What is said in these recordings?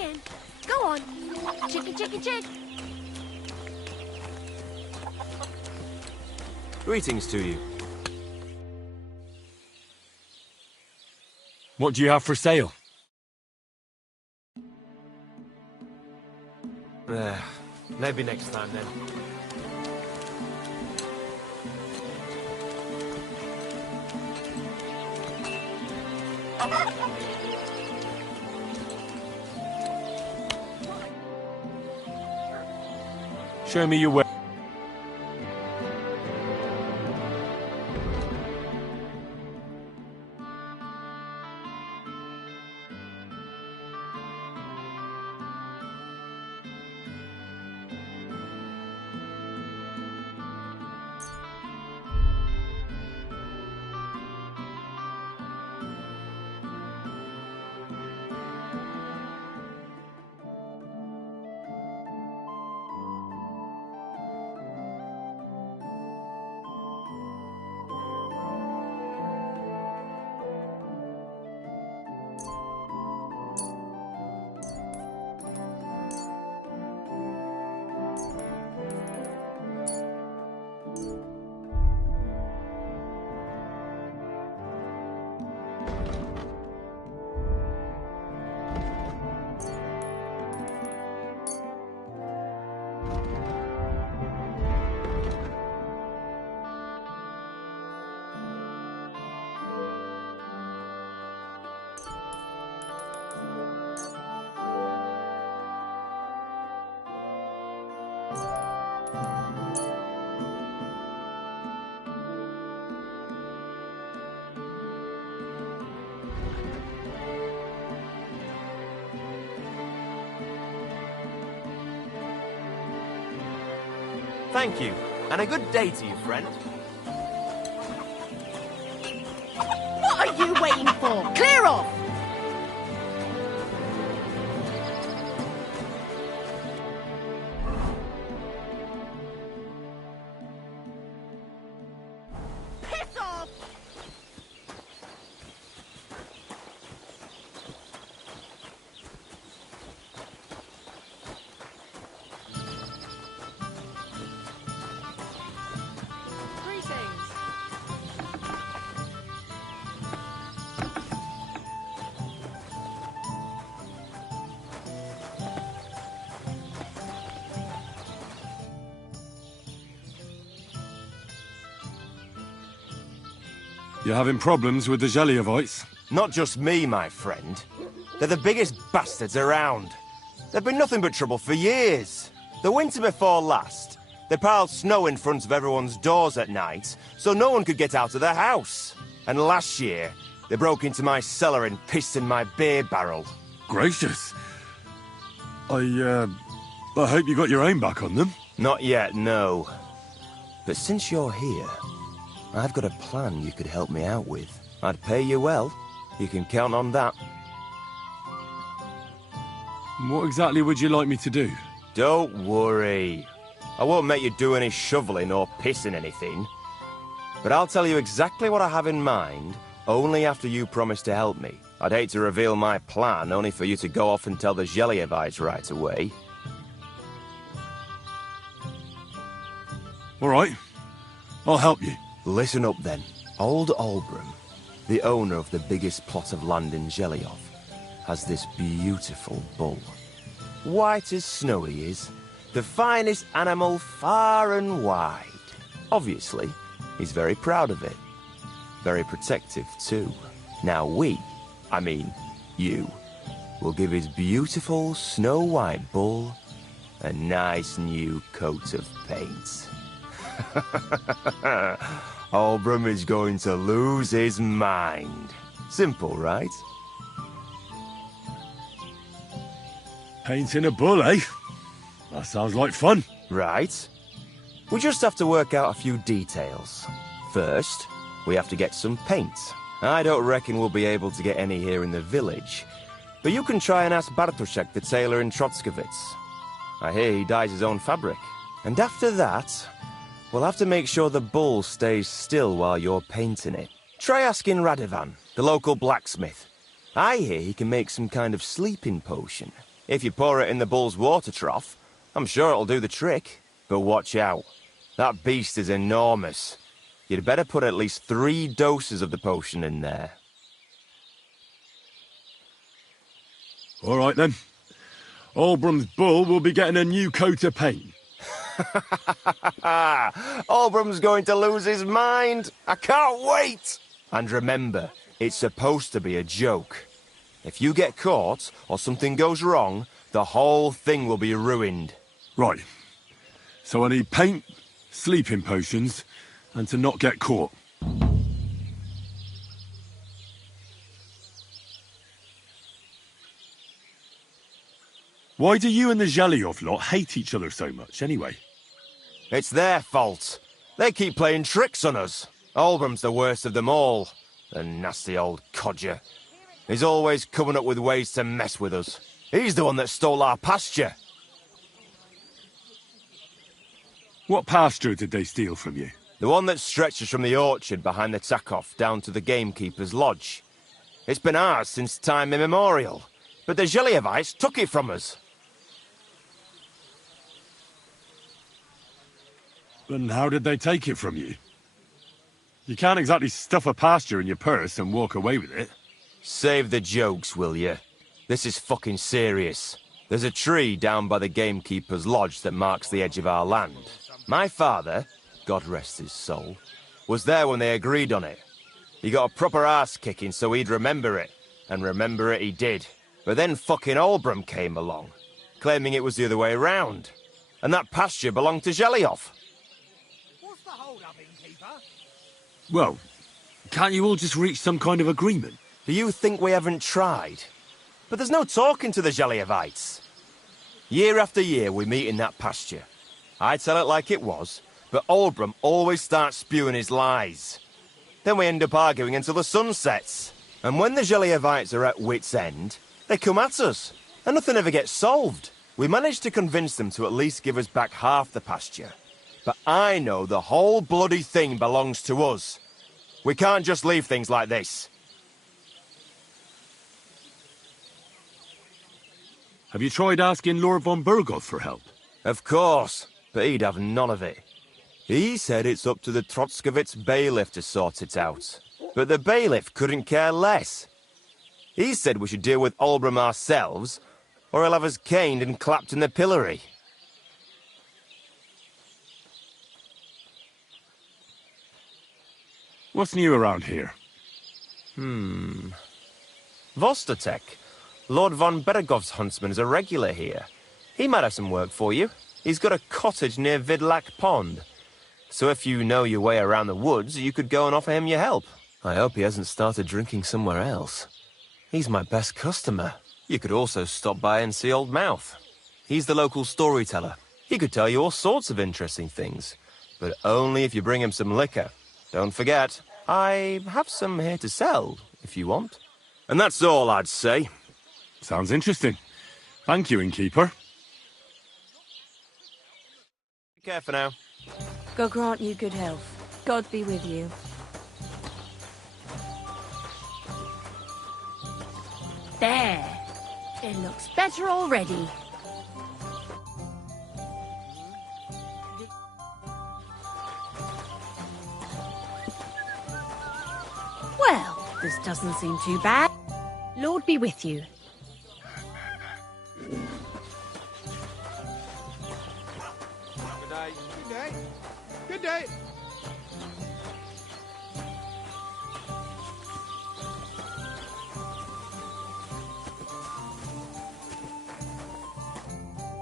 again. Go on. Chicken, chicken, chick. Greetings to you. What do you have for sale? Maybe next time then. Show me your way. Thank you, and a good day to you, friend. What are you waiting for? Clear off! Piss off! You're having problems with the Jeliovites? Not just me, my friend. They're the biggest bastards around. They've been nothing but trouble for years. The winter before last, they piled snow in front of everyone's doors at night, so no one could get out of their house. And last year, they broke into my cellar and pissed in my beer barrel. Gracious. I hope you got your aim back on them. Not yet, no. But since you're here, I've got a plan you could help me out with. I'd pay you well. You can count on that. What exactly would you like me to do? Don't worry. I won't make you do any shoveling or pissing anything. But I'll tell you exactly what I have in mind, only after you promise to help me. I'd hate to reveal my plan, only for you to go off and tell the Jeliovites right away. All right. I'll help you. Listen up then. Old Albram, the owner of the biggest plot of land in Zhelyov, has this beautiful bull. White as snow he is, the finest animal far and wide. Obviously, he's very proud of it. Very protective too. Now you, will give his beautiful snow-white bull a nice new coat of paint. Albram is going to lose his mind. Simple, right? Painting a bull, eh? That sounds like fun. Right. We just have to work out a few details. First, we have to get some paint. I don't reckon we'll be able to get any here in the village. But you can try and ask Bartoszek, the tailor in Trotskovitz. I hear he dyes his own fabric. And after that, we'll have to make sure the bull stays still while you're painting it. Try asking Radovan, the local blacksmith. I hear he can make some kind of sleeping potion. If you pour it in the bull's water trough, I'm sure it'll do the trick. But watch out. That beast is enormous. You'd better put at least 3 doses of the potion in there. All right, then. Albrum's bull will be getting a new coat of paint. Albrum's going to lose his mind. I can't wait. And remember, it's supposed to be a joke. If you get caught or something goes wrong, the whole thing will be ruined. Right. So I need paint, sleeping potions, and to not get caught. Why do you and the Zhelyov lot hate each other so much, anyway? It's their fault. They keep playing tricks on us. Albrum's the worst of them all. The nasty old codger. He's always coming up with ways to mess with us. He's the one that stole our pasture. What pasture did they steal from you? The one that stretches from the orchard behind the Takov down to the gamekeeper's lodge. It's been ours since time immemorial, but the Zhelyevites took it from us. And how did they take it from you? You can't exactly stuff a pasture in your purse and walk away with it. Save the jokes, will you? This is fucking serious. There's a tree down by the gamekeeper's lodge that marks the edge of our land. My father, God rest his soul, was there when they agreed on it. He got a proper arse kicking so he'd remember it, and remember it he did. But then fucking Albrum came along, claiming it was the other way around. And that pasture belonged to Zhelyov. What's the hold-up, innkeeper? Well, can't you all just reach some kind of agreement? Do you think we haven't tried? But there's no talking to the Zhelyevites. Year after year we meet in that pasture. I tell it like it was, but Albrum always starts spewing his lies. Then we end up arguing until the sun sets. And when the Zhelyevites are at wit's end, they come at us, and nothing ever gets solved. We managed to convince them to at least give us back half the pasture. But I know the whole bloody thing belongs to us. We can't just leave things like this. Have you tried asking Lord von Burgov for help? Of course, but he'd have none of it. He said it's up to the Trotskovitz bailiff to sort it out. But the bailiff couldn't care less. He said we should deal with Albrum ourselves, or he'll have us caned and clapped in the pillory. What's new around here? Vostotek. Lord von Beregov's huntsman is a regular here. He might have some work for you. He's got a cottage near Vidlak Pond. So if you know your way around the woods, you could go and offer him your help. I hope he hasn't started drinking somewhere else. He's my best customer. You could also stop by and see Old Mouth. He's the local storyteller. He could tell you all sorts of interesting things. But only if you bring him some liquor. Don't forget, I have some here to sell, if you want. And that's all I'd say. Sounds interesting. Thank you, innkeeper. Take care for now. God grant you good health. God be with you. There. It looks better already. Well, this doesn't seem too bad. Lord be with you. Good day. Good day. Good day.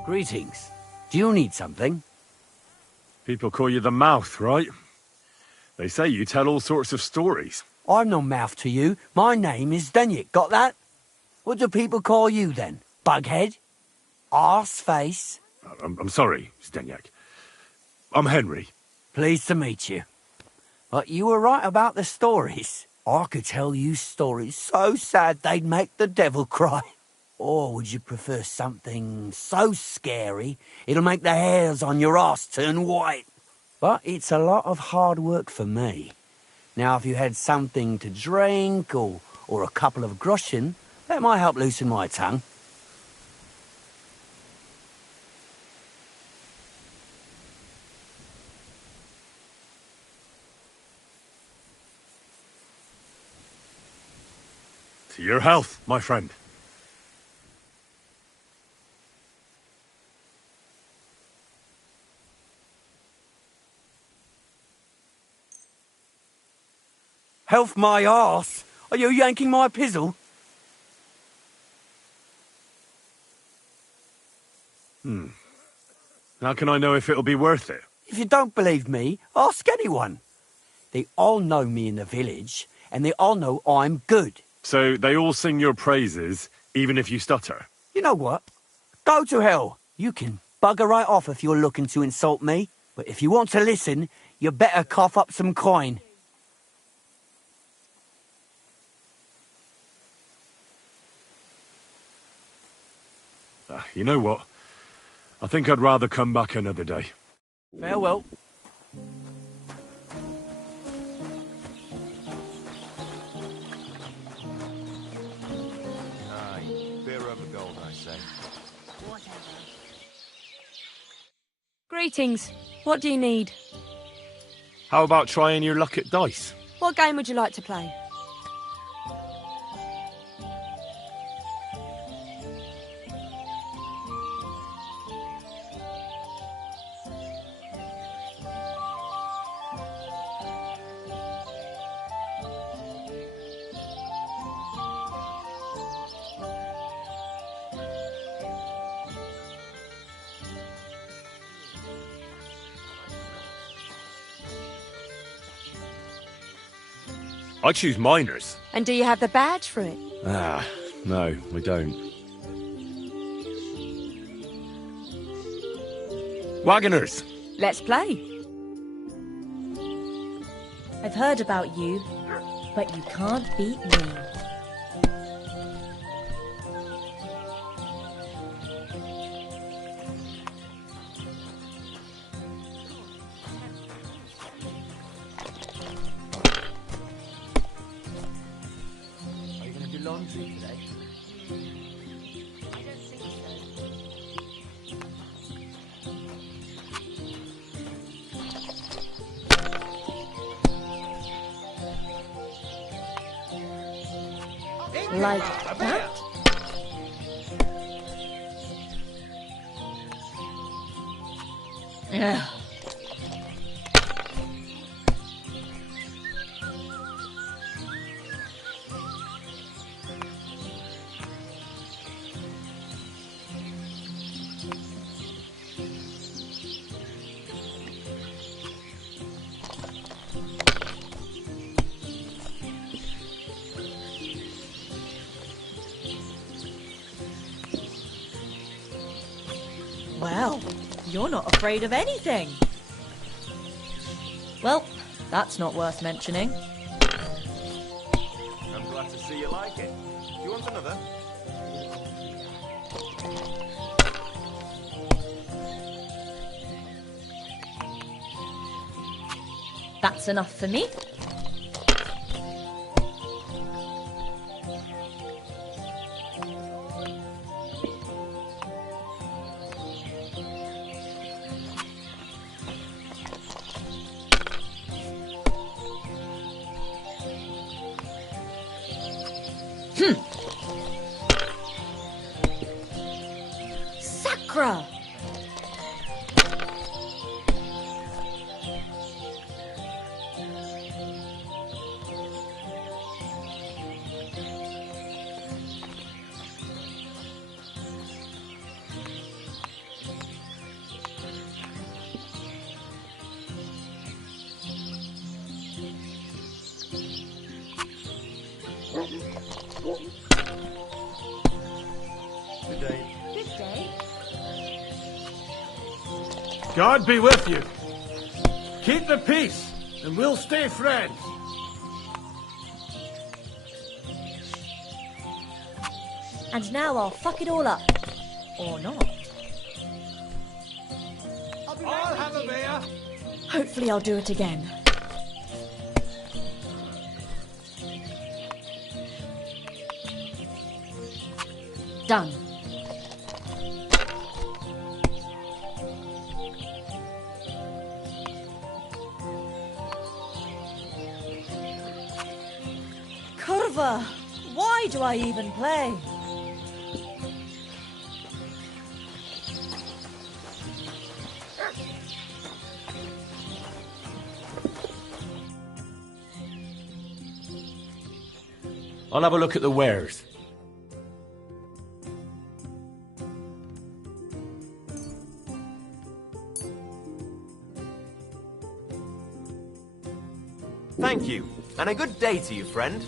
Greetings. Do you need something? People call you the Mouth, right? They say you tell all sorts of stories. I'm no mouth to you. My name is Denyek. Got that? What do people call you then? Bughead? Arse face? I'm sorry, Stenyak. I'm Henry. Pleased to meet you. But you were right about the stories. I could tell you stories so sad they'd make the devil cry. Or would you prefer something so scary it'll make the hairs on your ass turn white? But it's a lot of hard work for me. Now, if you had something to drink or a couple of groschen, that might help loosen my tongue. To your health, my friend. Health my arse? Are you yanking my pizzle? How can I know if it'll be worth it? If you don't believe me, ask anyone. They all know me in the village, and they all know I'm good. So they all sing your praises, even if you stutter? You know what? Go to hell. You can bugger right off if you're looking to insult me. But if you want to listen, you better cough up some coin. You know what? I think I'd rather come back another day. Farewell. Aye, beer over gold, I say. Greetings. What do you need? How about trying your luck at dice? What game would you like to play? I choose miners. And do you have the badge for it? No, we don't. Wagoners! Let's play. I've heard about you, but you can't beat me. Are you going to do laundry today? Like that? Ugh. Well, you're not afraid of anything. Well, that's not worth mentioning. I'm glad to see you like it. Do you want another? That's enough for me. Sacra! Good day. Good day. God be with you. Keep the peace, and we'll stay friends. And now I'll fuck it all up. Or not. I'll have a beer. Hopefully I'll do it again. Done. Curva! Why do I even play? I'll have a look at the wares. Thank you, and a good day to you, friend.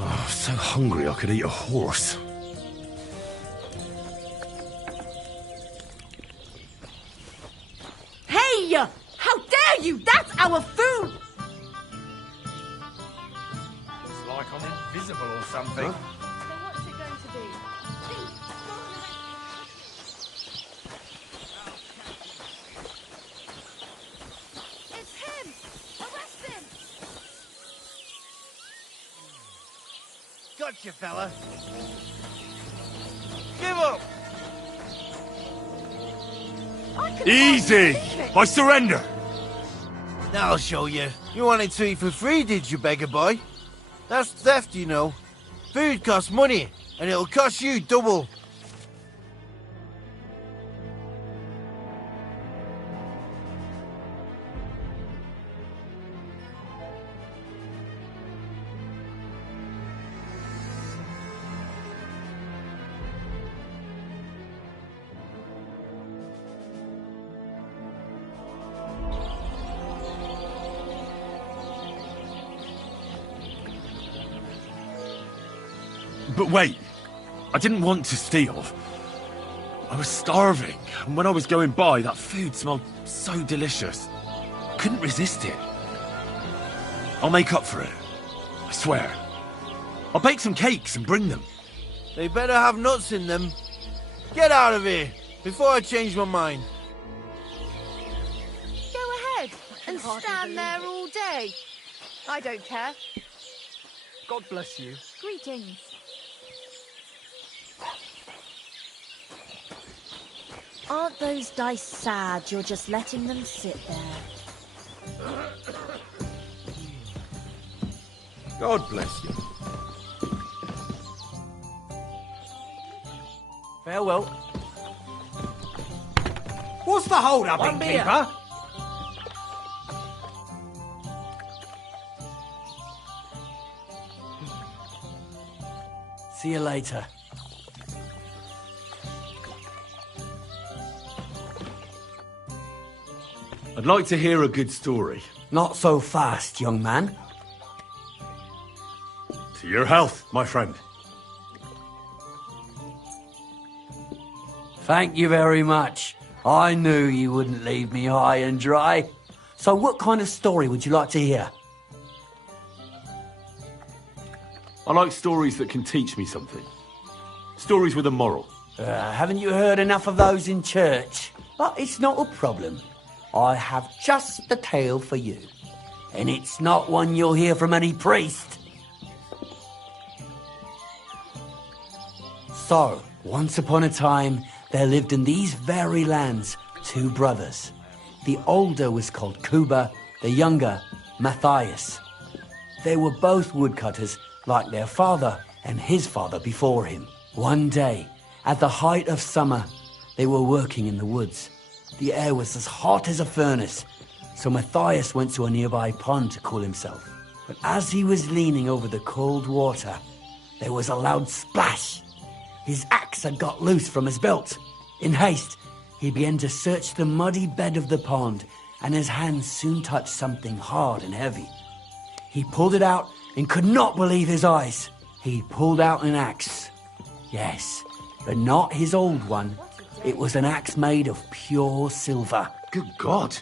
I'm so hungry I could eat a horse. Hey! How dare you! That's our food! It's like I'm invisible or something. So what's it going to be? It's him! Arrest him! Gotcha, fella. Give up! Easy! I surrender! Now I'll show you. You wanted to eat for free, did you, beggar boy? That's theft, you know. Food costs money, and it'll cost you double. But wait, I didn't want to steal. I was starving, and when I was going by, that food smelled so delicious. I couldn't resist it. I'll make up for it. I swear. I'll bake some cakes and bring them. They better have nuts in them. Get out of here, before I change my mind. Go ahead and stand there all day. I don't care. God bless you. Greetings. Aren't those dice sad you're just letting them sit there? God bless you. Farewell. What's the hold-up, innkeeper? See you later. I'd like to hear a good story. Not so fast, young man. To your health, my friend. Thank you very much. I knew you wouldn't leave me high and dry. So what kind of story would you like to hear? I like stories that can teach me something. Stories with a moral. Haven't you heard enough of those in church? But it's not a problem. I have just the tale for you. And it's not one you'll hear from any priest. So, once upon a time, there lived in these very lands 2 brothers. The older was called Kuba, the younger, Matthias. They were both woodcutters, like their father and his father before him. One day, at the height of summer, they were working in the woods. The air was as hot as a furnace, so Matthias went to a nearby pond to cool himself. But as he was leaning over the cold water, there was a loud splash. His axe had got loose from his belt. In haste, he began to search the muddy bed of the pond, and his hands soon touched something hard and heavy. He pulled it out and could not believe his eyes. He pulled out an axe. Yes, but not his old one. It was an axe made of pure silver. Good God.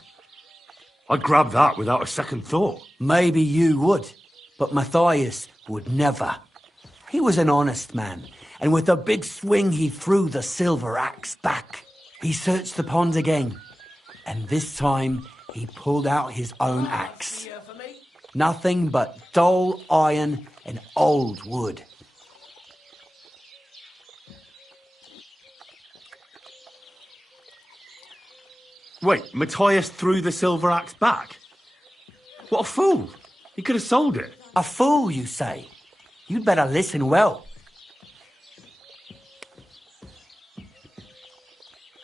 I'd grab that without a second thought. Maybe you would, but Matthias would never. He was an honest man, and with a big swing he threw the silver axe back. He searched the pond again, and this time he pulled out his own axe. Nothing but dull iron and old wood. Wait, Matthias threw the silver axe back? What a fool! He could have sold it. A fool, you say? You'd better listen well.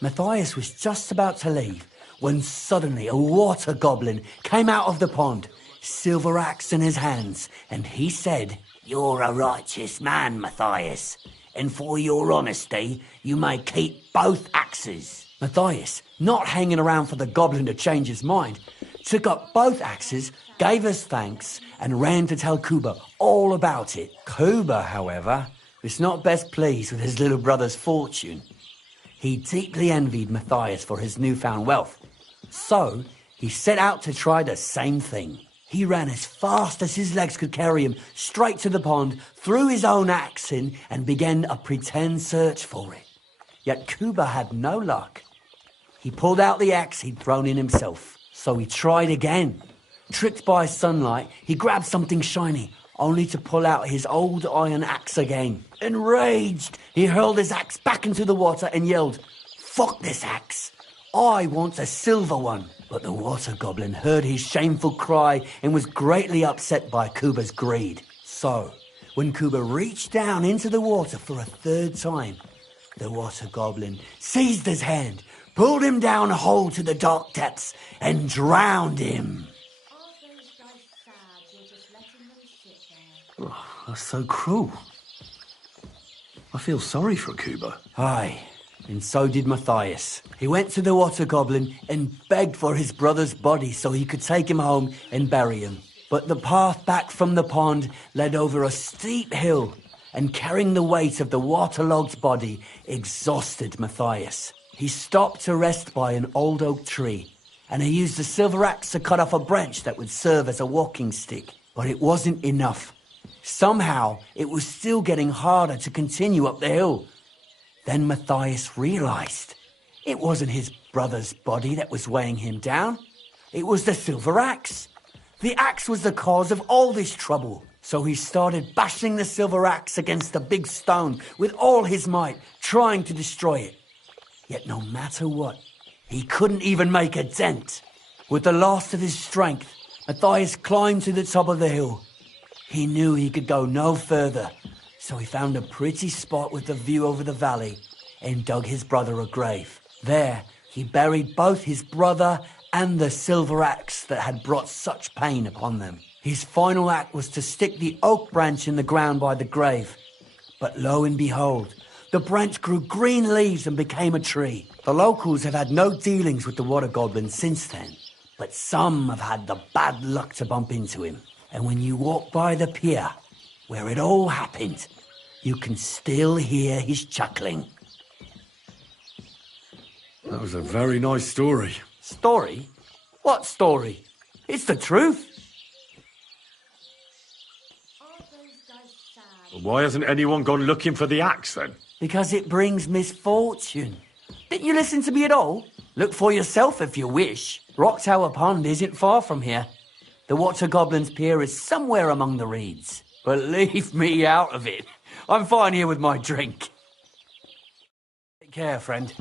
Matthias was just about to leave when suddenly a water goblin came out of the pond, silver axe in his hands, and he said, "You're a righteous man, Matthias, and for your honesty, you may keep both axes." Matthias, not hanging around for the goblin to change his mind, took up both axes, gave us thanks, and ran to tell Kuba all about it. Kuba, however, was not best pleased with his little brother's fortune. He deeply envied Matthias for his newfound wealth. So, he set out to try the same thing. He ran as fast as his legs could carry him straight to the pond, threw his own axe in, and began a pretend search for it. Yet Kuba had no luck. He pulled out the axe he'd thrown in himself. So he tried again. Tricked by sunlight, he grabbed something shiny, only to pull out his old iron axe again. Enraged, he hurled his axe back into the water and yelled, "Fuck this axe! I want a silver one." But the water goblin heard his shameful cry and was greatly upset by Kuba's greed. So, when Kuba reached down into the water for a third time, the water goblin seized his hand, pulled him down a hole to the dark depths, and drowned him. Oh, that's so cruel. I feel sorry for Kuba. Aye, and so did Matthias. He went to the water goblin and begged for his brother's body so he could take him home and bury him. But the path back from the pond led over a steep hill, and carrying the weight of the waterlogged body exhausted Matthias. He stopped to rest by an old oak tree, and he used the silver axe to cut off a branch that would serve as a walking stick. But it wasn't enough. Somehow, it was still getting harder to continue up the hill. Then Matthias realized it wasn't his brother's body that was weighing him down. It was the silver axe. The axe was the cause of all this trouble. So he started bashing the silver axe against the big stone with all his might, trying to destroy it. Yet no matter what, he couldn't even make a dent. With the last of his strength, Matthias climbed to the top of the hill. He knew he could go no further, so he found a pretty spot with a view over the valley and dug his brother a grave. There, he buried both his brother and the silver axe that had brought such pain upon them. His final act was to stick the oak branch in the ground by the grave. But lo and behold, the branch grew green leaves and became a tree. The locals have had no dealings with the water goblin since then, but some have had the bad luck to bump into him. And when you walk by the pier, where it all happened, you can still hear his chuckling. That was a very nice story. Story? What story? It's the truth. Why hasn't anyone gone looking for the axe then? Because it brings misfortune. Didn't you listen to me at all? Look for yourself if you wish. Rock Tower Pond isn't far from here. The Water Goblin's pier is somewhere among the reeds. But leave me out of it. I'm fine here with my drink. Take care, friend.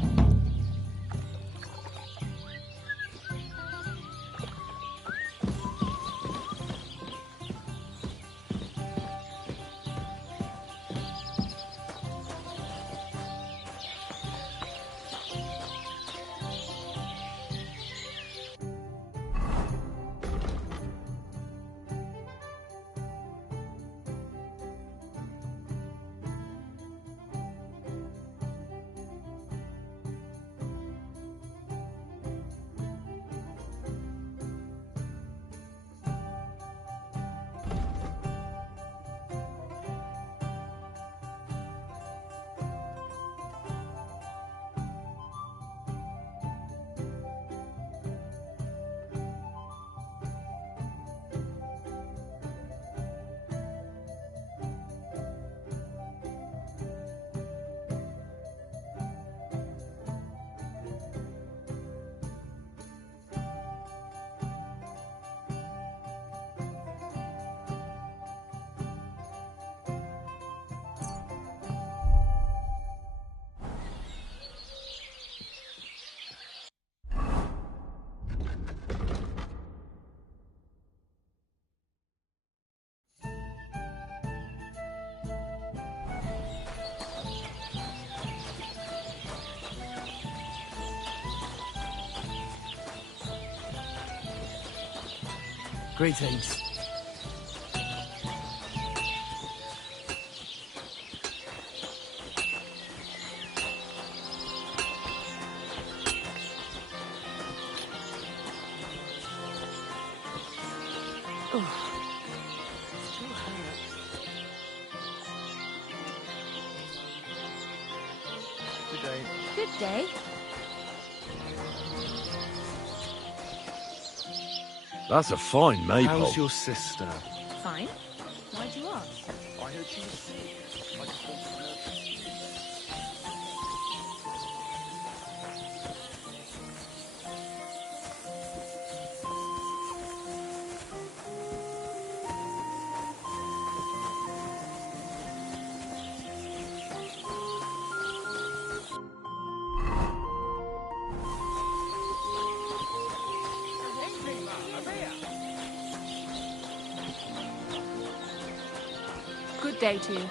Greetings. Good day. That's a fine maypole. How's your sister? Fine. Why'd you ask? I heard she was sick. I just want to know. Good day to you.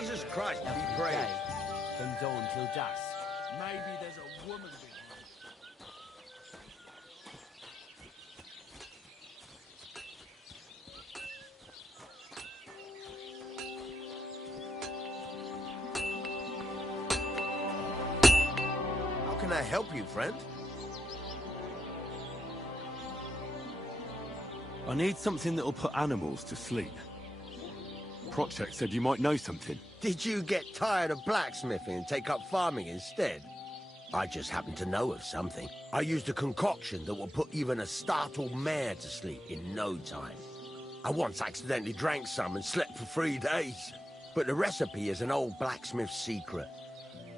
Jesus Christ, be praised. From dawn till dusk. Maybe there's a woman behind. How can I help you, friend? I need something that'll put animals to sleep. Project said you might know something. Did you get tired of blacksmithing and take up farming instead? I just happen to know of something. I used a concoction that will put even a startled mare to sleep in no time. I once accidentally drank some and slept for 3 days. But the recipe is an old blacksmith's secret.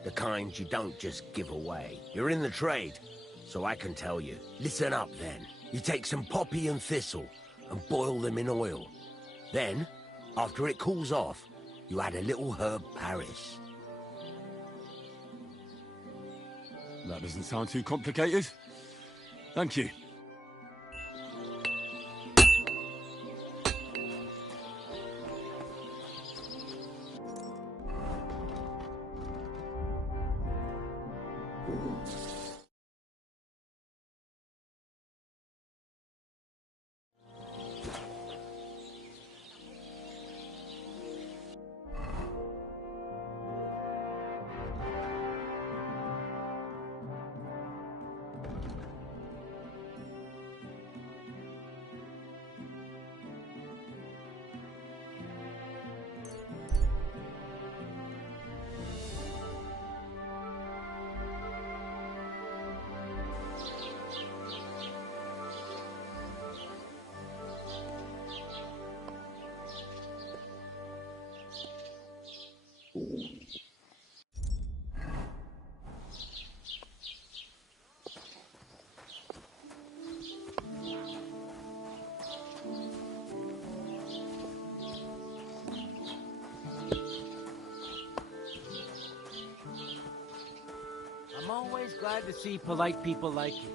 The kind you don't just give away. You're in the trade, so I can tell you. Listen up then. You take some poppy and thistle and boil them in oil. Then, after it cools off, you add a little herb Paris. That doesn't sound too complicated. Thank you. I'm always glad to see polite people like you.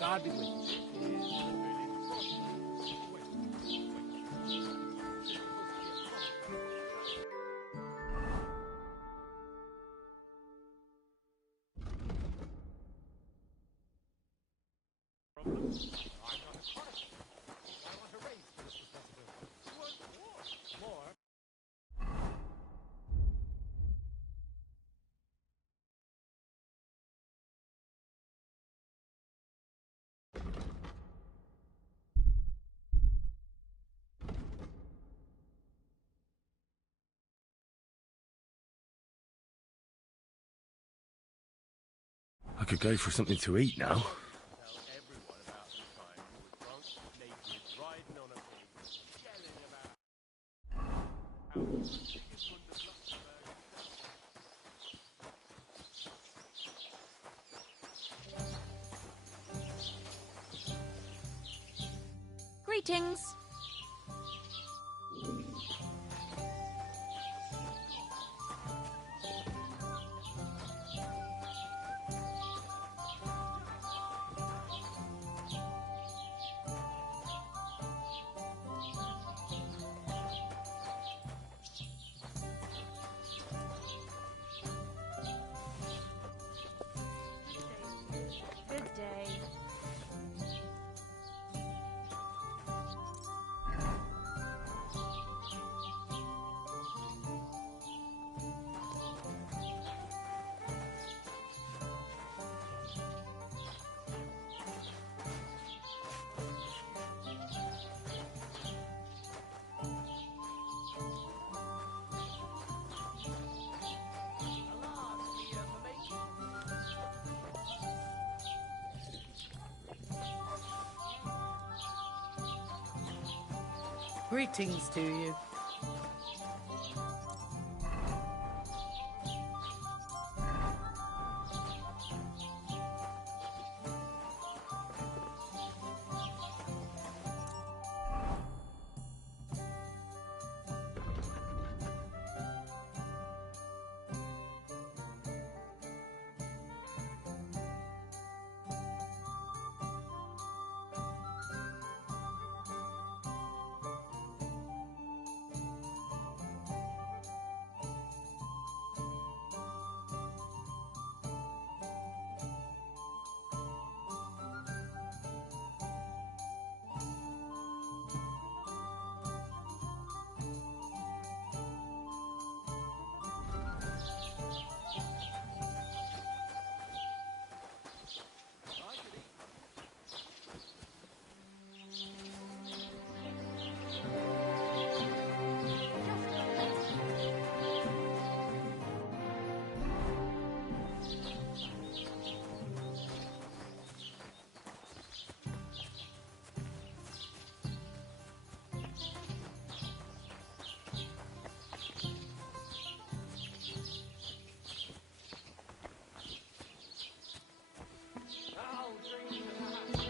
God be with you. I could go for something to eat now. Greetings. Good day. Greetings to you.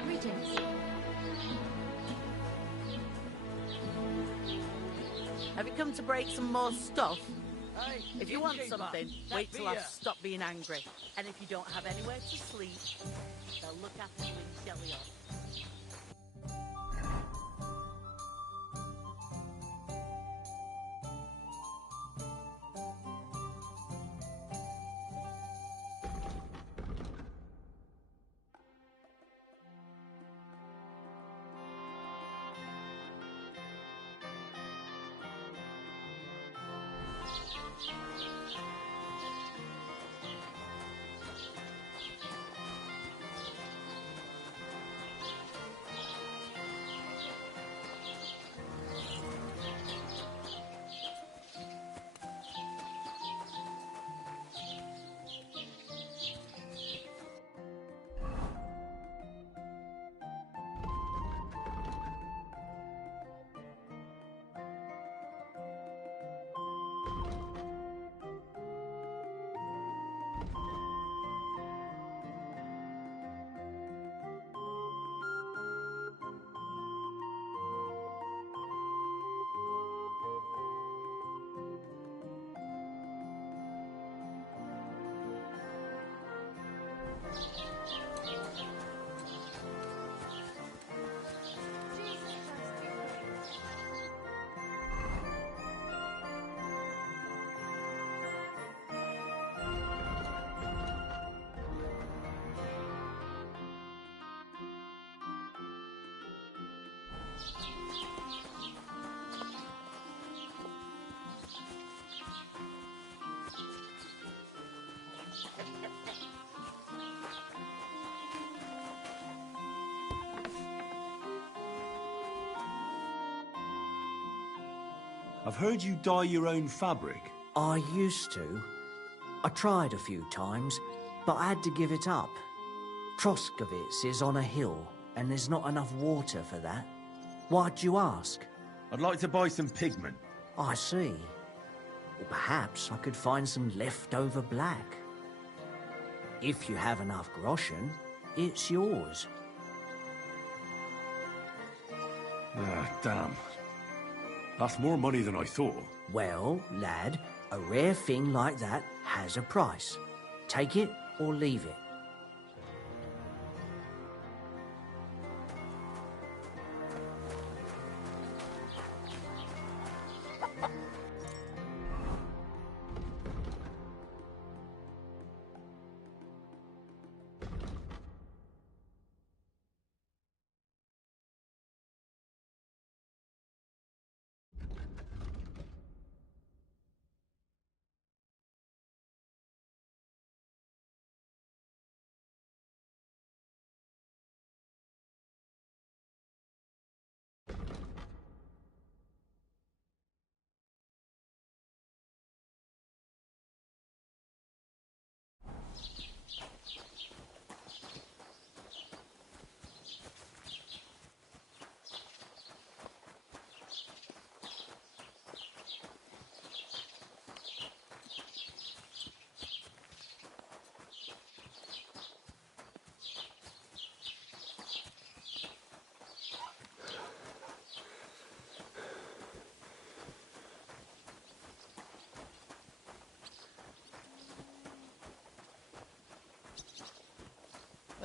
Greetings. Have you come to break some more stuff? Hey, If you want innkeeper, something, that wait till beer. I've stopped being angry. And if you don't have anywhere to sleep, they'll look after you in Jelly on. I've heard you dye your own fabric. I used to. I tried a few times, but I had to give it up. Troskovitz is on a hill, and there's not enough water for that. Why'd you ask? I'd like to buy some pigment. I see. Well, perhaps I could find some leftover black. If you have enough groschen, it's yours. Ah, damn. That's more money than I thought. Well, lad, a rare thing like that has a price. Take it or leave it.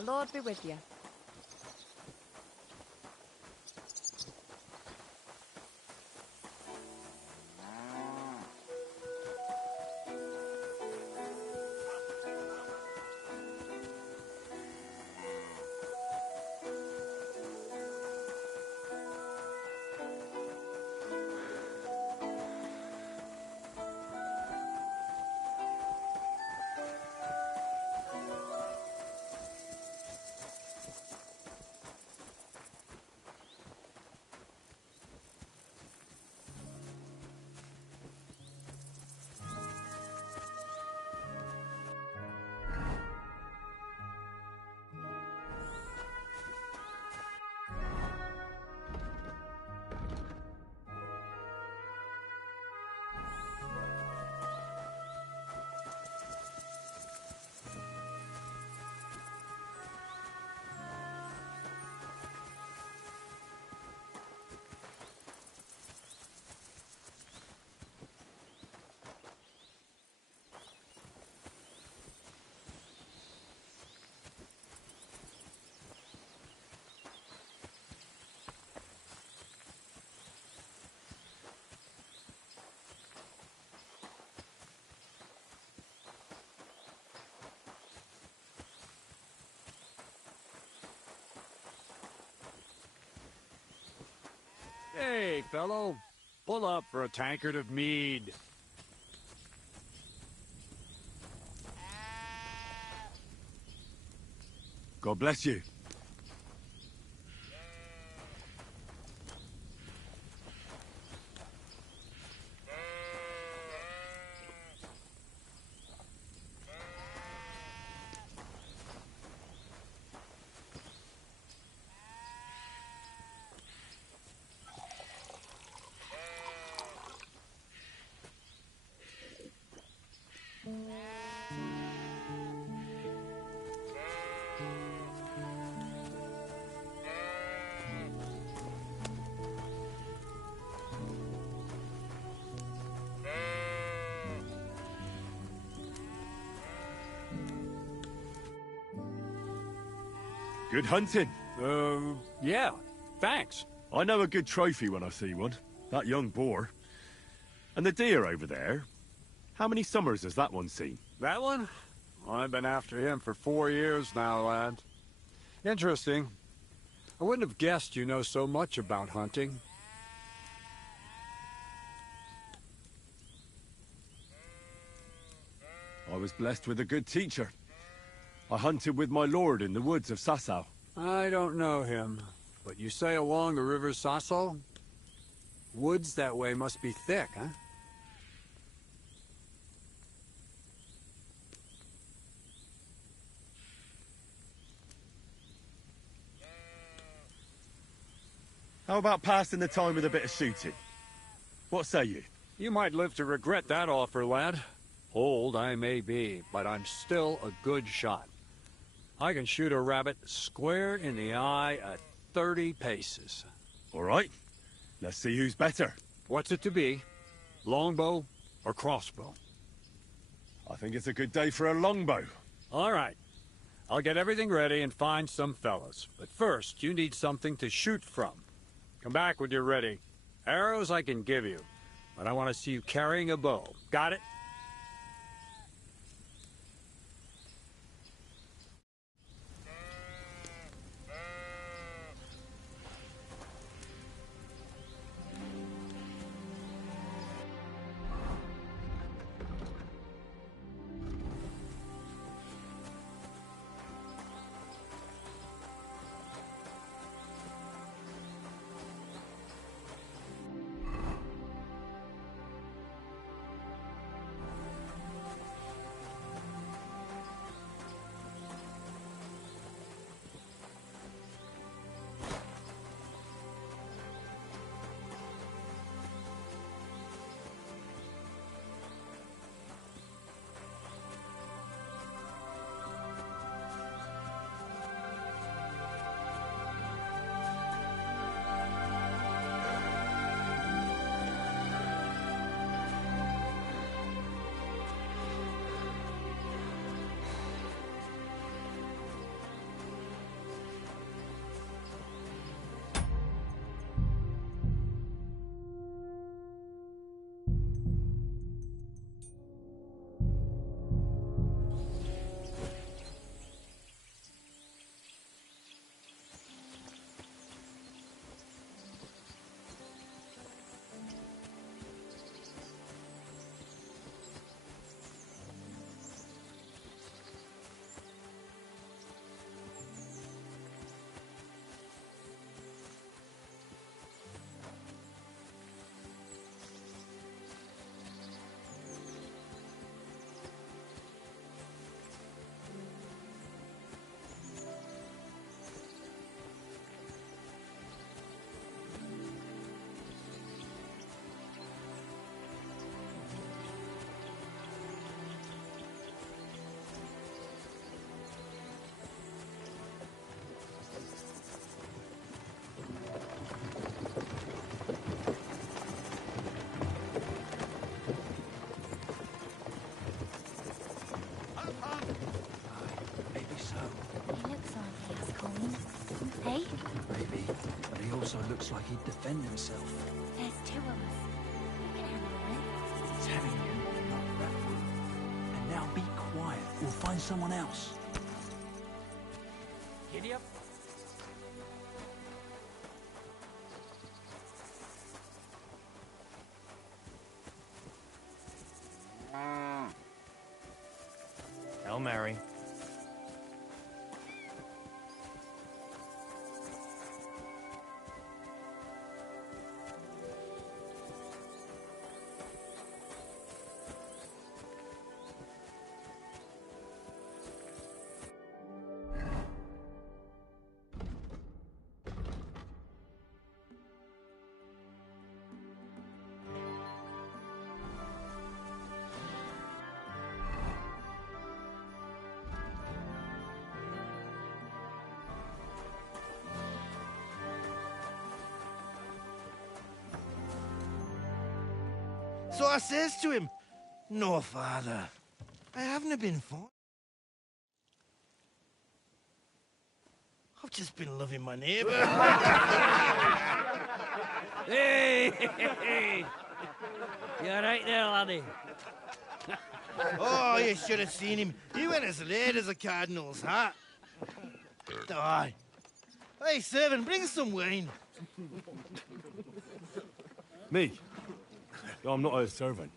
The Lord be with you. Hey, fellow. Pull up for a tankard of mead. God bless you. Good hunting. Yeah, thanks. I know a good trophy when I see one. That young boar. And the deer over there. How many summers has that one seen? That one? I've been after him for 4 years now, lad. Interesting. I wouldn't have guessed you know so much about hunting. I was blessed with a good teacher. I hunted with my lord in the woods of Sasau. I don't know him, but you say along the river Sasso? Woods that way must be thick, huh? How about passing the time with a bit of shooting? What say you? You might live to regret that offer, lad. Old I may be, but I'm still a good shot. I can shoot a rabbit square in the eye at 30 paces. All right. Let's see who's better. What's it to be? Longbow or crossbow? I think it's a good day for a longbow. All right. I'll get everything ready and find some fellas. But first, you need something to shoot from. Come back when you're ready. Arrows I can give you, but I want to see you carrying a bow. Got it? Hey? Maybe, but he also looks like he'd defend himself. There's 2 of us. We can handle it. He's having you, not that one. And now be quiet. We'll find someone else. Giddy up. marry. So I says to him, "No, father, I haven't been fond. I've just been loving my neighbour." Hey! You alright there, laddie? Oh, you should have seen him. He went as late as a cardinal's hat. Aye. Hey, servant, bring some wine. Me? I'm not a servant.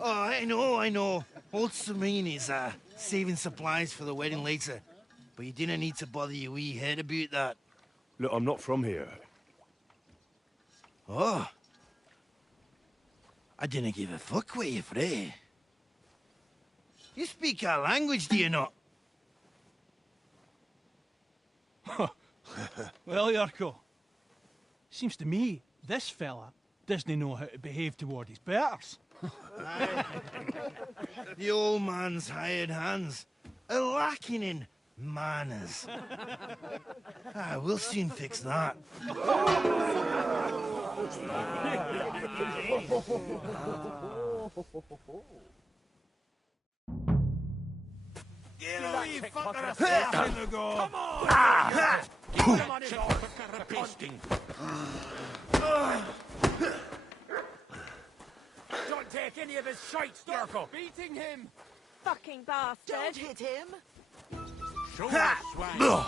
Oh, I know. Old Serene is saving supplies for the wedding later. But you didn't need to bother your wee head about that. Look, I'm not from here. Oh. I didn't give a fuck where you're from. You speak our language, do you not? Well, Yurko, seems to me this fella doesn't know how to behave toward his betters. The old man's hired hands are lacking in manners. We'll soon fix that. Get away, you fucker, a second ago! Come on! Get him on his Don't take any of his shite, Starko! Beating him! Fucking bastard! Don't hit him! Show us, swine! Go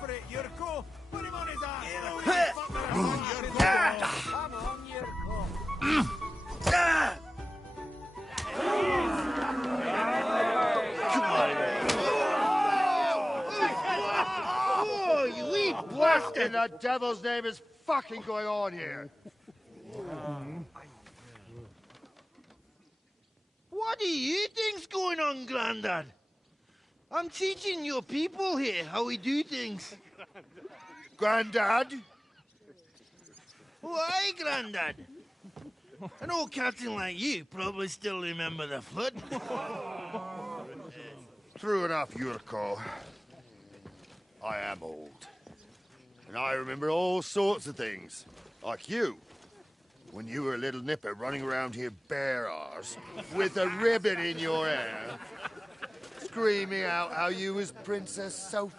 for it, Yurko! Put him on his ass! Come on, Yurko! Oh, you wee bastard! What in the devil's name is fucking going on here? What do you think's going on, Grandad? I'm teaching your people here how we do things. Grandad? Why, Grandad? An old captain like you probably still remember the flood. True enough, Yurko. I am old. And I remember all sorts of things. Like you. When you were a little nipper running around here bare arse, with a ribbon in your hair, screaming out how you was Princess Sophie.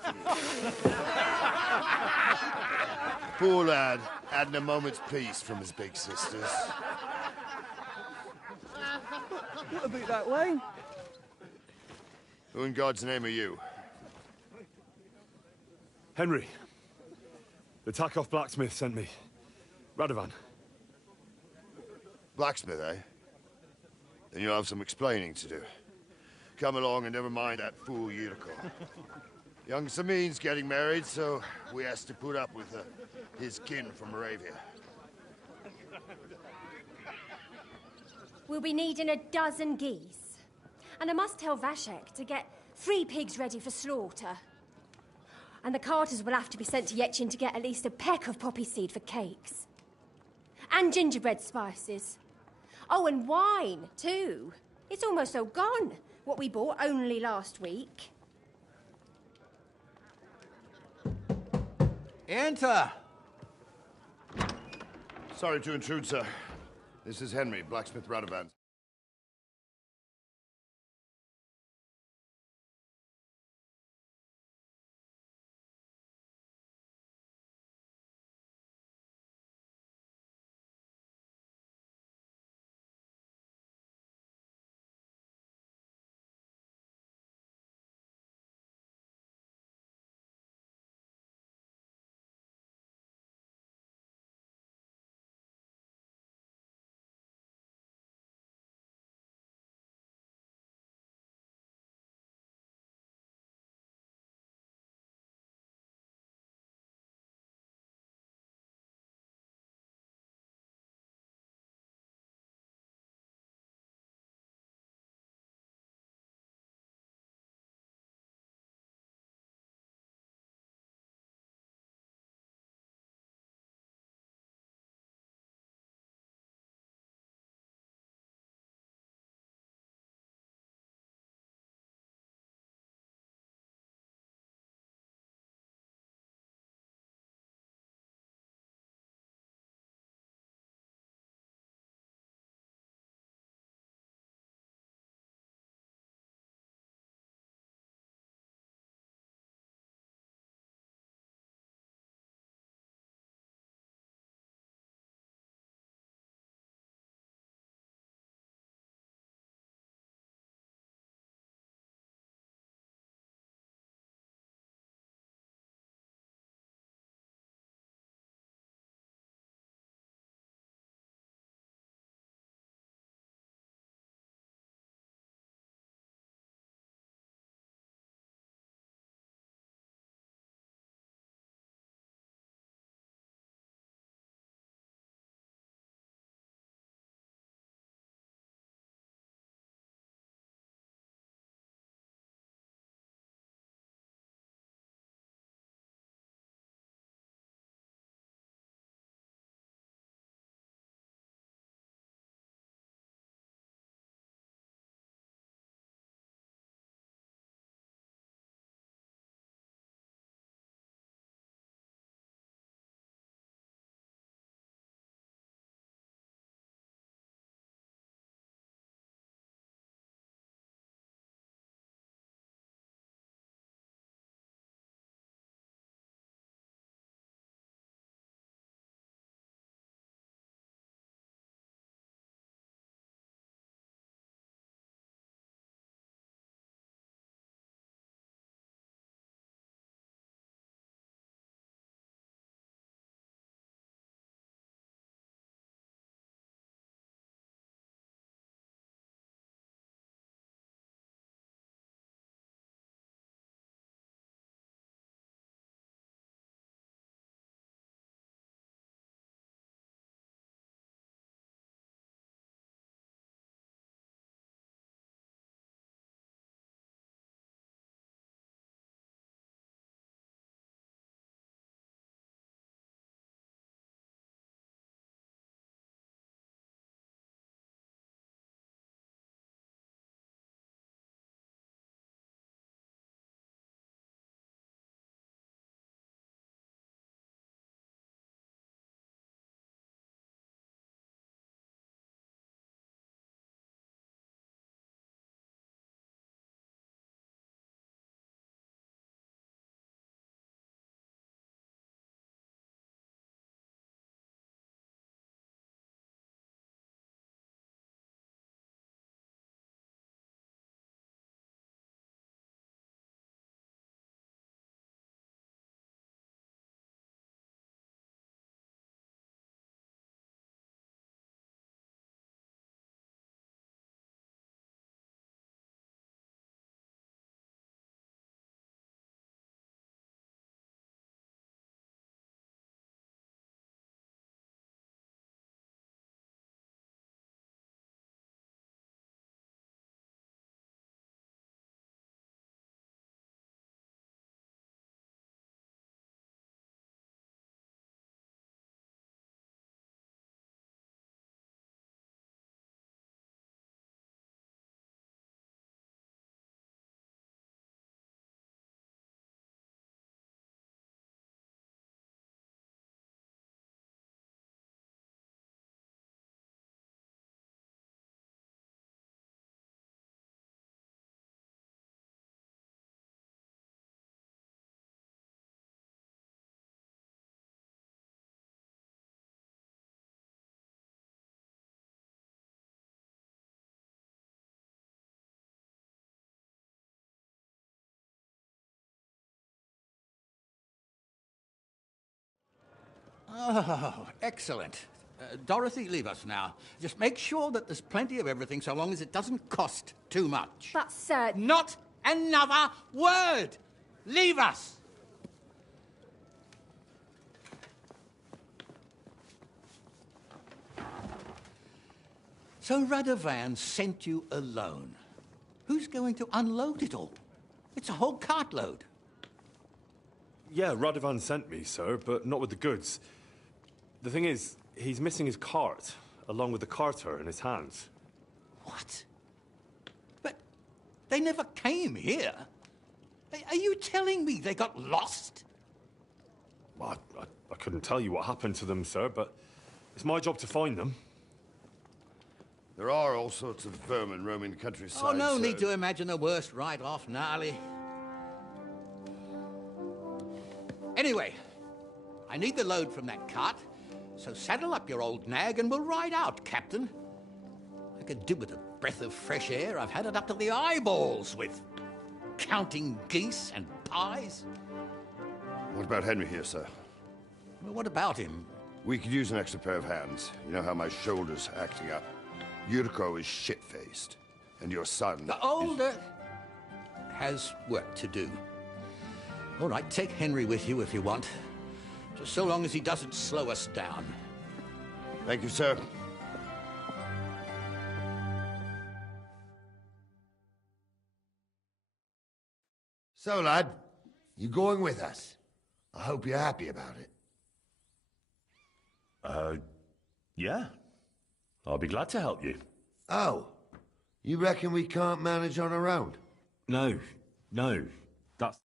Poor lad, hadn't a moment's peace from his big sisters. What about that wine? Who in God's name are you? Henry. The Takoff blacksmith sent me. Radovan. Blacksmith, eh? Then you'll have some explaining to do. Come along and never mind that fool Yurko. Young Samin's getting married, so we has to put up with his kin from Moravia. We'll be needing a dozen geese. And I must tell Vashek to get 3 pigs ready for slaughter. And the carters will have to be sent to Yetchin to get at least a peck of poppy seed for cakes. And gingerbread spices. Oh, and wine, too. It's almost all gone, what we bought only last week. Enter! Sorry to intrude, sir. This is Henry, blacksmith Radovan. Oh, excellent. Dorothy, leave us now. Just make sure that there's plenty of everything so long as it doesn't cost too much. But, sir... Not another word! Leave us! So Radovan sent you alone. Who's going to unload it all? It's a whole cartload. Yeah, Radovan sent me, sir, but not with the goods. The thing is, he's missing his cart, along with the carter in his hands. What? But they never came here. Are you telling me they got lost? Well, I couldn't tell you what happened to them, sir, but it's my job to find them. There are all sorts of vermin roaming the countryside. Oh, no need to imagine the worst right off, Gnarly. Anyway, I need the load from that cart, so saddle up your old nag and we'll ride out, Captain. I could do with a breath of fresh air. I've had it up to the eyeballs with counting geese and pies. What about Henry here, sir? Well, what about him? We could use an extra pair of hands. You know how my shoulder's acting up. Yuriko is shit-faced, and your son... The older has work to do. All right, take Henry with you if you want. Just so long as he doesn't slow us down. Thank you, sir. So, lad, you going with us? I hope you're happy about it. Yeah. I'll be glad to help you. Oh, you reckon we can't manage on our own? No, that's...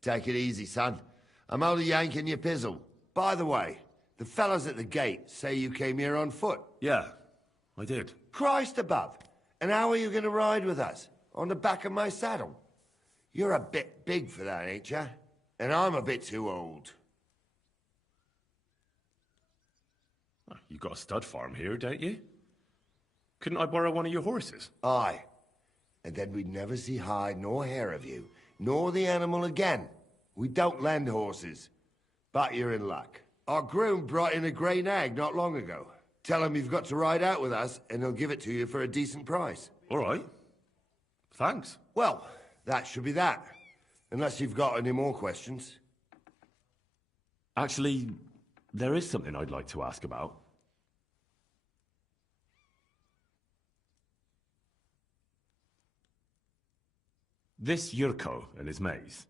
Take it easy, son. I'm only yanking your pizzle. By the way, the fellas at the gate say you came here on foot. Yeah, I did. Christ above. And how are you going to ride with us? On the back of my saddle? You're a bit big for that, ain't ya? And I'm a bit too old. You've got a stud farm here, don't you? Couldn't I borrow one of your horses? Aye. And then we'd never see hide nor hair of you, nor the animal again. We don't lend horses. But you're in luck. Our groom brought in a grey nag not long ago. Tell him you've got to ride out with us, and he'll give it to you for a decent price. All right. Thanks. Well, that should be that. Unless you've got any more questions. Actually, there is something I'd like to ask about. This Yurko and his mates,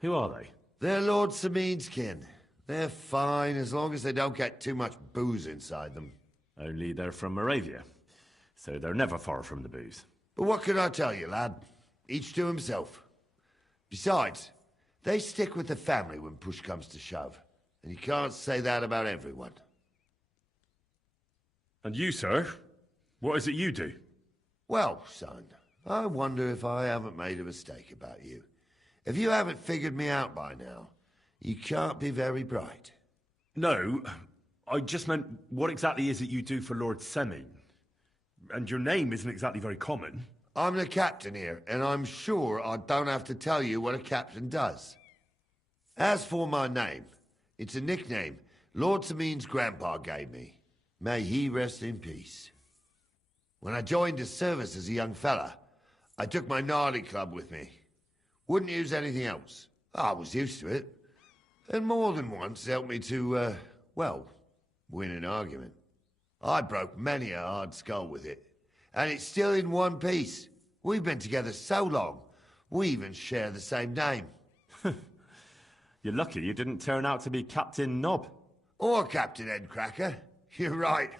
who are they? They're Lord Samin's kin. They're fine as long as they don't get too much booze inside them. Only they're from Moravia, so they're never far from the booze. But what can I tell you, lad? Each to himself. Besides, they stick with the family when push comes to shove. And you can't say that about everyone. And you, sir? What is it you do? Well, son, I wonder if I haven't made a mistake about you. If you haven't figured me out by now, you can't be very bright. No, I just meant, what exactly is it you do for Lord Semin? And your name isn't exactly very common. I'm the captain here, and I'm sure I don't have to tell you what a captain does. As for my name, it's a nickname Lord Samin's grandpa gave me. May he rest in peace. When I joined his service as a young fella, I took my gnarly club with me. Wouldn't use anything else. I was used to it. And more than once helped me to, well, win an argument. I broke many a hard skull with it. And it's still in one piece. We've been together so long, we even share the same name. You're lucky you didn't turn out to be Captain Knob. Or Captain Headcracker. You're right.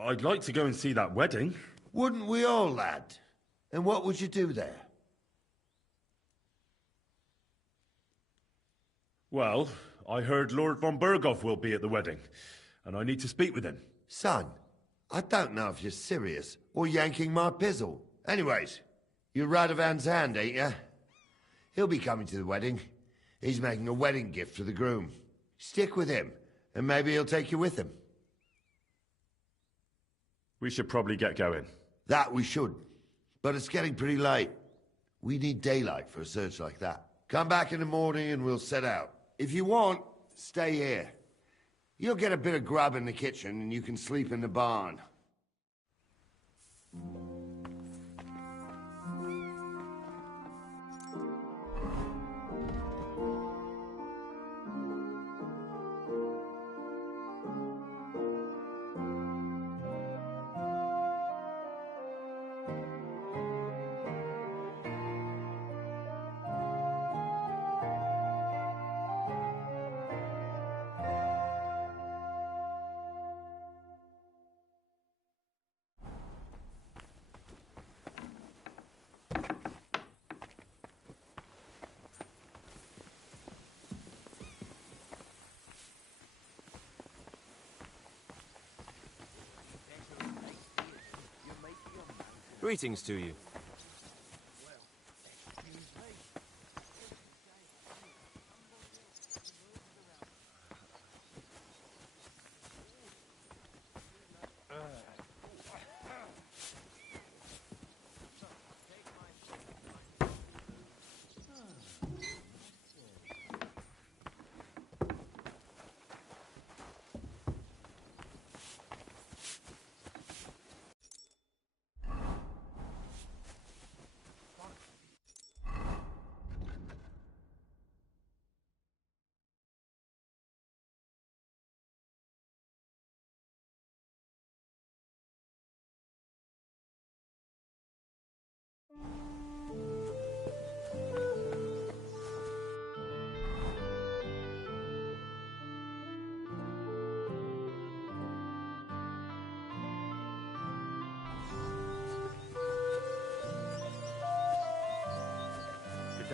I'd like to go and see that wedding. Wouldn't we all, lad? And what would you do there? Well, I heard Lord von Burgov will be at the wedding, and I need to speak with him. Son, I don't know if you're serious or yanking my pizzle. Anyways, you're Radovan's hand, ain't ya? He'll be coming to the wedding. He's making a wedding gift for the groom. Stick with him, and maybe he'll take you with him. We should probably get going. That we should. But it's getting pretty late. We need daylight for a search like that. Come back in the morning and we'll set out. If you want, stay here. You'll get a bit of grub in the kitchen and you can sleep in the barn. Greetings to you.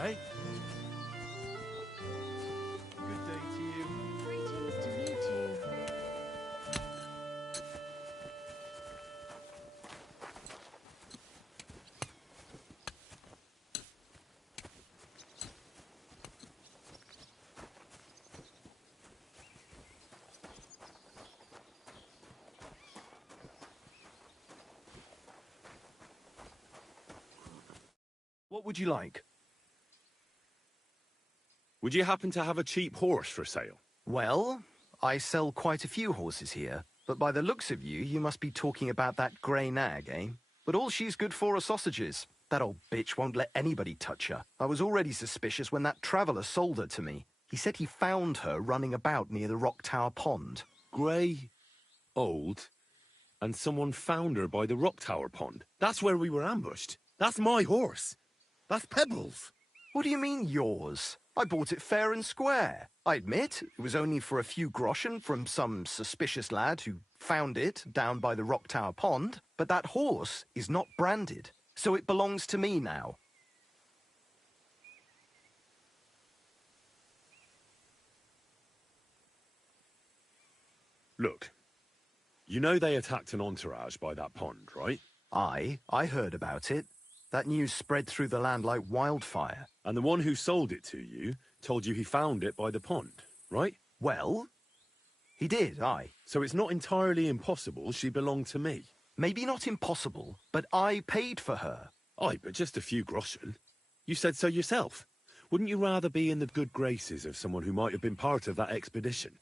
day. Good day to you. Greetings to you too. What would you like? Would you happen to have a cheap horse for sale? Well, I sell quite a few horses here, but by the looks of you, you must be talking about that grey nag, eh? But all she's good for are sausages. That old bitch won't let anybody touch her. I was already suspicious when that traveller sold her to me. He said he found her running about near the Rock Tower Pond. Grey, old, and someone found her by the Rock Tower Pond. That's where we were ambushed. That's my horse. That's Pebbles. What do you mean, yours? I bought it fair and square. I admit, it was only for a few groschen from some suspicious lad who found it down by the Rock Tower Pond, but that horse is not branded, so it belongs to me now. Look, you know they attacked an entourage by that pond, right? I heard about it. That news spread through the land like wildfire. And the one who sold it to you told you he found it by the pond, right? Well, he did, aye. So it's not entirely impossible she belonged to me. Maybe not impossible, but I paid for her. Aye, but just a few groschen. You said so yourself. Wouldn't you rather be in the good graces of someone who might have been part of that expedition?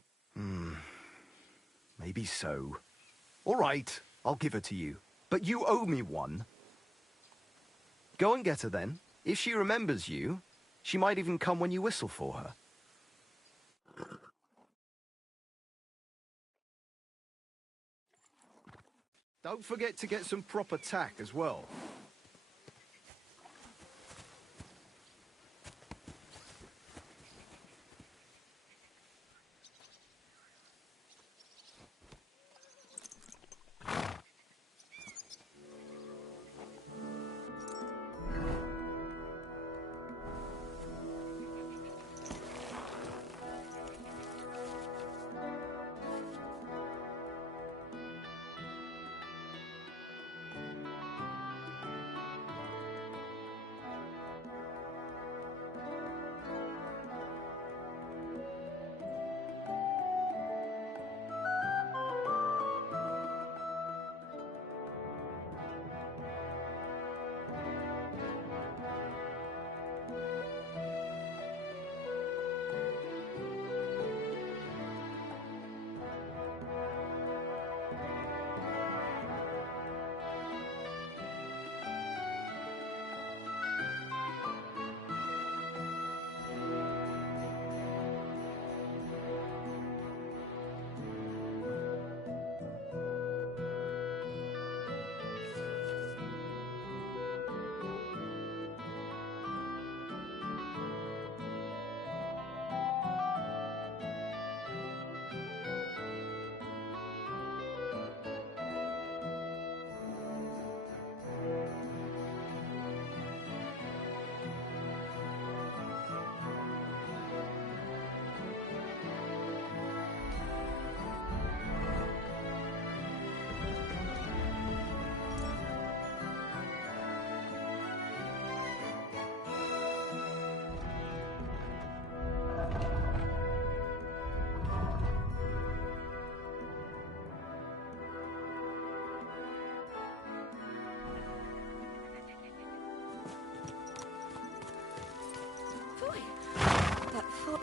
Maybe so. All right, I'll give her to you. But you owe me one. Go and get her then. If she remembers you, she might even come when you whistle for her. Don't forget to get some proper tack as well.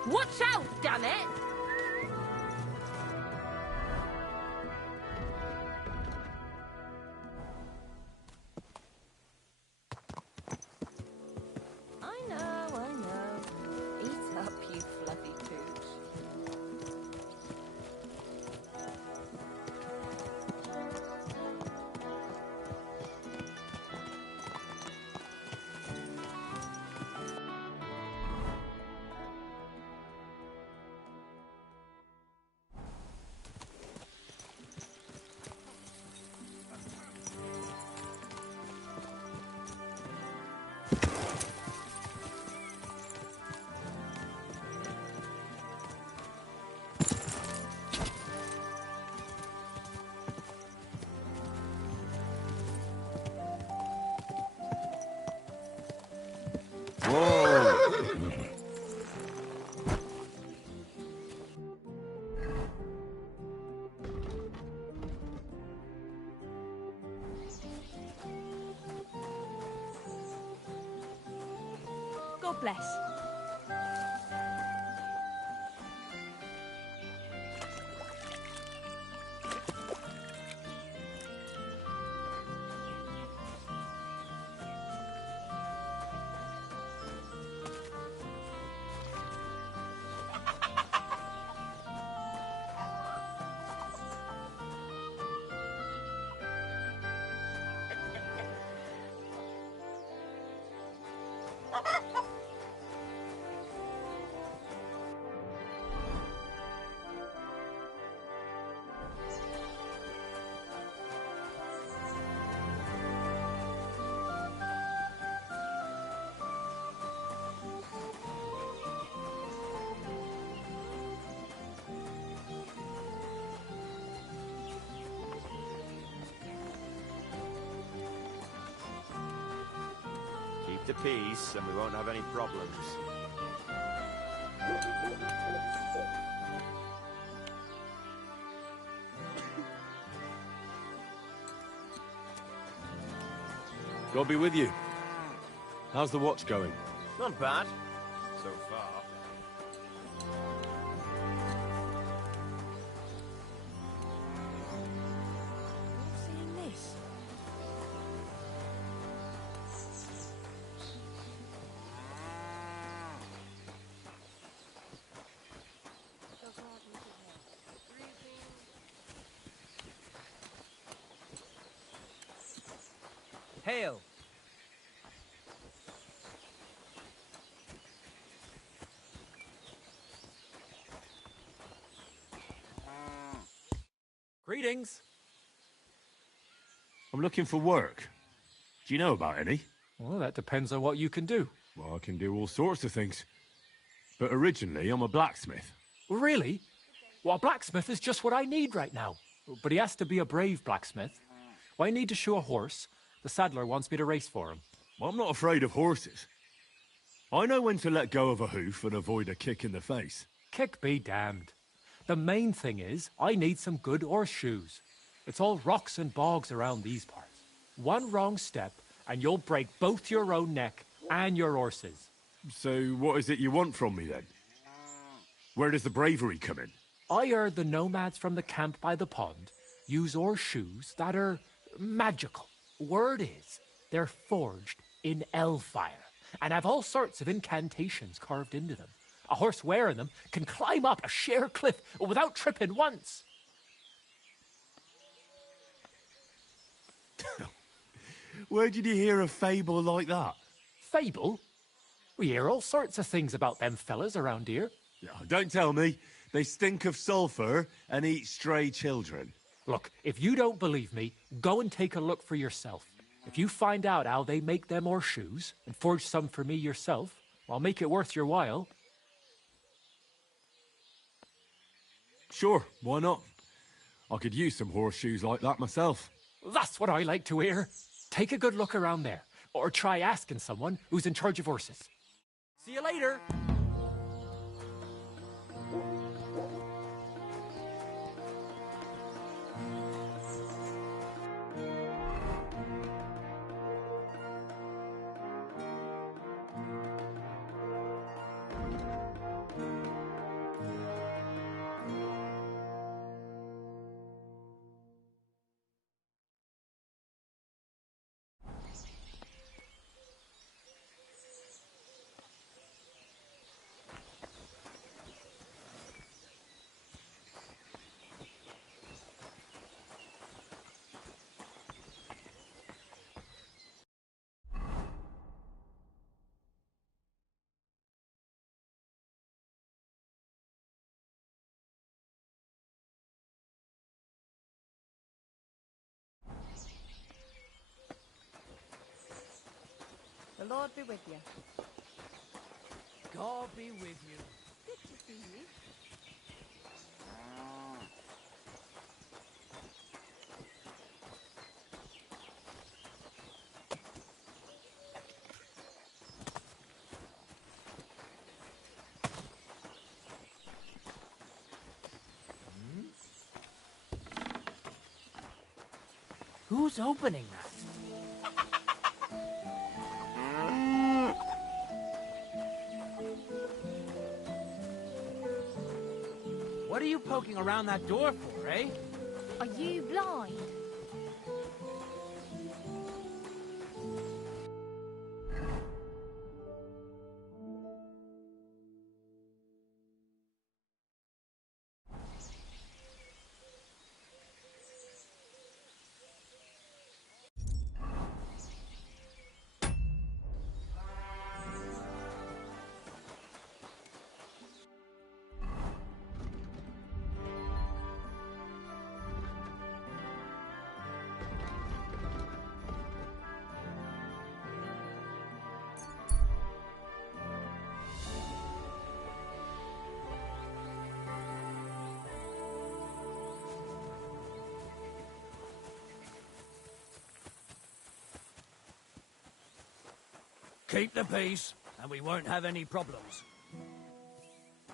Watch out, damn it! I know. Eat up, you fluffy pooch. Whoa! God bless. Keep the peace, and we won't have any problems. God be with you. How's the watch going? Not bad, so far. Seeing this? Hail! Greetings. I'm looking for work. Do you know about any? Well, that depends on what you can do. Well, I can do all sorts of things. But originally, I'm a blacksmith. Really? Well, a blacksmith is just what I need right now. But he has to be a brave blacksmith. Well, I need to shoe a horse. The saddler wants me to race for him. Well, I'm not afraid of horses. I know when to let go of a hoof and avoid a kick in the face. Kick be damned. The main thing is, I need some good horseshoes. It's all rocks and bogs around these parts. One wrong step, and you'll break both your own neck and your horse's. So what is it you want from me, then? Where does the bravery come in? I heard the nomads from the camp by the pond use horseshoes that are magical. Word is, they're forged in hellfire and have all sorts of incantations carved into them. A horse wearing them can climb up a sheer cliff without tripping once. Where did you hear a fable like that? Fable? We hear all sorts of things about them fellas around here. Don't tell me. They stink of sulphur and eat stray children. Look, if you don't believe me, go and take a look for yourself. If you find out how they make them horseshoes and forge some for me yourself, I'll make it worth your while. Sure, why not? I could use some horseshoes like that myself. That's what I like to hear. Take a good look around there, or try asking someone who's in charge of horses. See you later. The Lord be with you. God be with you. Good to see you. Who's opening that? What are you poking around that door for, eh? Are you blind? Keep the peace, and we won't have any problems.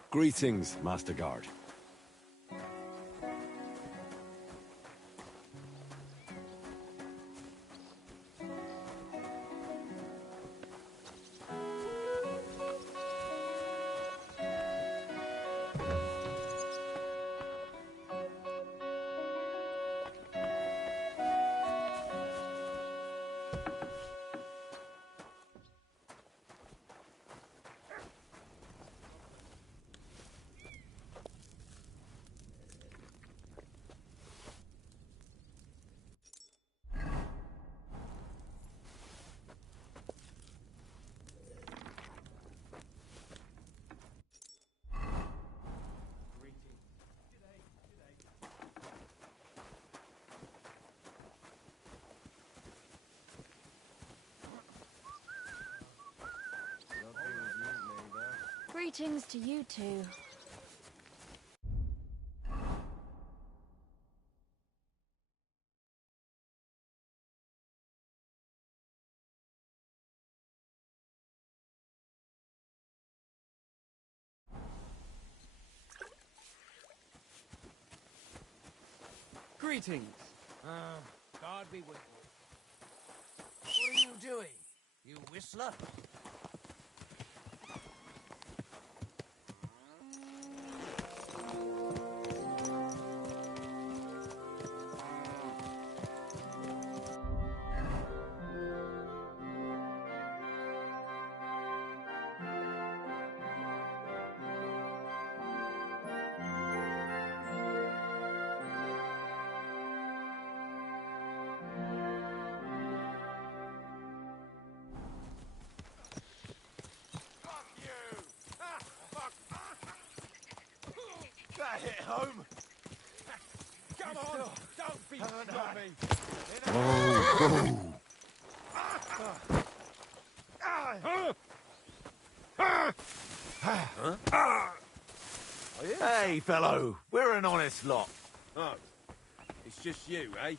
Greetings, Master Guard. Greetings to you too. Greetings. God be with you. What are you doing, you whistler? That hit home. Come on, don't be snobby. Hey, fellow, we're an honest lot. Oh, it's just you, eh?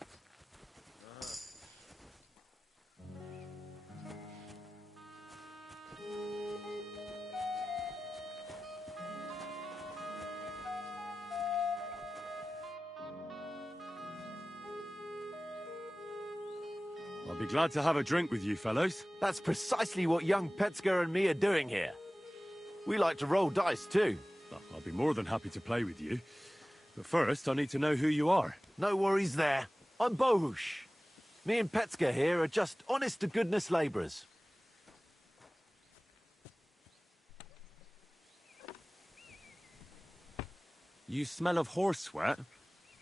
I'll be glad to have a drink with you fellows. That's precisely what young Petska and me are doing here. We like to roll dice too. I'll be more than happy to play with you. But first, I need to know who you are. No worries there. I'm Bohush. Me and Petska here are just honest-to-goodness labourers. You smell of horse sweat,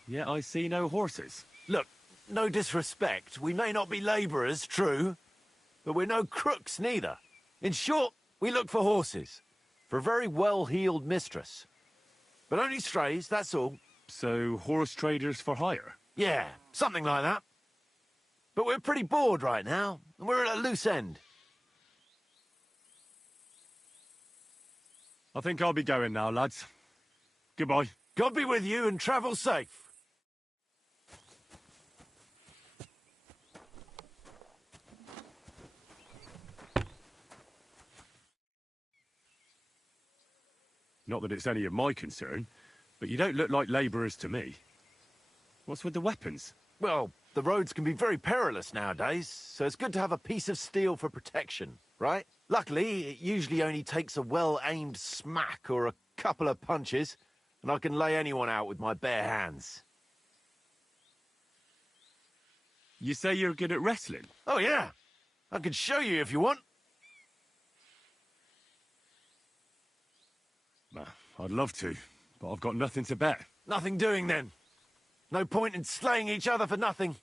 yet I see no horses. Look, no disrespect, we may not be labourers, true, but we're no crooks neither. In short, we look for horses, for a very well-heeled mistress. But only strays, that's all. So, horse traders for hire? Yeah, something like that. But we're pretty bored right now, and we're at a loose end. I think I'll be going now, lads. Goodbye. God be with you and travel safe. Not that it's any of my concern, but you don't look like labourers to me. What's with the weapons? Well, The roads can be very perilous nowadays, so it's good to have a piece of steel for protection, right? Luckily, it usually only takes a well-aimed smack or a couple of punches, and I can lay anyone out with my bare hands. You say you're good at wrestling? Oh, yeah. I can show you if you want. I'd love to, but I've got nothing to bet. Nothing doing, then. No point in slaying each other for nothing.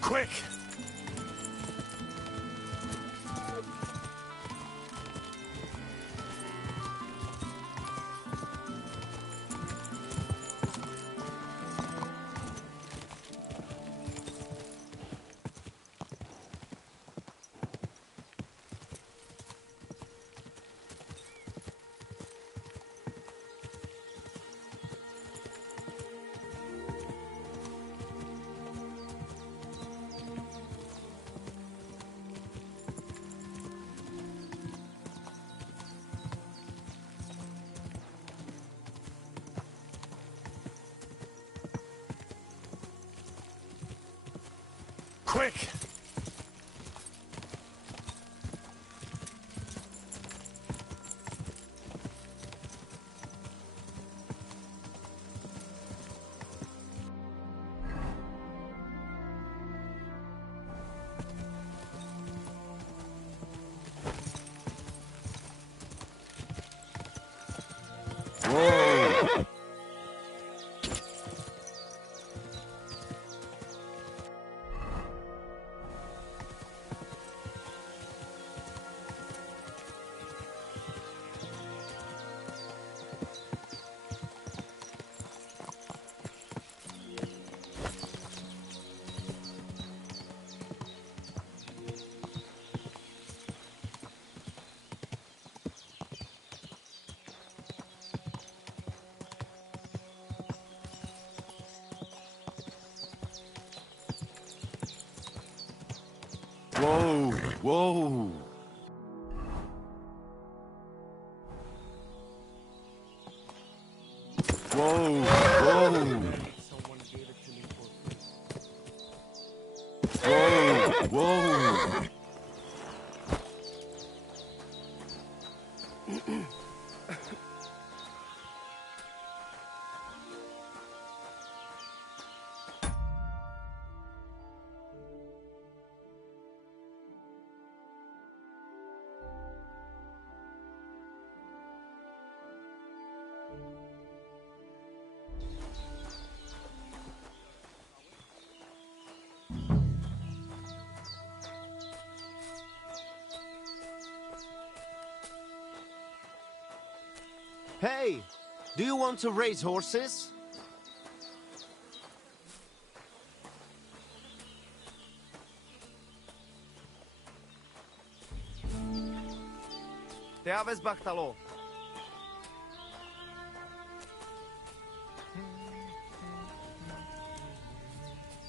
Quick! Quick! Whoa! Whoa! Whoa! Whoa! Whoa! Whoa! Whoa! Hey, do you want to raise horses? Te aves bachtalo.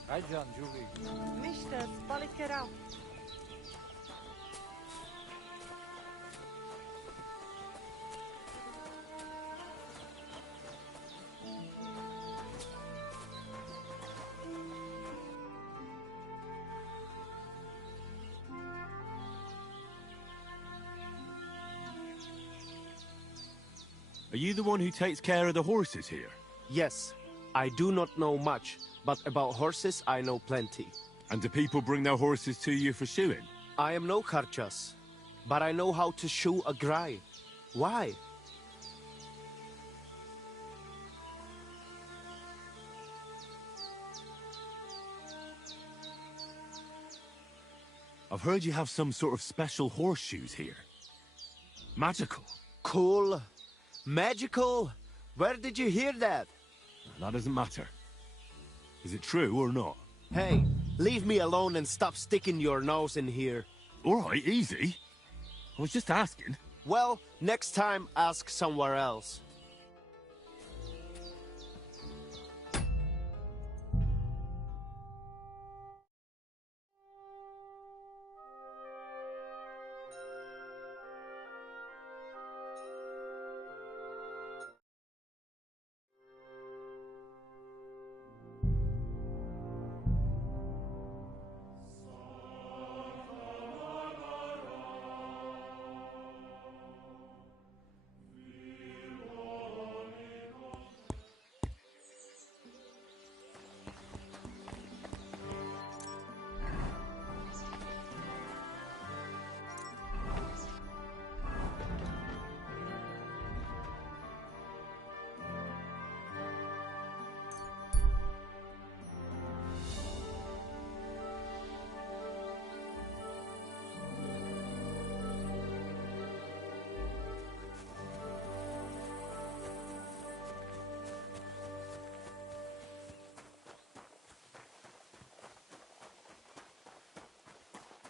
Hi, John, Julie. Mister, spalikerao. Are you the one who takes care of the horses here? Yes. I do not know much, but about horses I know plenty. And do people bring their horses to you for shoeing? I am no Karchas, but I know how to shoe a grai. Why? I've heard you have some sort of special horseshoes here. Magical. Cool. Magical? Where did you hear that? That doesn't matter. Is it true or not? Hey, leave me alone and stop sticking your nose in here. All right, easy. I was just asking. Well, next time, ask somewhere else.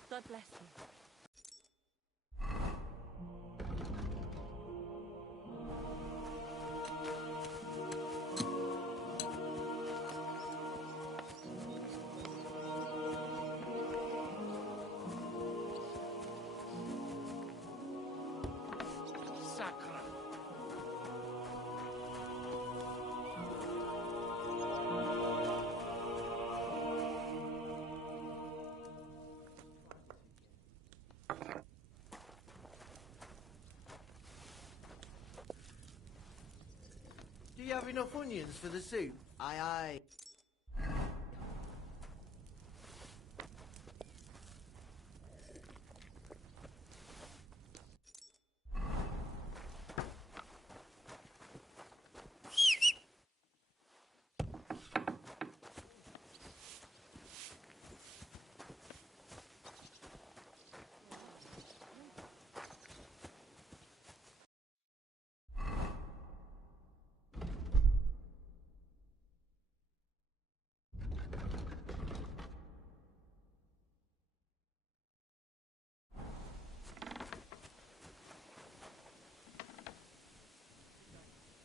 God bless you. Sacre. Do you have enough onions for the soup? Aye, aye.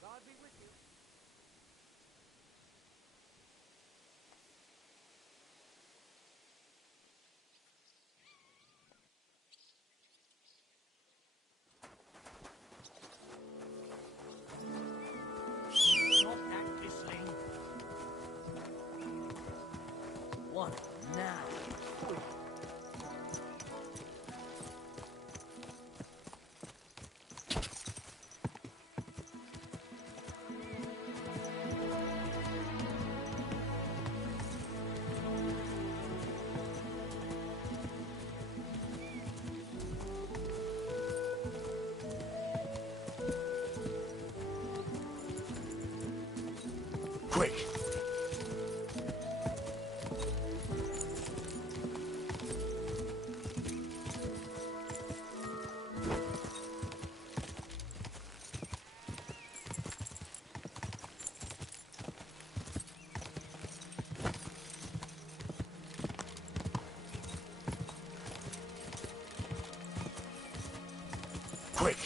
God be with you. Not that whistling. What now? Quick! Quick!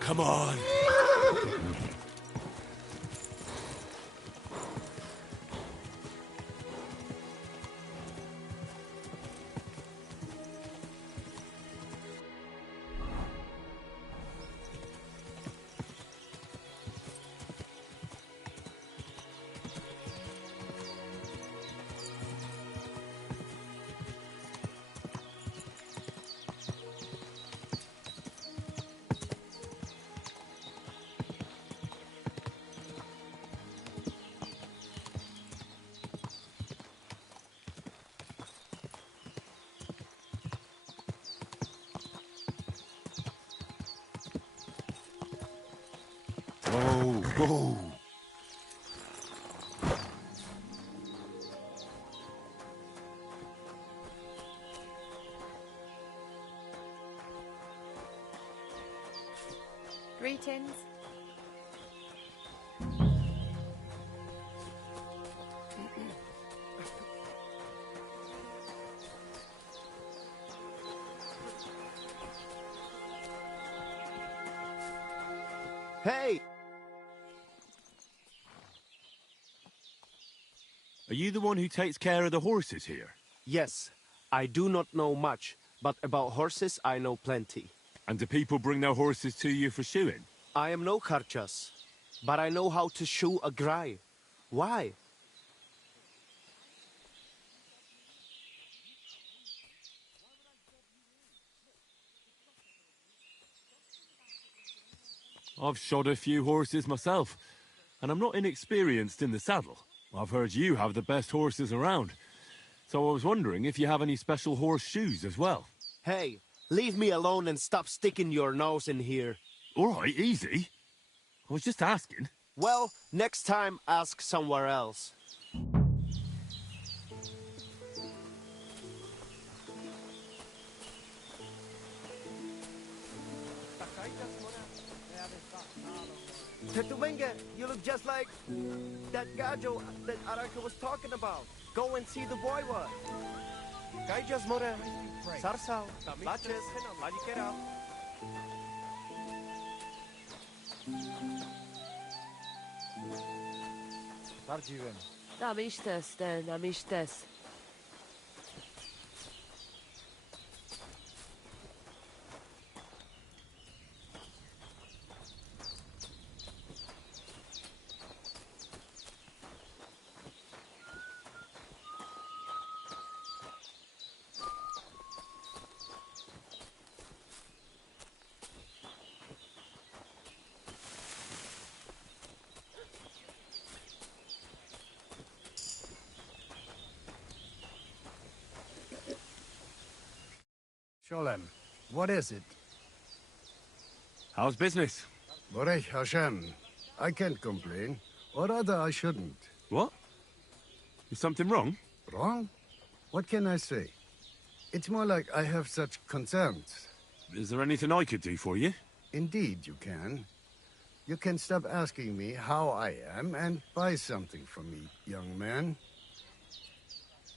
Come on. Whoa, whoa. Greetings. Hey! Are you the one who takes care of the horses here? Yes, I do not know much, but about horses I know plenty. And do people bring their horses to you for shoeing? I am no Karchas, but I know how to shoe a grai. Why? I've shod a few horses myself, and I'm not inexperienced in the saddle. I've heard you have the best horses around, so I was wondering if you have any special horse shoes as well. Hey, leave me alone and stop sticking your nose in here. All right, easy. I was just asking. Well, next time ask somewhere else. Tetumenga, you look just like that gajo that Araka was talking about. Go and see the boy was. Gajas mora, sarsao, laches, lalikera. Namistes. Sholem, what is it? How's business? Borech Hashem. I can't complain. Or rather, I shouldn't. What? Is something wrong? Wrong? What can I say? It's more like I have such concerns. Is there anything I could do for you? Indeed, you can. You can stop asking me how I am and buy something from me, young man.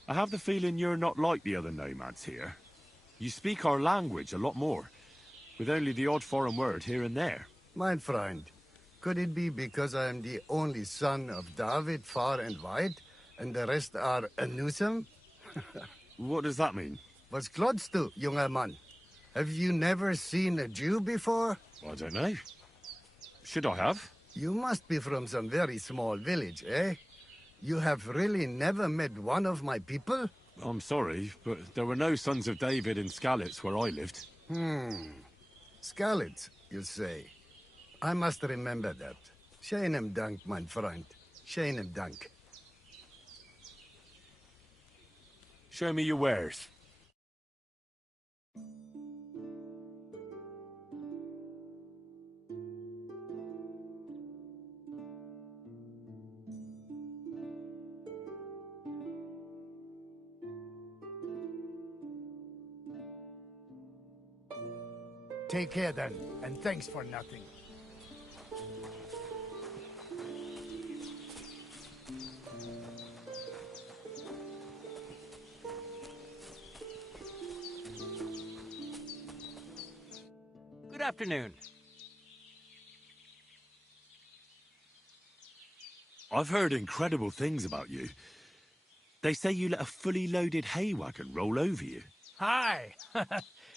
I have the feeling you're not like the other nomads here. You speak our language a lot more, with only the odd foreign word here and there. My friend, could it be because I am the only son of David, far and wide, and the rest are Anusam? What does that mean? Was klotst du, junger Mann? Have you never seen a Jew before? I don't know. Should I have? You must be from some very small village, eh? You have really never met one of my people? I'm sorry, but there were no sons of David in Skalitz where I lived. Skalitz, you say? I must remember that. Sheinem Dank, mein Freund. Sheinem Dank. Show me your wares. Take care then, and thanks for nothing. Good afternoon. I've heard incredible things about you. They say you let a fully loaded hay wagon roll over you. Hi!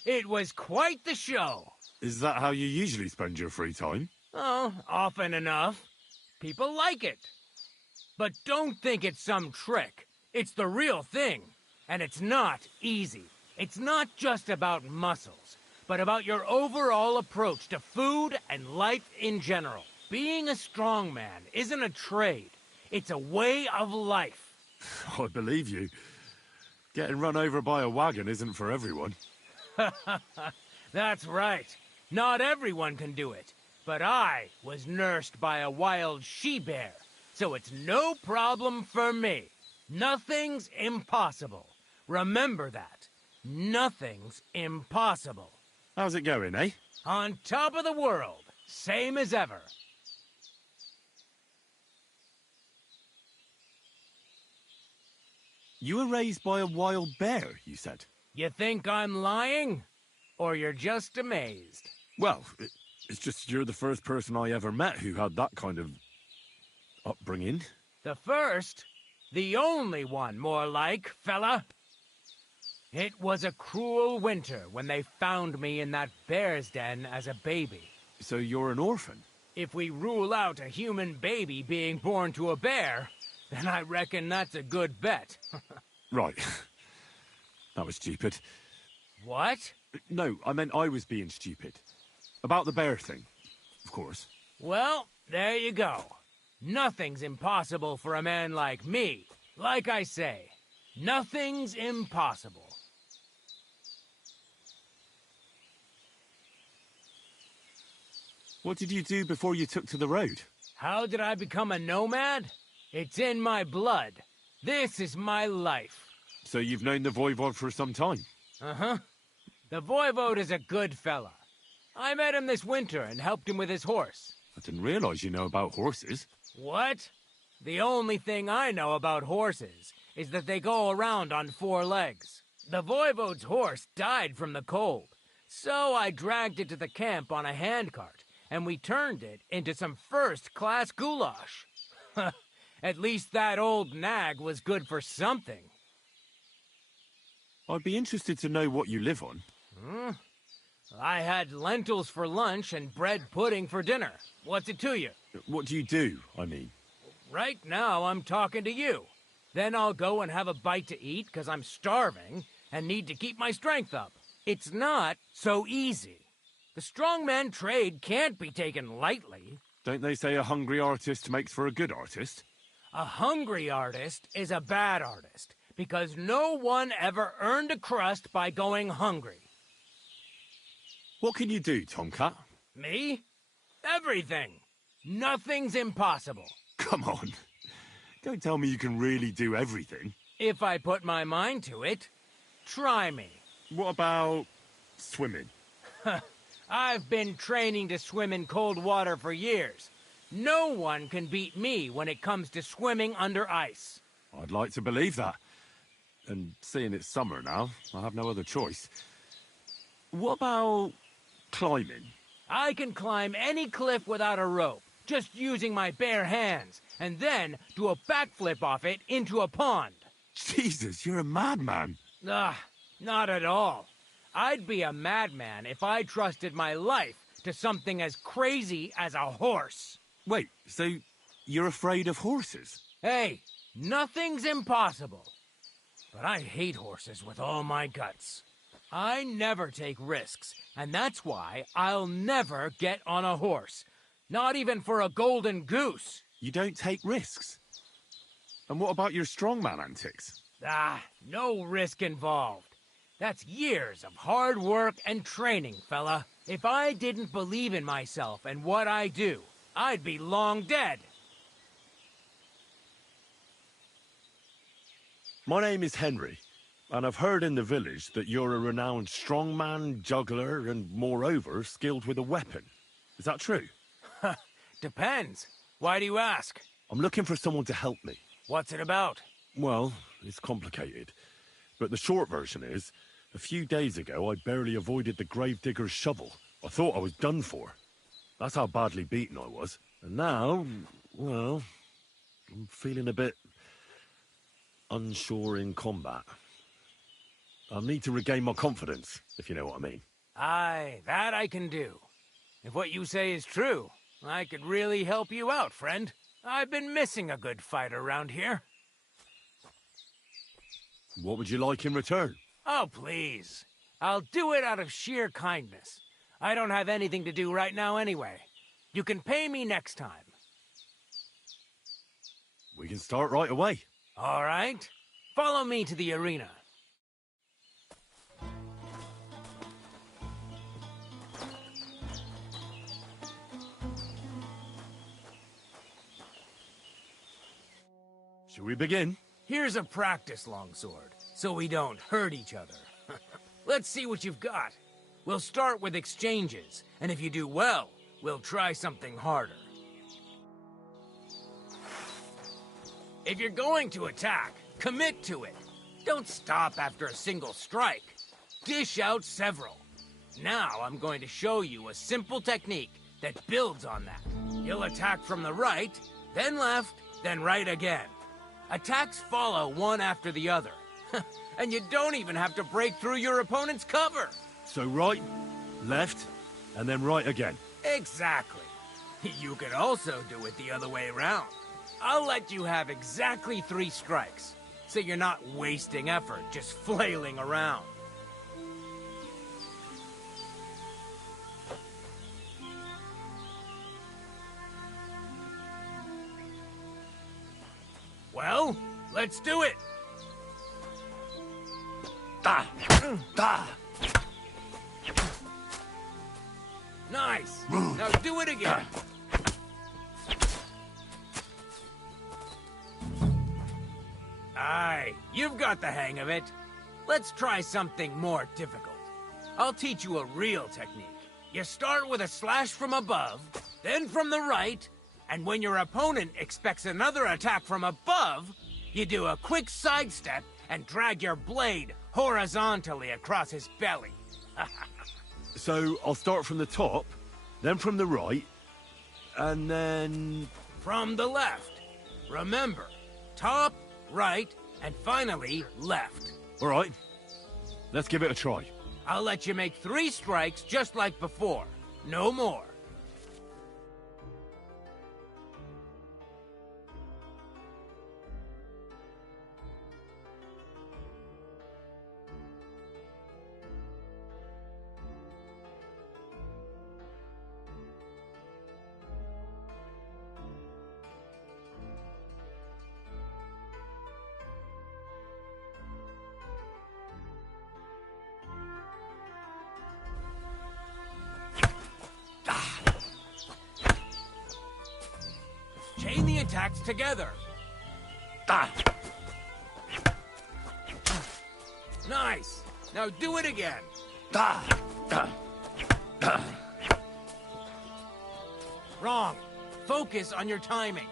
It was quite the show. Is that how you usually spend your free time? Oh, often enough. People like it. But don't think it's some trick. It's the real thing. And it's not easy. It's not just about muscles, but about your overall approach to food and life in general. Being a strongman isn't a trade. It's a way of life. I believe you. Getting run over by a wagon isn't for everyone. That's right. Not everyone can do it. But I was nursed by a wild she-bear, so it's no problem for me. Nothing's impossible. Remember that. Nothing's impossible. How's it going, eh? On top of the world, same as ever. You were raised by a wild bear, you said? You think I'm lying? Or you're just amazed? Well, it's just you're the first person I ever met who had that kind of upbringing. The first? The only one, more like, fella. It was a cruel winter when they found me in that bear's den as a baby. So you're an orphan? If we rule out a human baby being born to a bear, then I reckon that's a good bet. Right. That was stupid. What? No, I meant I was being stupid. About the bear thing, of course. Well, there you go. Nothing's impossible for a man like me. Like I say, nothing's impossible. What did you do before you took to the road? How did I become a nomad? It's in my blood. This is my life. So you've known the Voivod for some time? Uh-huh. The Voivode is a good fella. I met him this winter and helped him with his horse. I didn't realize you know about horses. What? The only thing I know about horses is that they go around on 4 legs. The Voivode's horse died from the cold, so I dragged it to the camp on a handcart, and we turned it into some first-class goulash. At least that old nag was good for something. I'd be interested to know what you live on. I had lentils for lunch and bread pudding for dinner. What's it to you? What do you do, I mean? Right now, I'm talking to you. Then I'll go and have a bite to eat because I'm starving and need to keep my strength up. It's not so easy. The strongman trade can't be taken lightly. Don't they say a hungry artist makes for a good artist? A hungry artist is a bad artist because no one ever earned a crust by going hungry. What can you do, Tomcat? Me? Everything. Nothing's impossible. Come on. Don't tell me you can really do everything. If I put my mind to it, try me. What about swimming? I've been training to swim in cold water for years. No one can beat me when it comes to swimming under ice. I'd like to believe that. And seeing it's summer now, I have no other choice. What about climbing? I can climb any cliff without a rope, just using my bare hands, and then do a backflip off it into a pond. Jesus, you're a madman. Not at all. I'd be a madman if I trusted my life to something as crazy as a horse. Wait, so you're afraid of horses? Hey, nothing's impossible. But I hate horses with all my guts. I never take risks, and that's why I'll never get on a horse. Not even for a golden goose. You don't take risks? And what about your strongman antics? No risk involved. That's years of hard work and training, fella. If I didn't believe in myself and what I do, I'd be long dead. My name is Henry, and I've heard in the village that you're a renowned strongman, juggler, and moreover, skilled with a weapon. Is that true? Depends. Why do you ask? I'm looking for someone to help me. What's it about? Well, it's complicated. But the short version is, a few days ago I barely avoided the gravedigger's shovel. I thought I was done for. That's how badly beaten I was. And now, well, I'm feeling a bit unsure in combat. I'll need to regain my confidence, if you know what I mean. Aye, that I can do. If what you say is true, I could really help you out, friend. I've been missing a good fight around here. What would you like in return? Oh, please. I'll do it out of sheer kindness. I don't have anything to do right now anyway. You can pay me next time. We can start right away. All right. Follow me to the arena. Should we begin? Here's a practice longsword, so we don't hurt each other. Let's see what you've got. We'll start with exchanges, and if you do well, we'll try something harder. If you're going to attack, commit to it. Don't stop after a single strike. Dish out several. Now I'm going to show you a simple technique that builds on that. You'll attack from the right, then left, then right again. Attacks follow one after the other. And you don't even have to break through your opponent's cover. So right, left, and then right again. Exactly. You could also do it the other way around. I'll let you have exactly 3 strikes, so you're not wasting effort just flailing around. Well, let's do it! Da! Da! Nice! Now do it again! Aye, you've got the hang of it. Let's try something more difficult. I'll teach you a real technique. You start with a slash from above, then from the right, and when your opponent expects another attack from above, you do a quick sidestep and drag your blade horizontally across his belly. So I'll start from the top, then from the right, and then... From the left. Remember, top, right, and finally, left. All right, let's give it a try. I'll let you make 3 strikes just like before. No more. Chain the attacks together. Ah. Nice. Now do it again. Da. Da. Da. Wrong. Focus on your timing.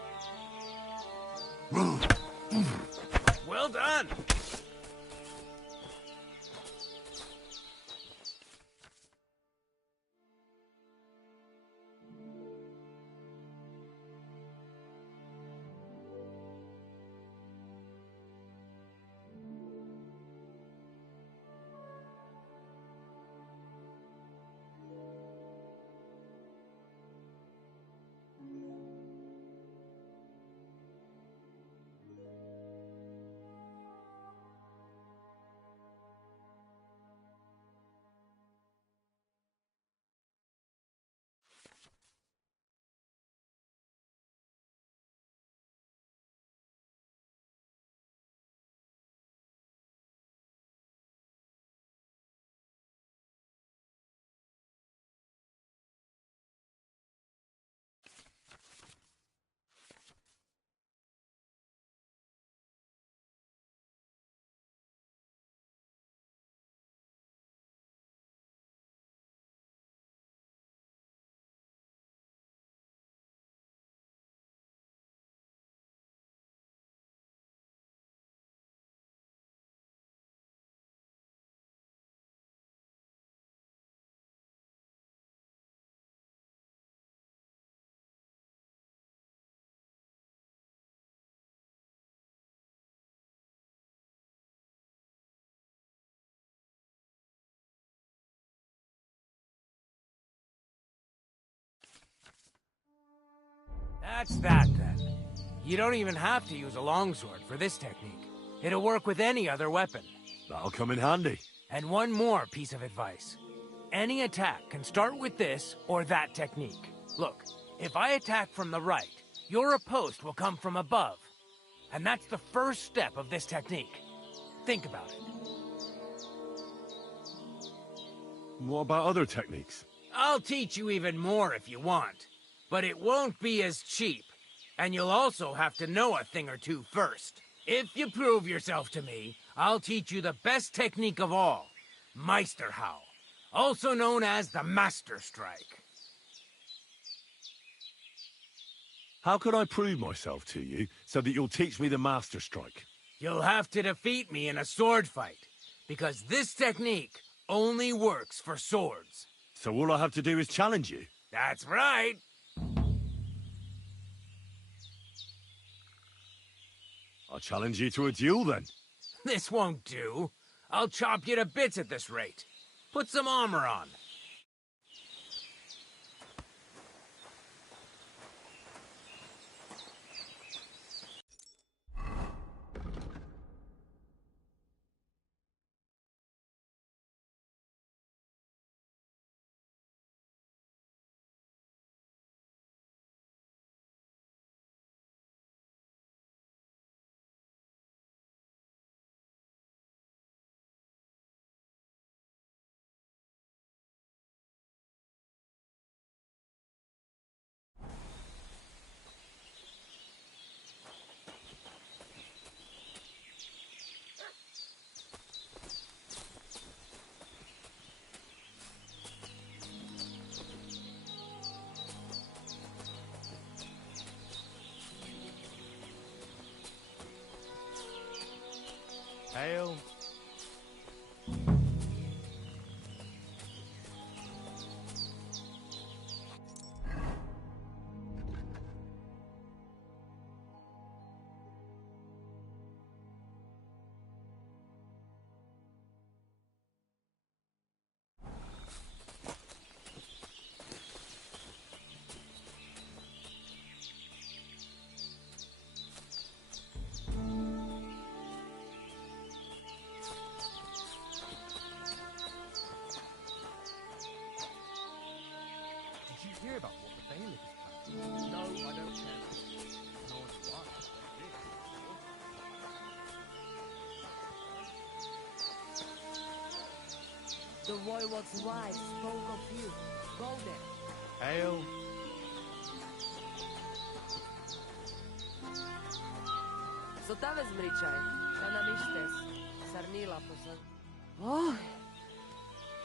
Well done. That's that, then. You don't even have to use a longsword for this technique. It'll work with any other weapon. That'll come in handy. And one more piece of advice. Any attack can start with this or that technique. Look, if I attack from the right, your riposte will come from above. And that's the first step of this technique. Think about it. What about other techniques? I'll teach you even more if you want. But it won't be as cheap. And you'll also have to know a thing or two first. If you prove yourself to me, I'll teach you the best technique of all, Meisterhau, also known as the Master Strike. How can I prove myself to you so that you'll teach me the Master Strike? You'll have to defeat me in a sword fight, because this technique only works for swords. So all I have to do is challenge you? That's right. I'll challenge you to a duel then. This won't do. I'll chop you to bits at this rate. Put some armor on. Hail. Did you hear about what the bailiff is planning? No, I don't care. Nor do I. The voivode's wife spoke of you. Go there. Hail. Sotave zmričaj. Kanamištes. Sarnila posa. Oh,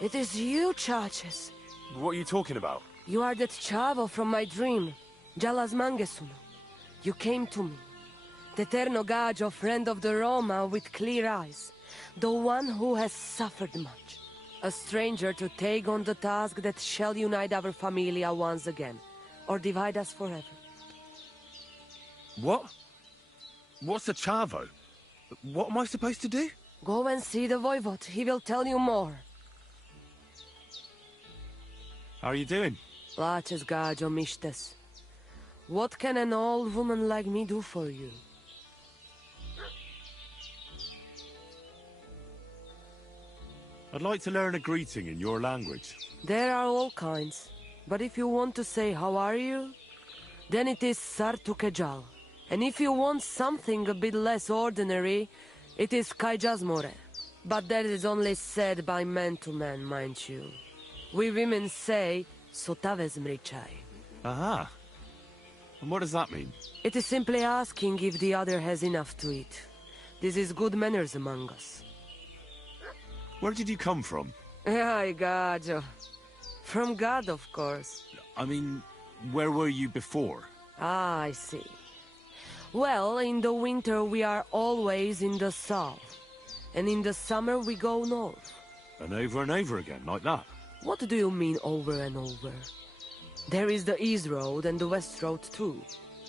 it is you, Churches. What are you talking about? You are that chavo from my dream, Jalas Mangesun. You came to me, the Eterno Gajo, friend of the Roma with clear eyes, the one who has suffered much. A stranger to take on the task that shall unite our familia once again, or divide us forever. What? What's a chavo? What am I supposed to do? Go and see the voivode. He will tell you more. How are you doing? Laches Gajo Mishtes. What can an old woman like me do for you? I'd like to learn a greeting in your language. There are all kinds. But if you want to say how are you, then it is Sartukejal. And if you want something a bit less ordinary, it is Kaijazmore. But that is only said by man to man, mind you. We women say Sotavezmrichai. Aha. And what does that mean? It is simply asking if the other has enough to eat. This is good manners among us. Where did you come from? Ay, Gajo. From God, of course. I mean, where were you before? Ah, I see. Well, in the winter we are always in the south. And in the summer we go north. And over again, like that? What do you mean over and over? There is the East Road and the West Road too,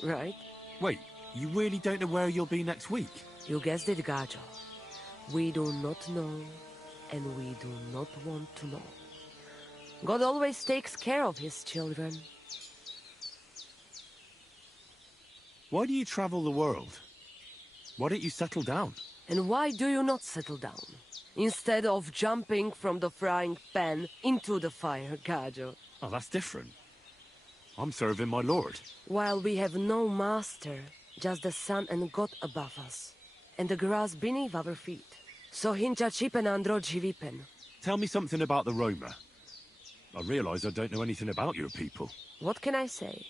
right? Wait, you really don't know where you'll be next week? You guessed it, Gajo. We do not know, and we do not want to know. God always takes care of his children. Why do you travel the world? Why don't you settle down? And why do you not settle down? Instead of jumping from the frying pan into the fire, Gajo. Oh, that's different. I'm serving my lord. While we have no master, just the sun and God above us, and the grass beneath our feet. So hincha chipen andro jivipen. Tell me something about the Roma. I realize I don't know anything about your people. What can I say?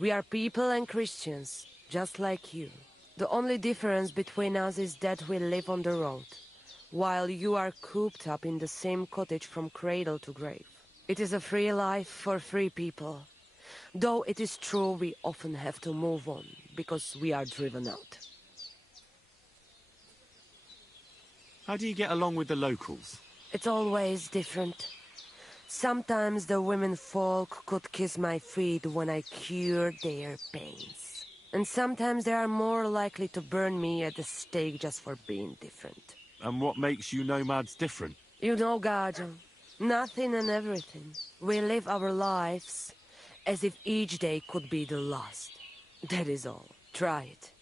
We are people and Christians, just like you. The only difference between us is that we live on the road, while you are cooped up in the same cottage from cradle to grave. It is a free life for free people, though it is true we often have to move on, because we are driven out. How do you get along with the locals? It's always different. Sometimes the women folk could kiss my feet when I cured their pains. And sometimes they are more likely to burn me at the stake just for being different. And what makes you nomads different? You know, Gajo, nothing and everything. We live our lives as if each day could be the last. That is all. Try it.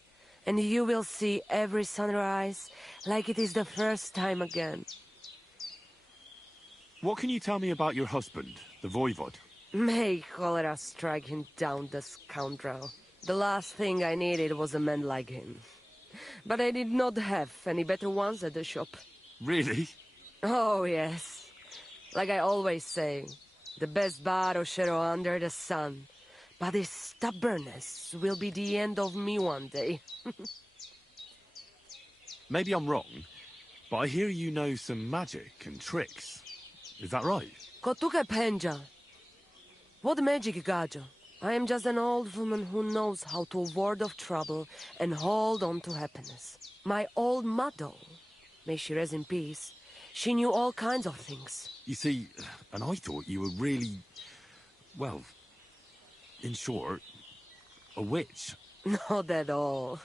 And you will see every sunrise like it is the first time again. What can you tell me about your husband, the Voivod? May cholera strike him down, the scoundrel. The last thing I needed was a man like him. But I did not have any better ones at the shop. Really? Oh, yes. Like I always say, the best Baroshero under the sun. But his stubbornness will be the end of me one day. Maybe I'm wrong, but I hear you know some magic and tricks. Is that right? Kotuke Penja. What magic, Gajo? I am just an old woman who knows how to ward off trouble and hold on to happiness. My old mother, may she rest in peace, she knew all kinds of things. You see, and I thought you were really, well, in short, a witch. Not at all.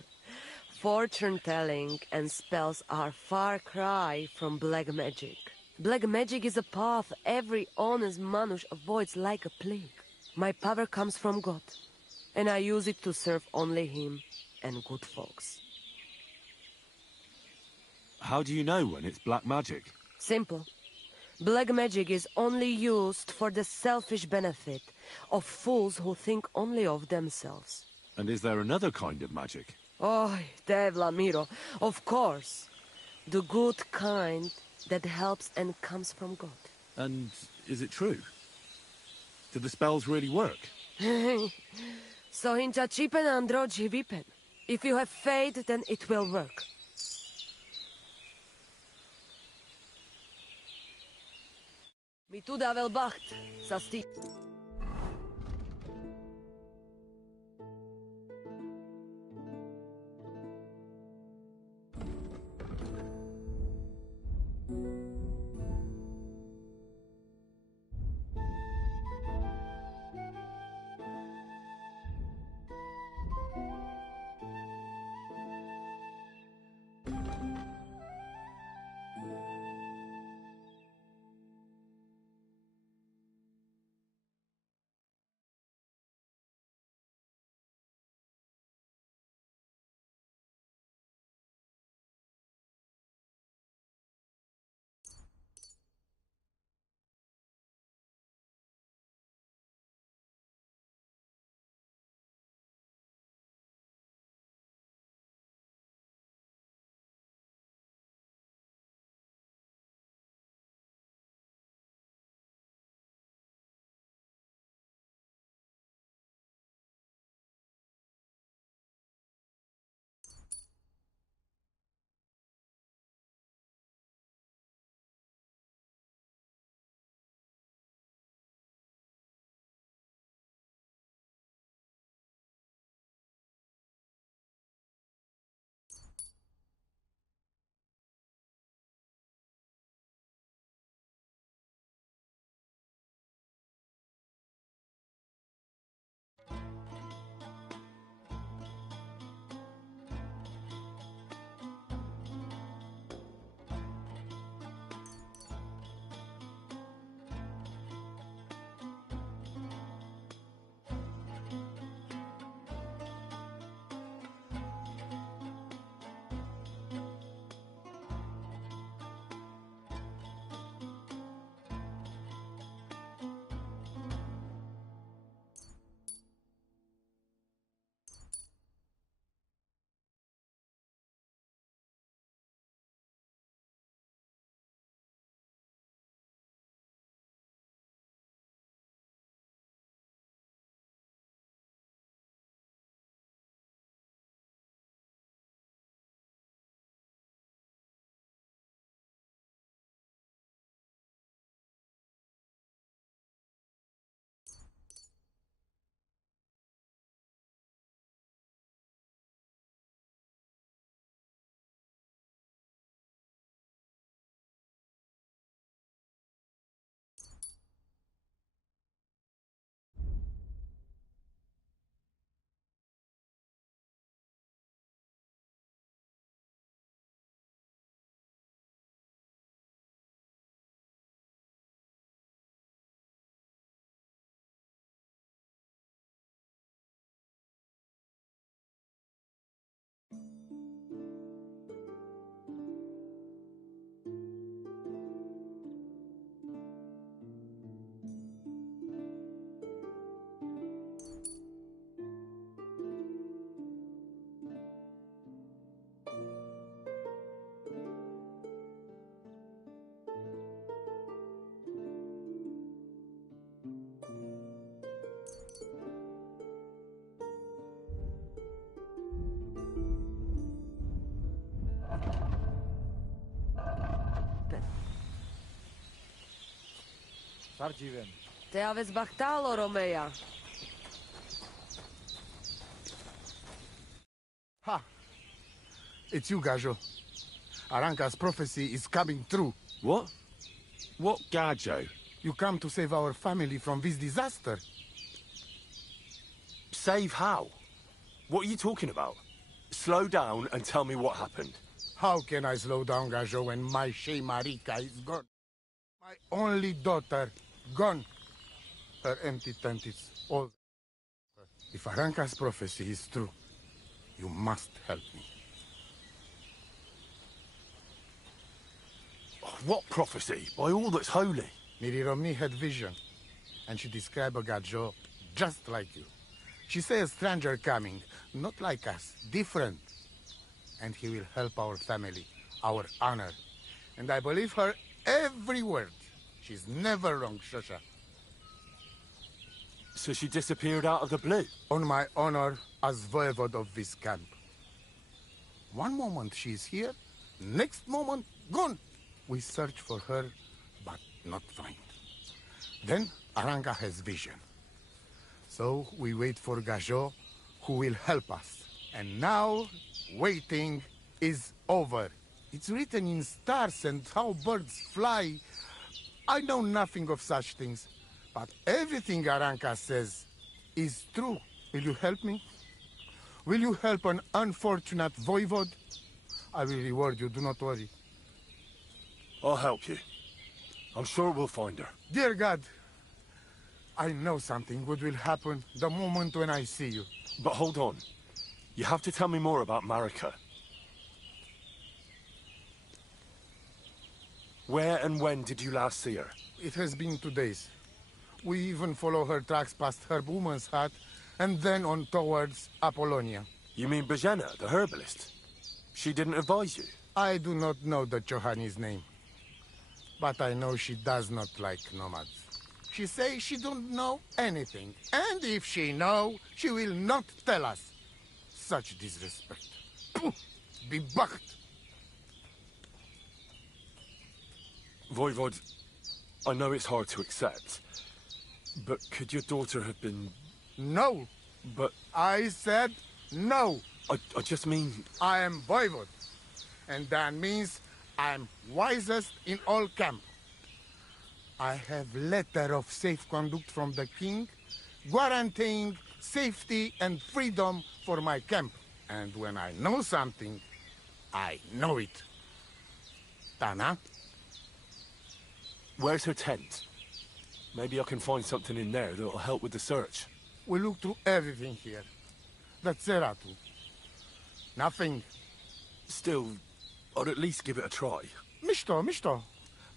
Fortune-telling and spells are far cry from black magic. Black magic is a path every honest Manush avoids like a plague. My power comes from God, and I use it to serve only Him and good folks. How do you know when it's black magic? Simple. Black magic is only used for the selfish benefit of fools who think only of themselves. And is there another kind of magic? Oh, Devla Miro, of course. The good kind that helps and comes from God. And is it true? Do the spells really work? So hincha chipen androji vipen. If you have faith, then it will work. Mi tu davel bacht, sasti. Te aveți bactalo, Romea. Ha! It's you, Gajo. Aranka's prophecy is coming true. What? What Gajo? You come to save our family from this disaster. Save how? What are you talking about? Slow down and tell me what happened. How can I slow down, Gajo, when my Shea Marika is gone? My only daughter, gone. Her empty tent is all. If Aranka's prophecy is true, you must help me. What prophecy? By all that's holy. Miri Romni had vision, and she described a Gajo just like you. She said a stranger coming, not like us, different. And he will help our family, our honor. And I believe her every word. She's never wrong, Shosha. So she disappeared out of the blue? On my honor as voivode of this camp. One moment she's here, next moment gone. We search for her, but not find. Then Aranka has vision. So we wait for Gajo, who will help us. And now, waiting is over. It's written in stars and how birds fly. I know nothing of such things, but everything Aranka says is true. Will you help me? Will you help an unfortunate voivode? I will reward you, do not worry. I'll help you. I'm sure we'll find her. Dear God, I know something good will happen the moment when I see you. But hold on. You have to tell me more about Marika. Where and when did you last see her? It has been 2 days. We even follow her tracks past her woman's hut and then on towards Apollonia. You mean Bajena, the herbalist? She didn't advise you? I do not know the Johani's name. But I know she does not like nomads. She says she don't know anything. And if she know, she will not tell us. Such disrespect. Pooh! Be bucked! Voivod, I know it's hard to accept, but could your daughter have been... No! But... I said no! I just mean... I am Voivod, and that means I am wisest in all camp. I have letter of safe conduct from the king, guaranteeing safety and freedom for my camp. And when I know something, I know it. Tana? Where's her tent? Maybe I can find something in there that'll help with the search. We look through everything here. The Ceratu. Nothing. Still, I'd at least give it a try. Mishto.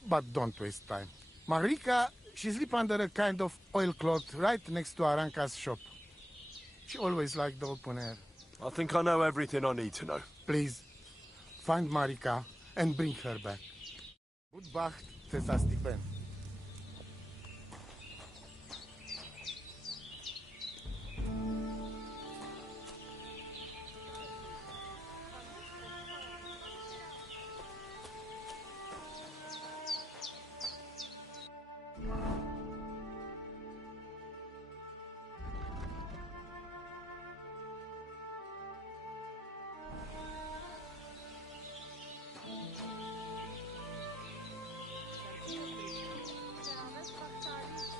But don't waste time. Marika, she sleep under a kind of oilcloth right next to Aranka's shop. She always liked the open air. I think I know everything I need to know. Please, find Marika and bring her back. Good Bacht, Tessa Stephen.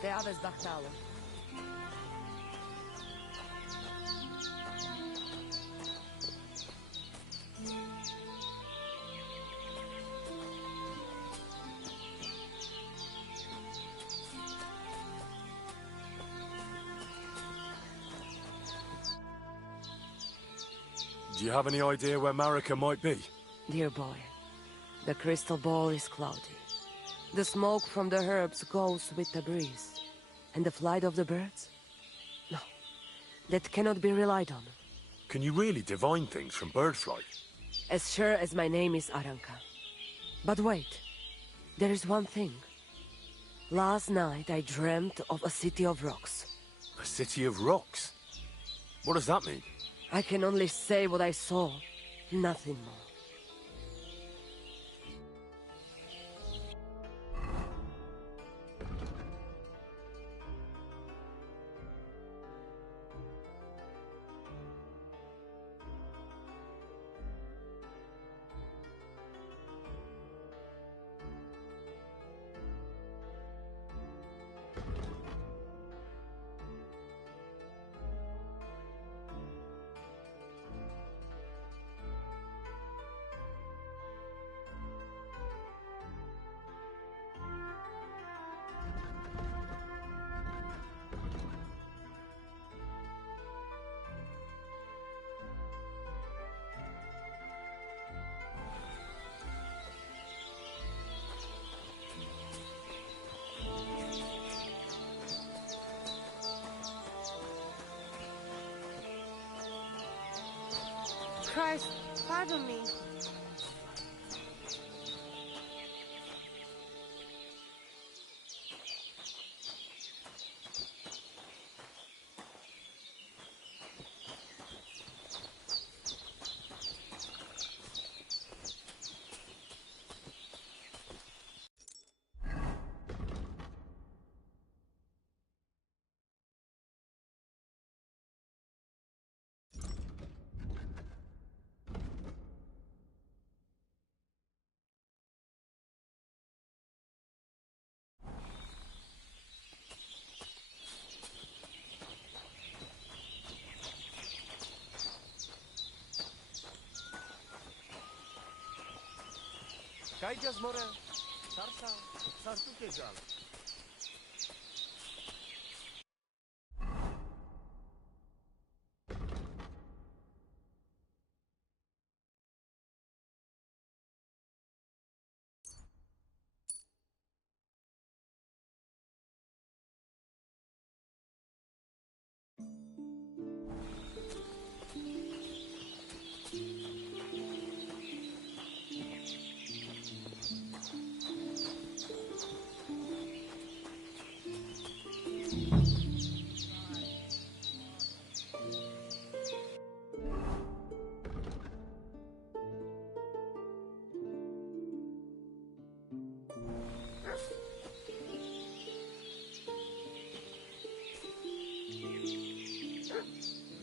Te aveți bactalo. Do you have any idea where Marika might be? Dear boy, the crystal ball is cloudy. The smoke from the herbs goes with the breeze. And the flight of the birds? No, that cannot be relied on. Can you really divine things from bird flight? As sure as my name is Aranka. But wait, there is one thing. Last night I dreamt of a city of rocks. A city of rocks? What does that mean? I can only say what I saw, nothing more. Guys, pardon me. Kaijas more. Sarsa. Sartu kejal.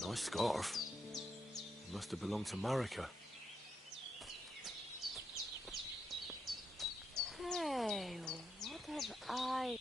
Nice scarf. Must have belonged to Marika. Hey, what have I...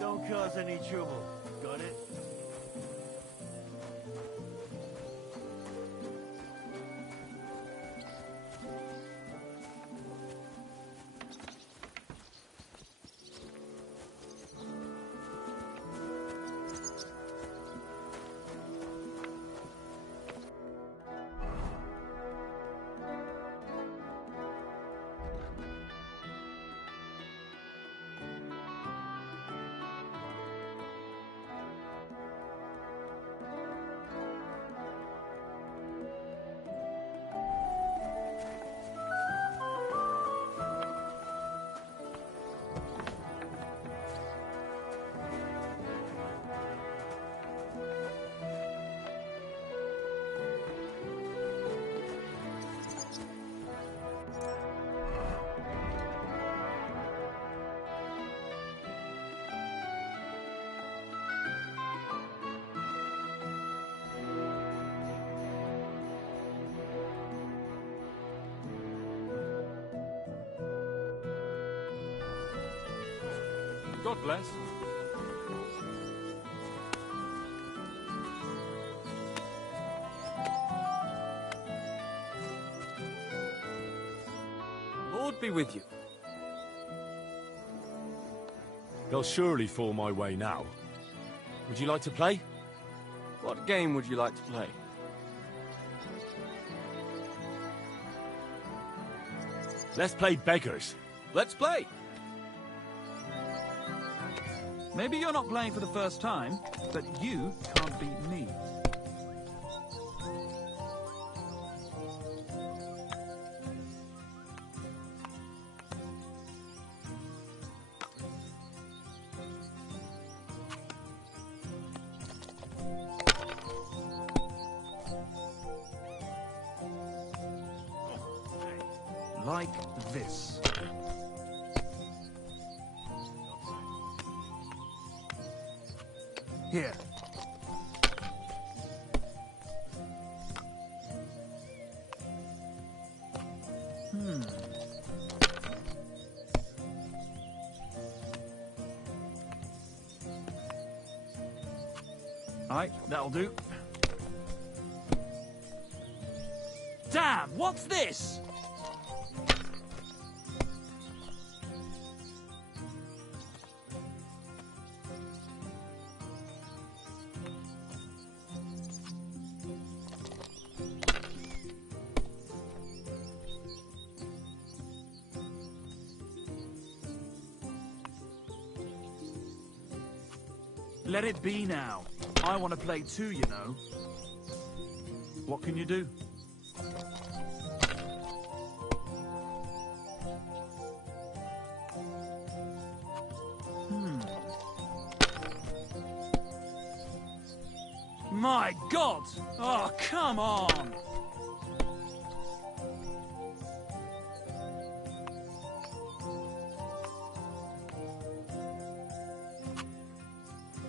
Don't cause any trouble. Got it? God bless. Lord be with you. They'll surely fall my way now. Would you like to play? What game would you like to play? Let's play beggars. Let's play! Maybe you're not playing for the first time, but you can't beat me. Like this. Here. Alright, that'll do. Damn, what's this? Let it be now. I want to play too, you know. What can you do? My God! Oh, come on!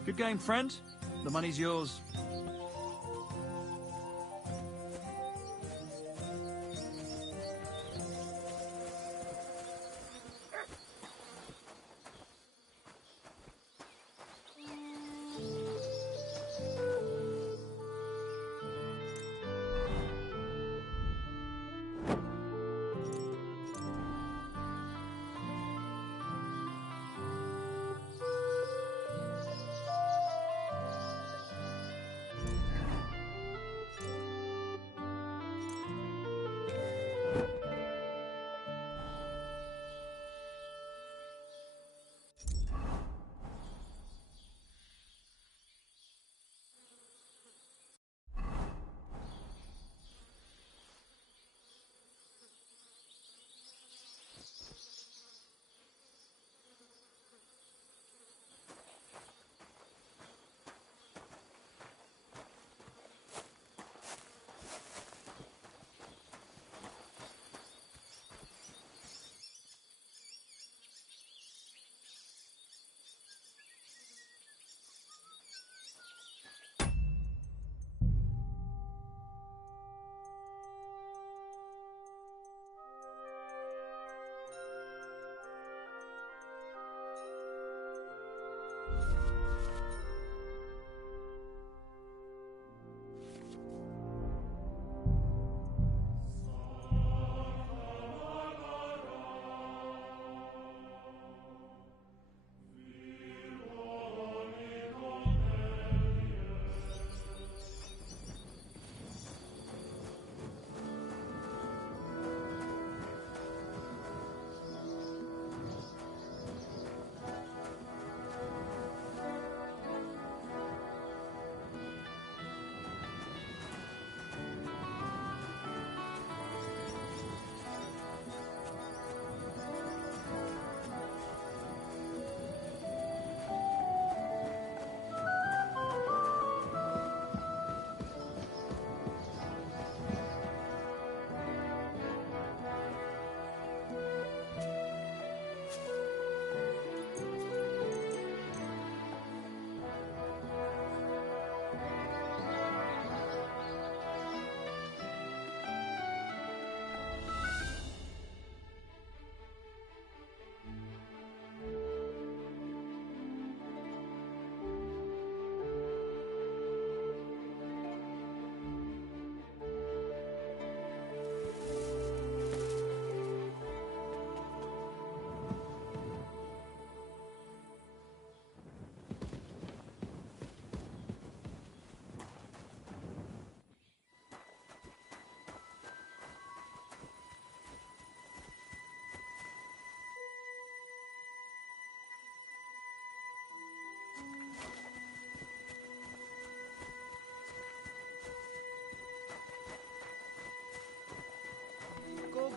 Good game, friend. The money's yours.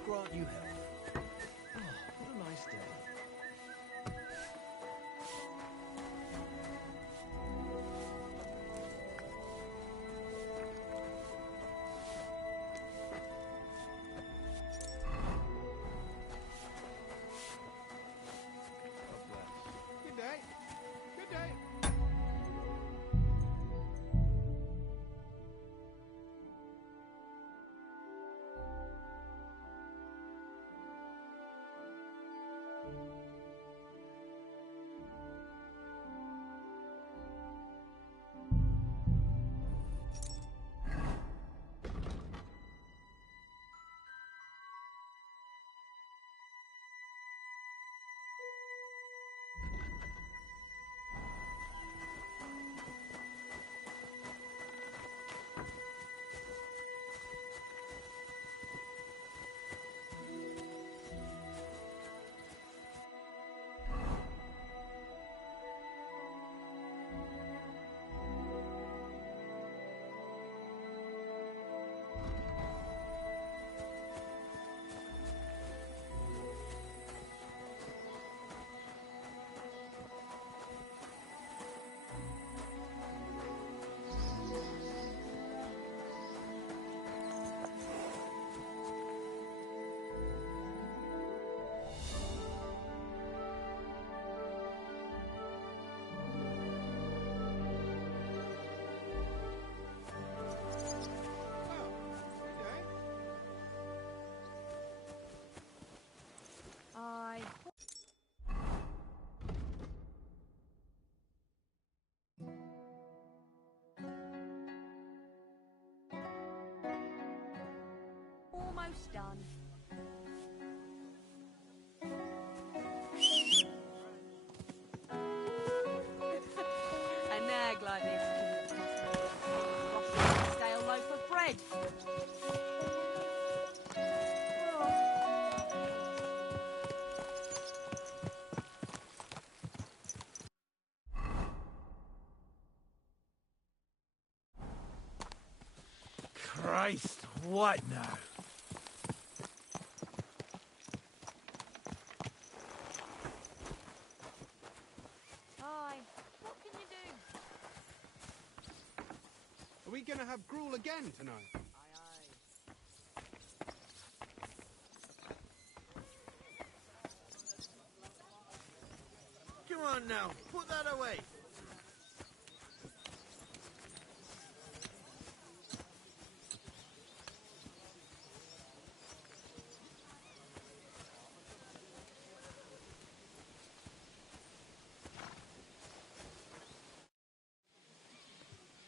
grant you health. Oh, what a nice day. Good day. Good day. I... Almost done. A nag like this couldn't cost a stale loaf of bread. Christ, what now? Aye, what can you do? Are we going to have gruel again tonight? Come on now, put that away.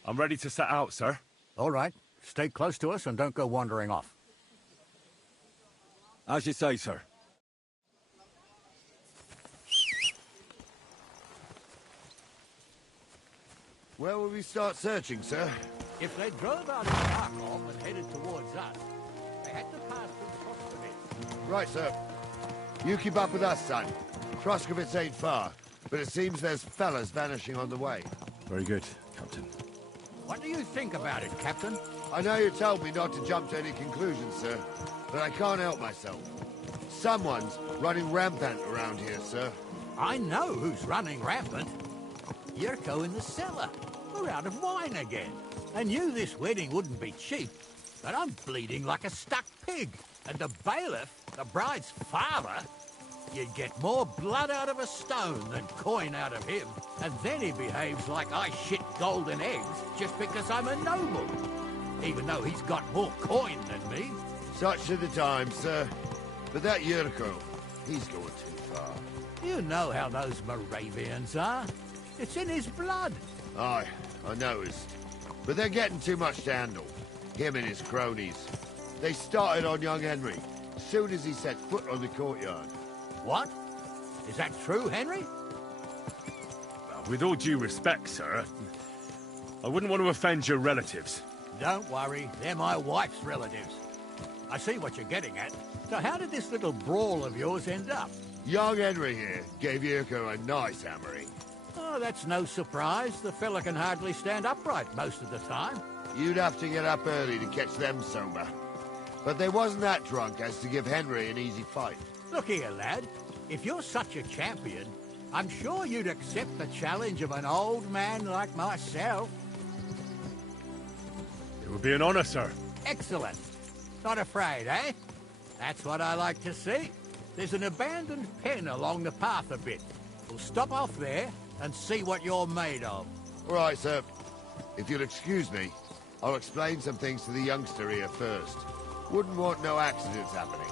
I'm ready to set out, sir. All right. Stay close to us and don't go wandering off. As you say, sir. Where will we start searching, sir? If they drove out of Krakow and headed towards us, they had to pass through Kroskovitz. Right, sir. You keep up with us, son. Kroskovitz ain't far, but it seems there's fellas vanishing on the way. Very good, Captain. What do you think about it, Captain? I know you told me not to jump to any conclusions, sir, but I can't help myself. Someone's running rampant around here, sir. I know who's running rampant. Yurko in the cellar. We're out of wine again. I knew this wedding wouldn't be cheap, but I'm bleeding like a stuck pig. And the bailiff, the bride's father, you'd get more blood out of a stone than coin out of him. And then he behaves like I shit golden eggs just because I'm a noble. Even though he's got more coin than me. Such are the times, sir. But that Yurko, he's going too far. You know how those Moravians are. It's in his blood. Aye, I noticed. But they're getting too much to handle. Him and his cronies. They started on young Henry, as soon as he set foot on the courtyard. What? Is that true, Henry? With all due respect, sir, I wouldn't want to offend your relatives. Don't worry, they're my wife's relatives. I see what you're getting at. So how did this little brawl of yours end up? Young Henry here gave Yurko a nice hammering. Oh, that's no surprise. The fella can hardly stand upright most of the time. You'd have to get up early to catch them sober. But they wasn't that drunk as to give Henry an easy fight. Look here, lad. If you're such a champion, I'm sure you'd accept the challenge of an old man like myself. It would be an honor, sir. Excellent. Not afraid, eh? That's what I like to see. There's an abandoned pen along the path a bit. We'll stop off there and see what you're made of. All right, sir. If you'll excuse me, I'll explain some things to the youngster here first. Wouldn't want no accidents happening.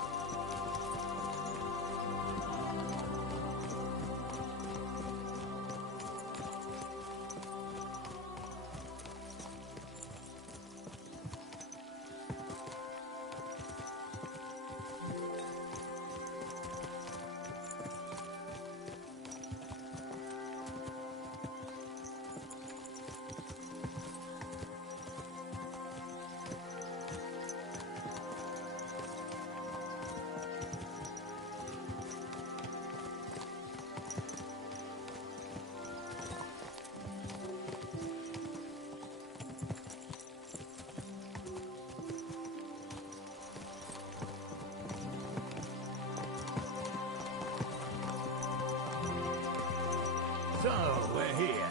So, we're here.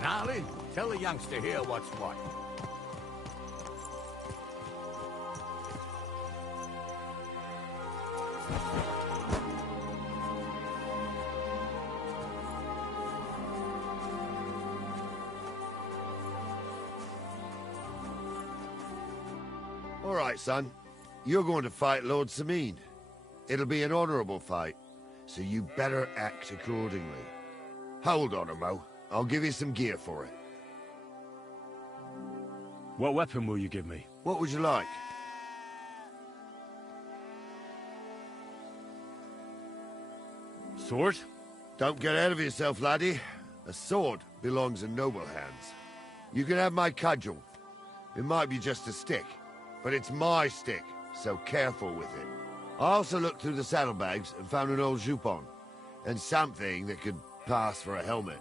Gnarly, tell the youngster here what's what. All right, son. You're going to fight Lord Sameen. It'll be an honorable fight, so you better act accordingly. Hold on, Mo. I'll give you some gear for it. What weapon will you give me? What would you like? Sword? Don't get ahead of yourself, laddie. A sword belongs in noble hands. You can have my cudgel. It might be just a stick, but it's my stick, so careful with it. I also looked through the saddlebags and found an old jupon, and something that could pass for a helmet.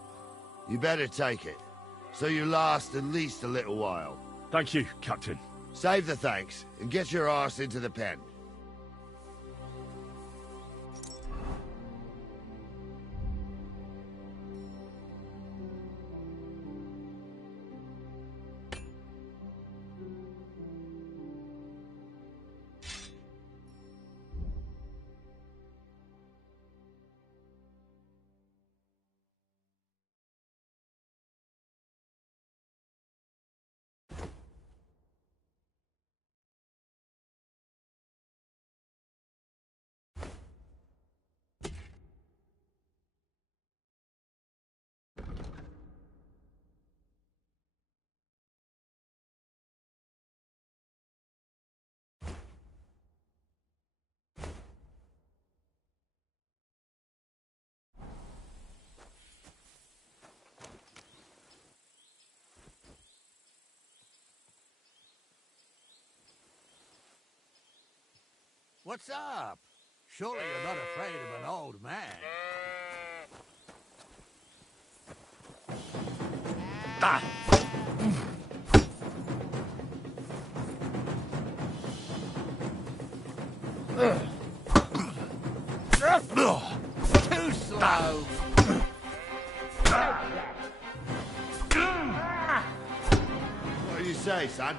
You better take it, so you last at least a little while. Thank you, Captain. Save the thanks, and get your arse into the pen. What's up? Surely you're not afraid of an old man. Ah! Too slow. What do you say, son?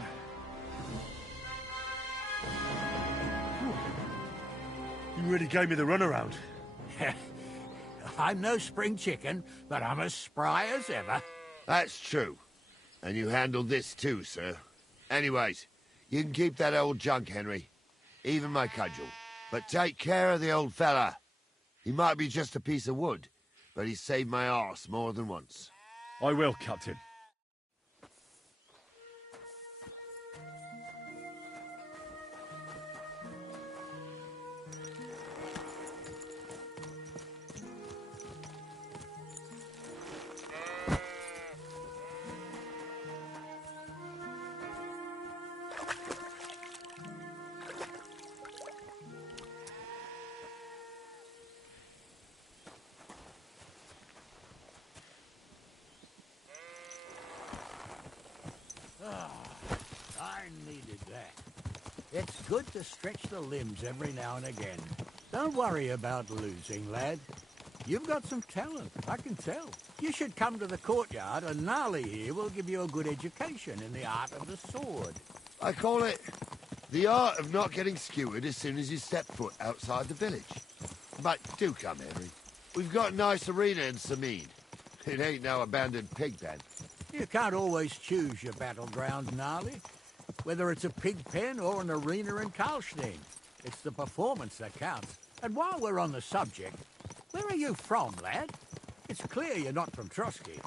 You really gave me the runaround. I'm no spring chicken, but I'm as spry as ever. That's true. And you handled this too, sir. Anyways, you can keep that old junk, Henry. Even my cudgel. But take care of the old fella. He might be just a piece of wood, but he saved my arse more than once. I will, Captain. I needed that. It's good to stretch the limbs every now and again. Don't worry about losing, lad. You've got some talent, I can tell. You should come to the courtyard and Gnarly here will give you a good education in the art of the sword. I call it the art of not getting skewered as soon as you step foot outside the village. But do come, Henry. We've got a nice arena in Sameen. It ain't no abandoned pig pen. You can't always choose your battleground, Gnarly. Whether it's a pig pen or an arena in Karlstein. It's the performance that counts. And while we're on the subject, where are you from, lad? It's clear you're not from Trotsky.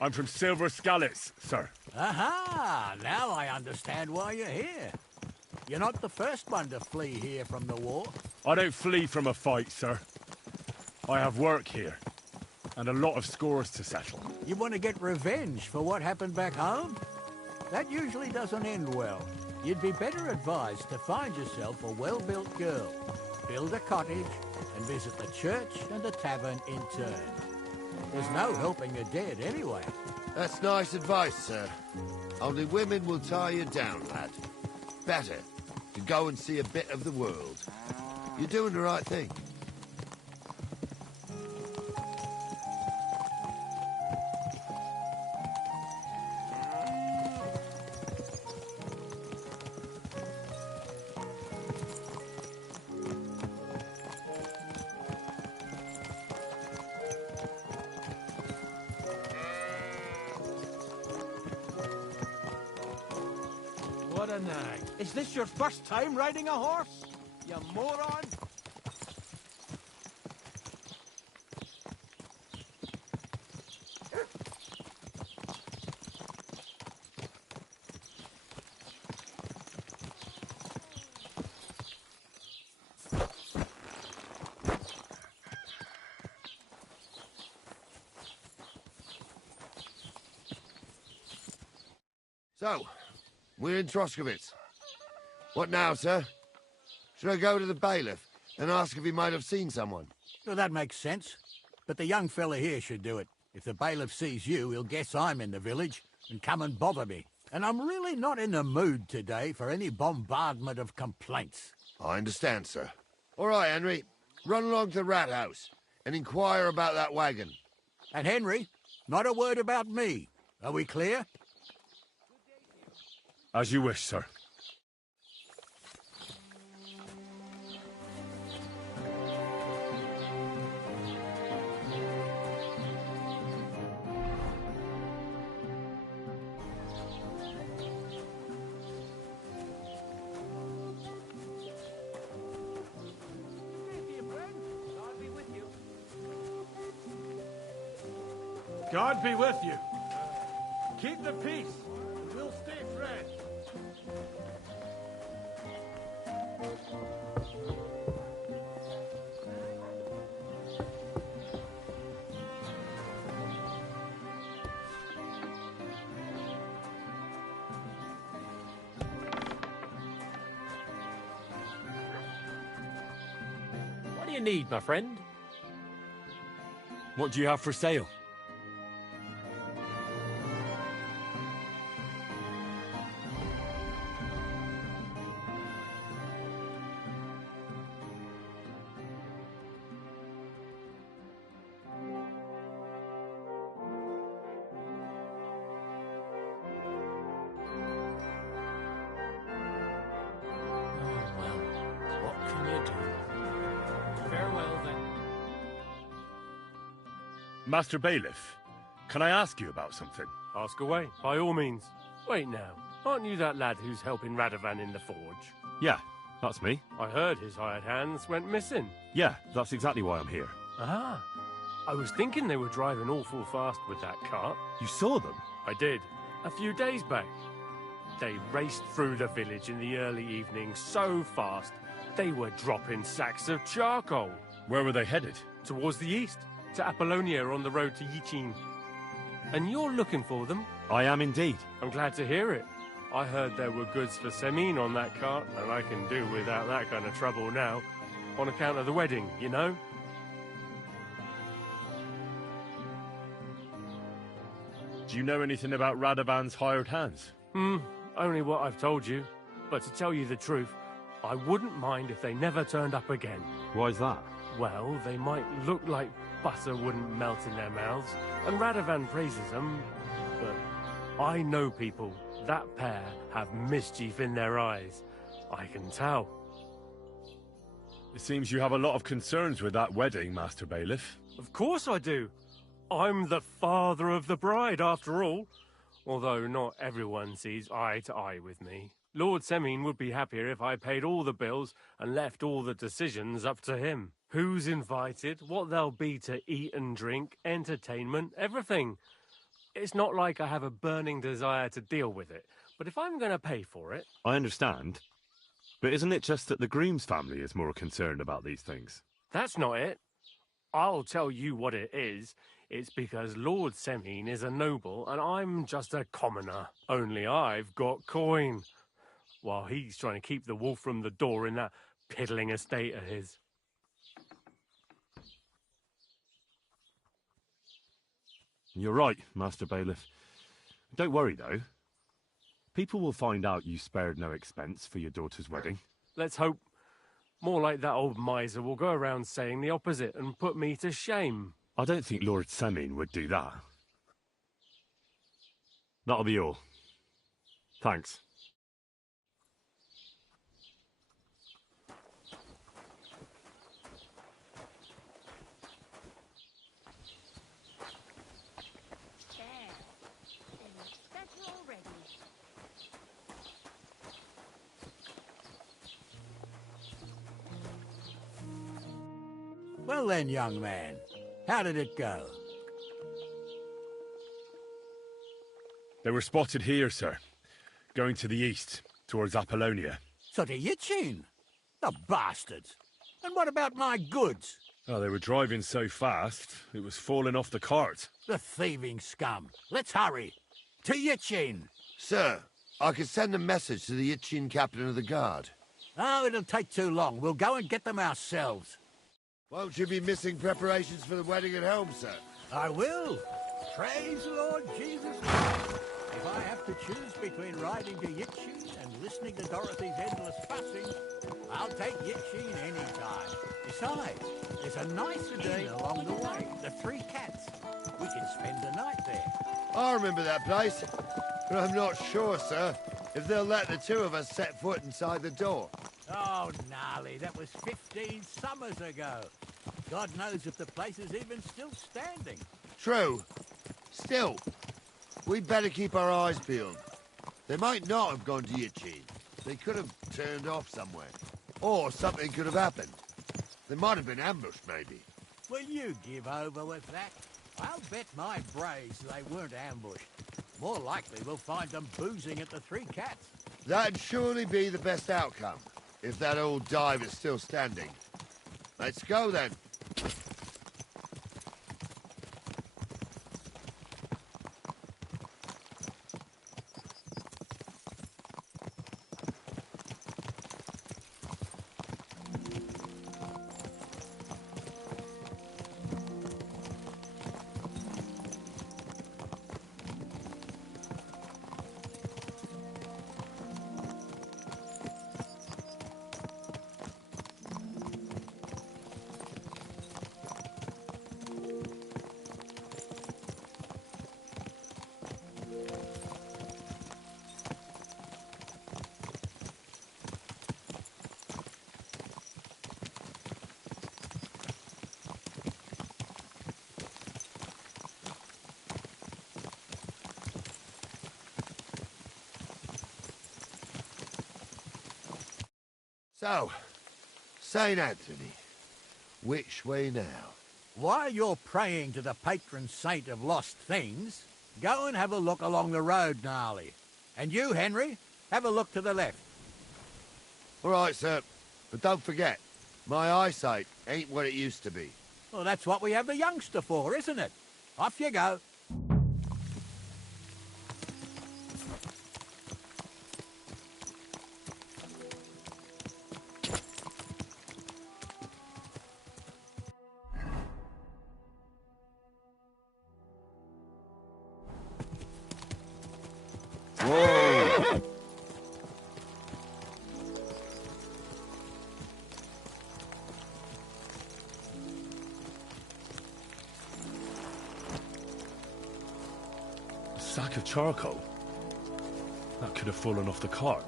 I'm from Silver Skalitz, sir. Aha! Now I understand why you're here. You're not the first one to flee here from the war. I don't flee from a fight, sir. I have work here, and a lot of scores to settle. You want to get revenge for what happened back home? That usually doesn't end well. You'd be better advised to find yourself a well-built girl, build a cottage, and visit the church and the tavern in turn. There's no helping the dead anyway. That's nice advice, sir. Only women will tie you down, lad. Better to go and see a bit of the world. You're doing the right thing. What a nag. Is this your first time riding a horse? You moron! So, we're in Troskowitz. What now, sir? Should I go to the bailiff and ask if he might have seen someone? Well, that makes sense. But the young fella here should do it. If the bailiff sees you, he'll guess I'm in the village and come and bother me. And I'm really not in the mood today for any bombardment of complaints. I understand, sir. All right, Henry. Run along to the rat house and inquire about that wagon. And Henry, not a word about me. Are we clear? As you wish, sir. God be with you. Keep the peace. We'll stay friends. What do you need, my friend? What do you have for sale? Master Bailiff, can I ask you about something? Ask away, by all means. Wait now, aren't you that lad who's helping Radovan in the forge? Yeah, that's me. I heard his hired hands went missing. Yeah, that's exactly why I'm here. Ah, I was thinking they were driving awful fast with that cart. You saw them? I did, a few days back. They raced through the village in the early evening so fast, they were dropping sacks of charcoal. Where were they headed? Towards the east. To Apollonia on the road to Yichin. And you're looking for them? I am indeed. I'm glad to hear it. I heard there were goods for Semine on that cart, and I can do without that kind of trouble now. On account of the wedding, you know? Do you know anything about Radovan's hired hands? Only what I've told you. But to tell you the truth, I wouldn't mind if they never turned up again. Why's that? Well, they might look like butter wouldn't melt in their mouths, and Radovan praises them, but I know people. That pair have mischief in their eyes. I can tell. It seems you have a lot of concerns with that wedding, Master Bailiff. Of course I do. I'm the father of the bride, after all. Although not everyone sees eye to eye with me. Lord Semine would be happier if I paid all the bills and left all the decisions up to him. Who's invited, what there'll be to eat and drink, entertainment, everything. It's not like I have a burning desire to deal with it, but if I'm going to pay for it... I understand. But isn't it just that the groom's family is more concerned about these things? That's not it. I'll tell you what it is. It's because Lord Semine is a noble and I'm just a commoner. Only I've got coin. While he's trying to keep the wolf from the door in that piddling estate of his. You're right, Master Bailiff. Don't worry, though. People will find out you spared no expense for your daughter's wedding. Let's hope. More like that old miser will go around saying the opposite and put me to shame. I don't think Lord Semine would do that. That'll be all. Thanks. Well then, young man, how did it go? They were spotted here, sir. Going to the east, towards Apollonia. So to Yitchin? The bastards! And what about my goods? Oh, they were driving so fast, it was falling off the cart. The thieving scum. Let's hurry. To Yitchin! Sir, I can send a message to the Yitchin captain of the guard. Oh, it'll take too long. We'll go and get them ourselves. Won't you be missing preparations for the wedding at home, sir? I will. Praise the Lord Jesus Christ. If I have to choose between riding to Yitchin and listening to Dorothy's endless fussing, I'll take Yitchin any time. Besides, there's a nice inn along the way, the Three Cats. We can spend the night there. I remember that place, but I'm not sure, sir, if they'll let the two of us set foot inside the door. Oh, gnarly, that was 15 summers ago. God knows if the place is even still standing. True. Still, we'd better keep our eyes peeled. They might not have gone to Yitchin. They could have turned off somewhere. Or something could have happened. They might have been ambushed, maybe. Will you give over with that? I'll bet my braves they weren't ambushed. More likely we'll find them boozing at the Three Cats. That'd surely be the best outcome, if that old dive is still standing. Let's go, then. So, St. Anthony, which way now? While you're praying to the patron saint of lost things, go and have a look along the road, Gnarly. And you, Henry, have a look to the left. All right, sir. But don't forget, my eyesight ain't what it used to be. Well, that's what we have the youngster for, isn't it? Off you go. sack of charcoal. That could have fallen off the cart.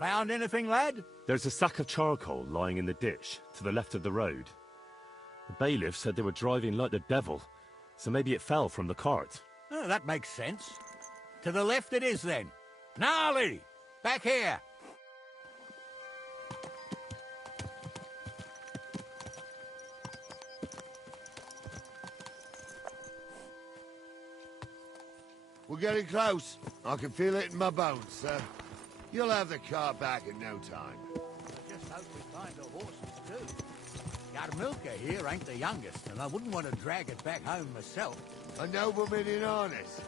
Found anything, lad? There's a sack of charcoal lying in the ditch to the left of the road. The bailiff said they were driving like the devil, so maybe it fell from the cart. Oh, that makes sense. To the left it is, then. Gnarly! Back here! We're getting close. I can feel it in my bones, sir. You'll have the car back in no time. I just hope we find the horses, too. Yarmilka here ain't the youngest, and I wouldn't want to drag it back home myself. A nobleman in harness.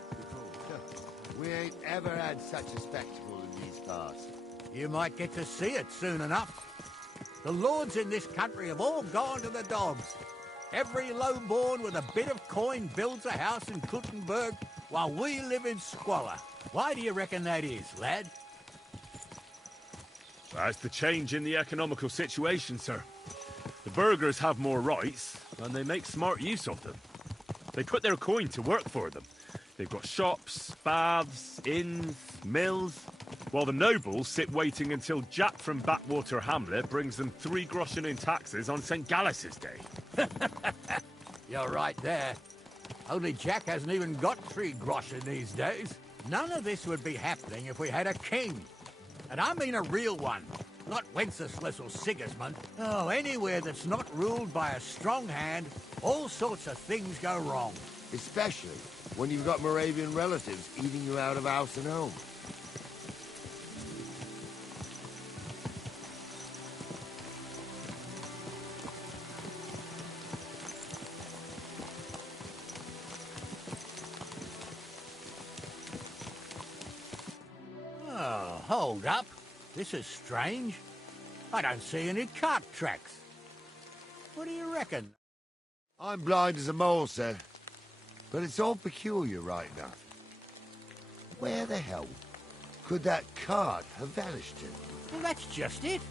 We ain't ever had such a spectacle in these parts. You might get to see it soon enough. The lords in this country have all gone to the dogs. Every lowborn with a bit of coin builds a house in Kuttenberg while we live in squalor. Why do you reckon that is, lad? That's the change in the economical situation, sir. The burghers have more rights, and they make smart use of them. They put their coin to work for them. They've got shops, baths, inns, mills, while the nobles sit waiting until Jack from Backwater Hamlet brings them 3 groschen in taxes on St. Gallus's Day. You're right there. Only Jack hasn't even got 3 groschen these days. None of this would be happening if we had a king. And I mean a real one, not Wenceslas or Sigismund. Oh, anywhere that's not ruled by a strong hand, all sorts of things go wrong. Especially when you've got Moravian relatives eating you out of house and home. Oh, hold up. This is strange. I don't see any cart tracks. What do you reckon? I'm blind as a mole, sir. But it's all peculiar, right enough. Where the hell could that cart have vanished to? Well, that's just it.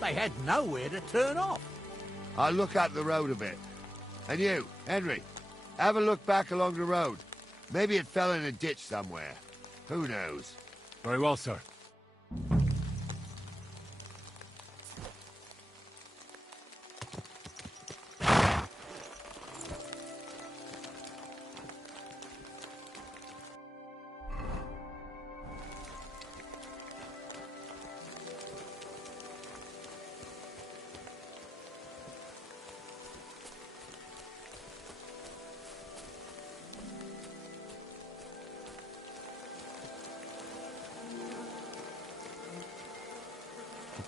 They had nowhere to turn off. I'll look up the road a bit. And you, Henry, have a look back along the road. Maybe it fell in a ditch somewhere. Who knows? Very well, sir.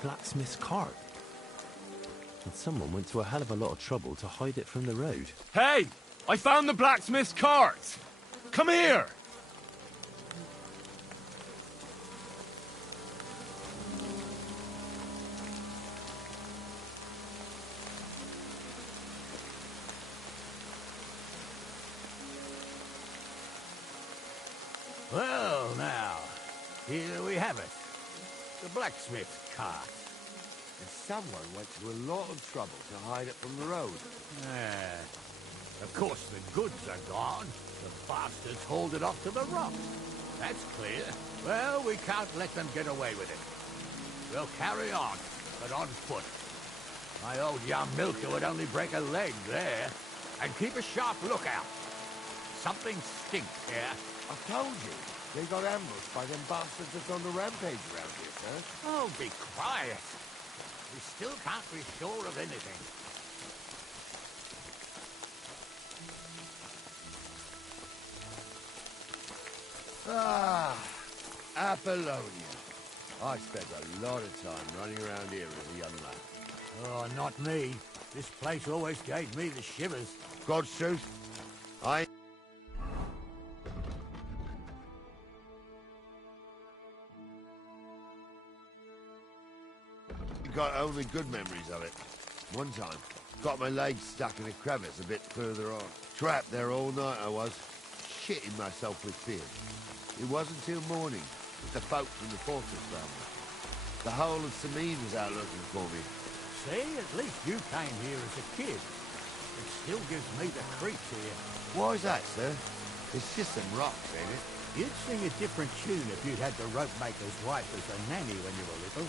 Blacksmith's cart. And someone went to a hell of a lot of trouble to hide it from the road. Hey! I found the blacksmith's cart! Come here! Well, now, here we have it. The blacksmith's cart. And someone went to a lot of trouble to hide it from the road. Of course, the goods are gone. The bastards hauled it off to the rocks. That's clear. Well, we can't let them get away with it. We'll carry on, but on foot. My old Yarmilka would only break a leg there. And keep a sharp lookout. Something stinks here. I told you. They got ambushed by them bastards that's on the rampage around here, sir. Oh, be quiet. We still can't be sure of anything. Ah, Apollonia. I spent a lot of time running around here as a young lad. Oh, not me. This place always gave me the shivers. God's truth, I got only good memories of it. One time, Got my legs stuck in a crevice a bit further on. Trapped there all night I was, shitting myself with fear. It wasn't till morning that the folk from the fortress found me. The whole of Sameen was out looking for me. See, at least you came here as a kid. It still gives me the creeps here. Why is that, sir? It's just some rocks, ain't it? You'd sing a different tune if you'd had the rope maker's wife as a nanny when you were little.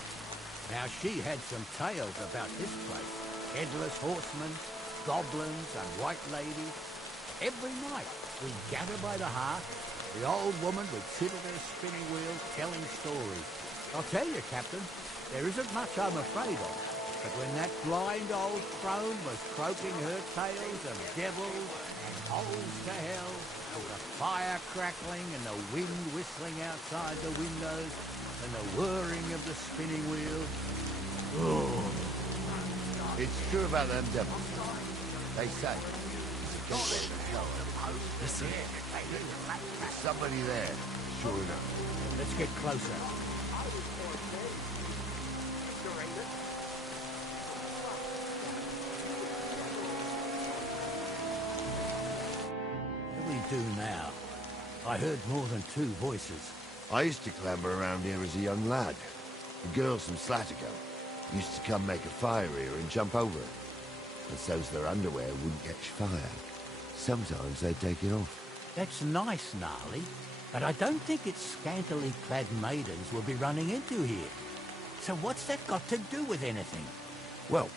Now, she had some tales about this place. Headless horsemen, goblins, and white ladies. Every night, we'd gather by the hearth. The old woman would sit at her spinning wheel telling stories. I'll tell you, Captain, there isn't much I'm afraid of. But when that blind old crone was croaking her tales of devils and holes to hell, with the fire crackling and the wind whistling outside the windows and the whirring of the spinning wheel. Oh. It's true about them devils. They say it's a gateway to hell. Listen. There's somebody there, sure enough. Let's get closer. What do we do now? I heard more than 2 voices. I used to clamber around here as a young lad. The girls from Slattico used to come make a fire here and jump over it. And so's their underwear wouldn't catch fire. Sometimes they'd take it off. That's nice, Gnarly, but I don't think it's scantily clad maidens we'll be running into here. So what's that got to do with anything? Well,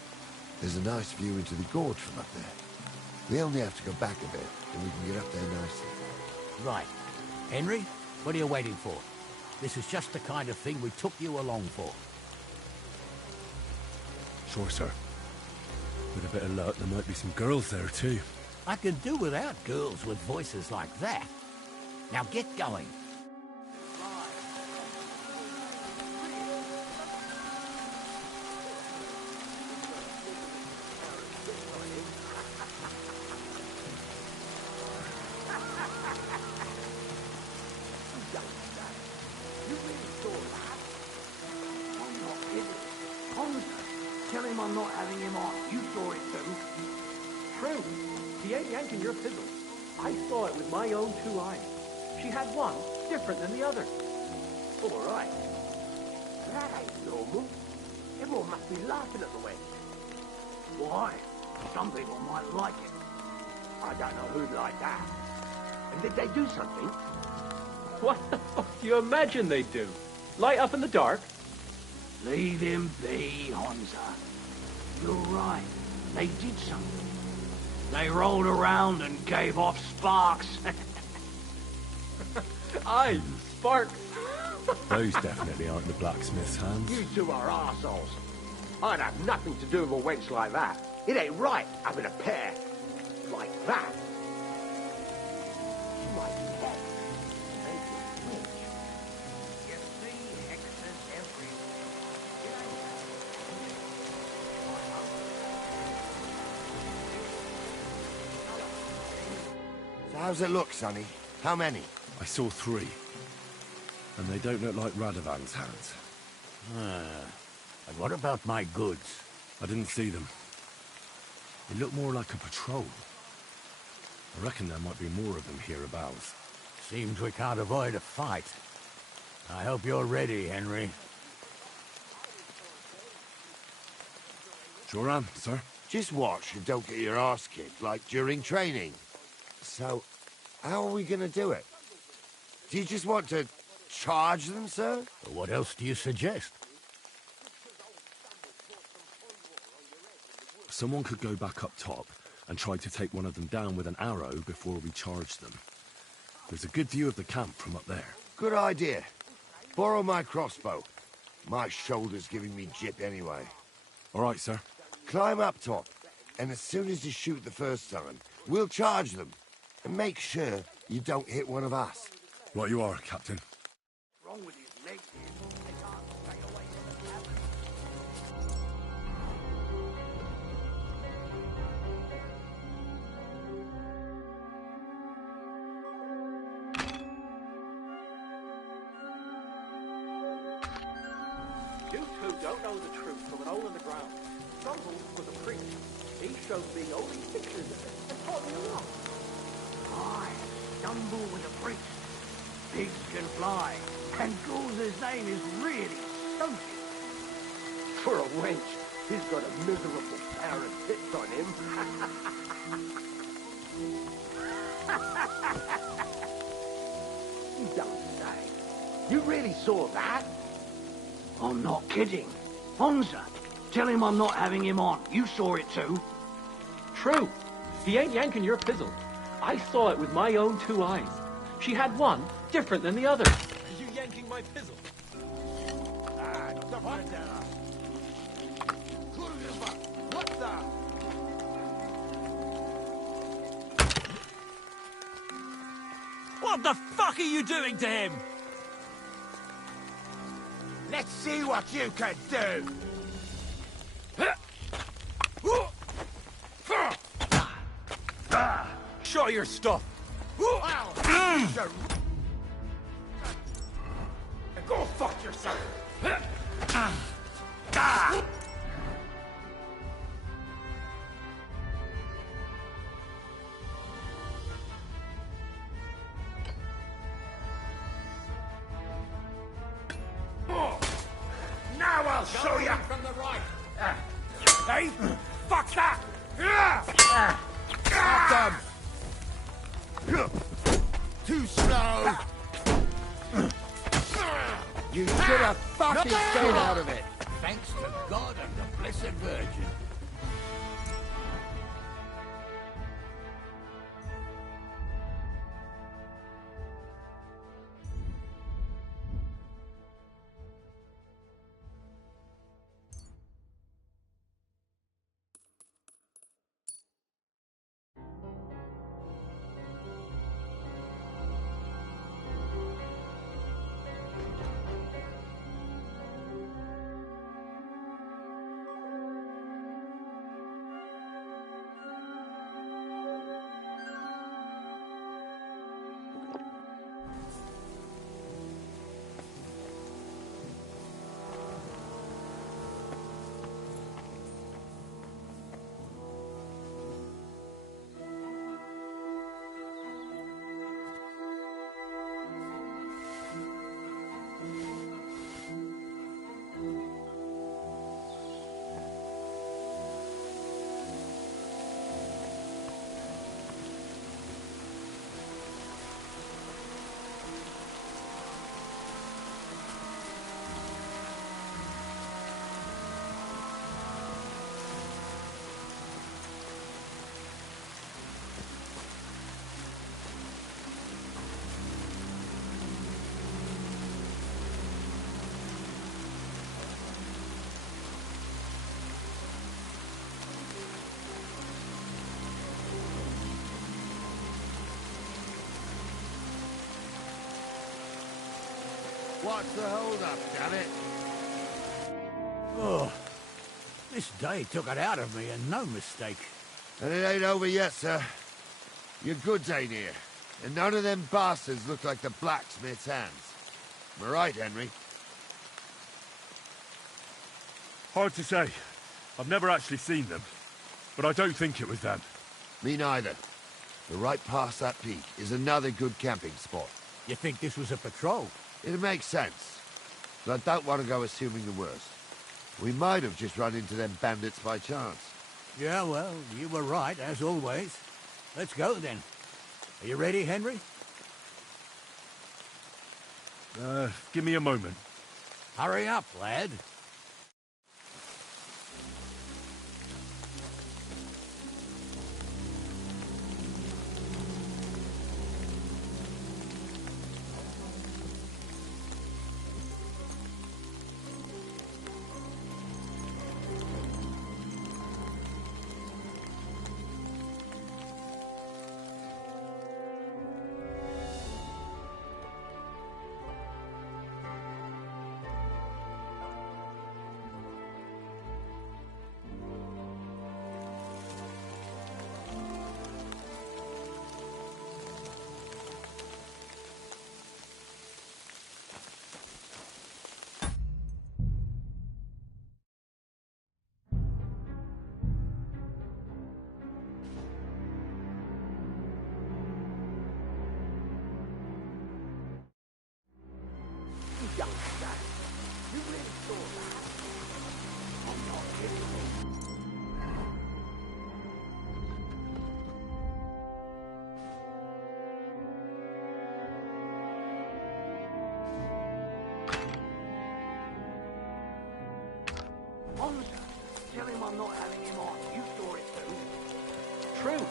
there's a nice view into the gorge from up there. We only have to go back a bit, and we can get up there nicely. Right. Henry, what are you waiting for? This is just the kind of thing we took you along for. Sure, sir. With a bit of luck, there might be some girls there, too. I can do without girls with voices like that. Now get going. Tell him I'm not having him on. You saw it too. True. She ain't yanking your fiddle. I saw it with my own 2 eyes. She had one different than the other. All right. That ain't normal. Everyone must be laughing at the wedding. Why? Some people might like it. I don't know who'd like that. And did they do something? What the fuck do you imagine they'd do? Light up in the dark? Leave him be, Honza. You're right. They did something. They rolled around and gave off sparks. Aye, sparks. Those definitely aren't the blacksmith's hands. You 2 are arseholes. I'd have nothing to do with a wench like that. It ain't right having a pair like that. My pet. Maybe a witch. You see hexes everywhere. So how's it look, Sonny? How many? I saw 3. And they don't look like Radovan's hands. And what about my goods? I didn't see them. They look more like a patrol. I reckon there might be more of them hereabouts. Seems we can't avoid a fight. I hope you're ready, Henry. Sure am, sir. Just watch and don't get your arse kicked like during training. So, how are we gonna do it? Do you just want to charge them, sir? What else do you suggest? Someone could go back up top and try to take one of them down with an arrow before we charge them. There's a good view of the camp from up there. Good idea. Borrow my crossbow. My shoulder's giving me jip anyway. All right, sir. Climb up top, and as soon as you shoot the first time, we'll charge them. And make sure you don't hit one of us. Right you are, Captain. Wrong with his legs here. They can't stay away from the cabin. You 2 don't know the truth from an hole in the ground. Stronghold was a priest. He showed me all these pictures and taught me a lot. I stumble with a priest. Pigs can fly, and Gauze's name is really Sophie. For a wench, he's got a miserable pair of tits on him. You don't say. You really saw that? I'm not kidding. Honza, tell him I'm not having him on. You saw it too. True. He ain't yanking your pizzle. I saw it with my own 2 eyes. She had one different than the other. Are you yanking my pizzle? What the? What the fuck are you doing to him? Let's see what you can do! Show your stuff! Go fuck yourself! Now I'll show you! From the right. Hey, fuck that! Got them. Too slow! You should have fucking stayed out of it! Thanks to God and the Blessed Virgin. What's the hold-up, damn it? Oh, this day took it out of me, and no mistake. And it ain't over yet, sir. Your goods ain't here. And none of them bastards look like the blacksmith's hands. Am I right, Henry? Hard to say. I've never actually seen them. But I don't think it was them. Me neither. But right past that peak is another good camping spot. You think this was a patrol? It makes sense. But I don't want to go assuming the worst. We might have just run into them bandits by chance. Yeah, well, you were right, as always. Let's go, then. Are you ready, Henry? Give me a moment. Hurry up, lad. I'm not having him on. You saw it too. True.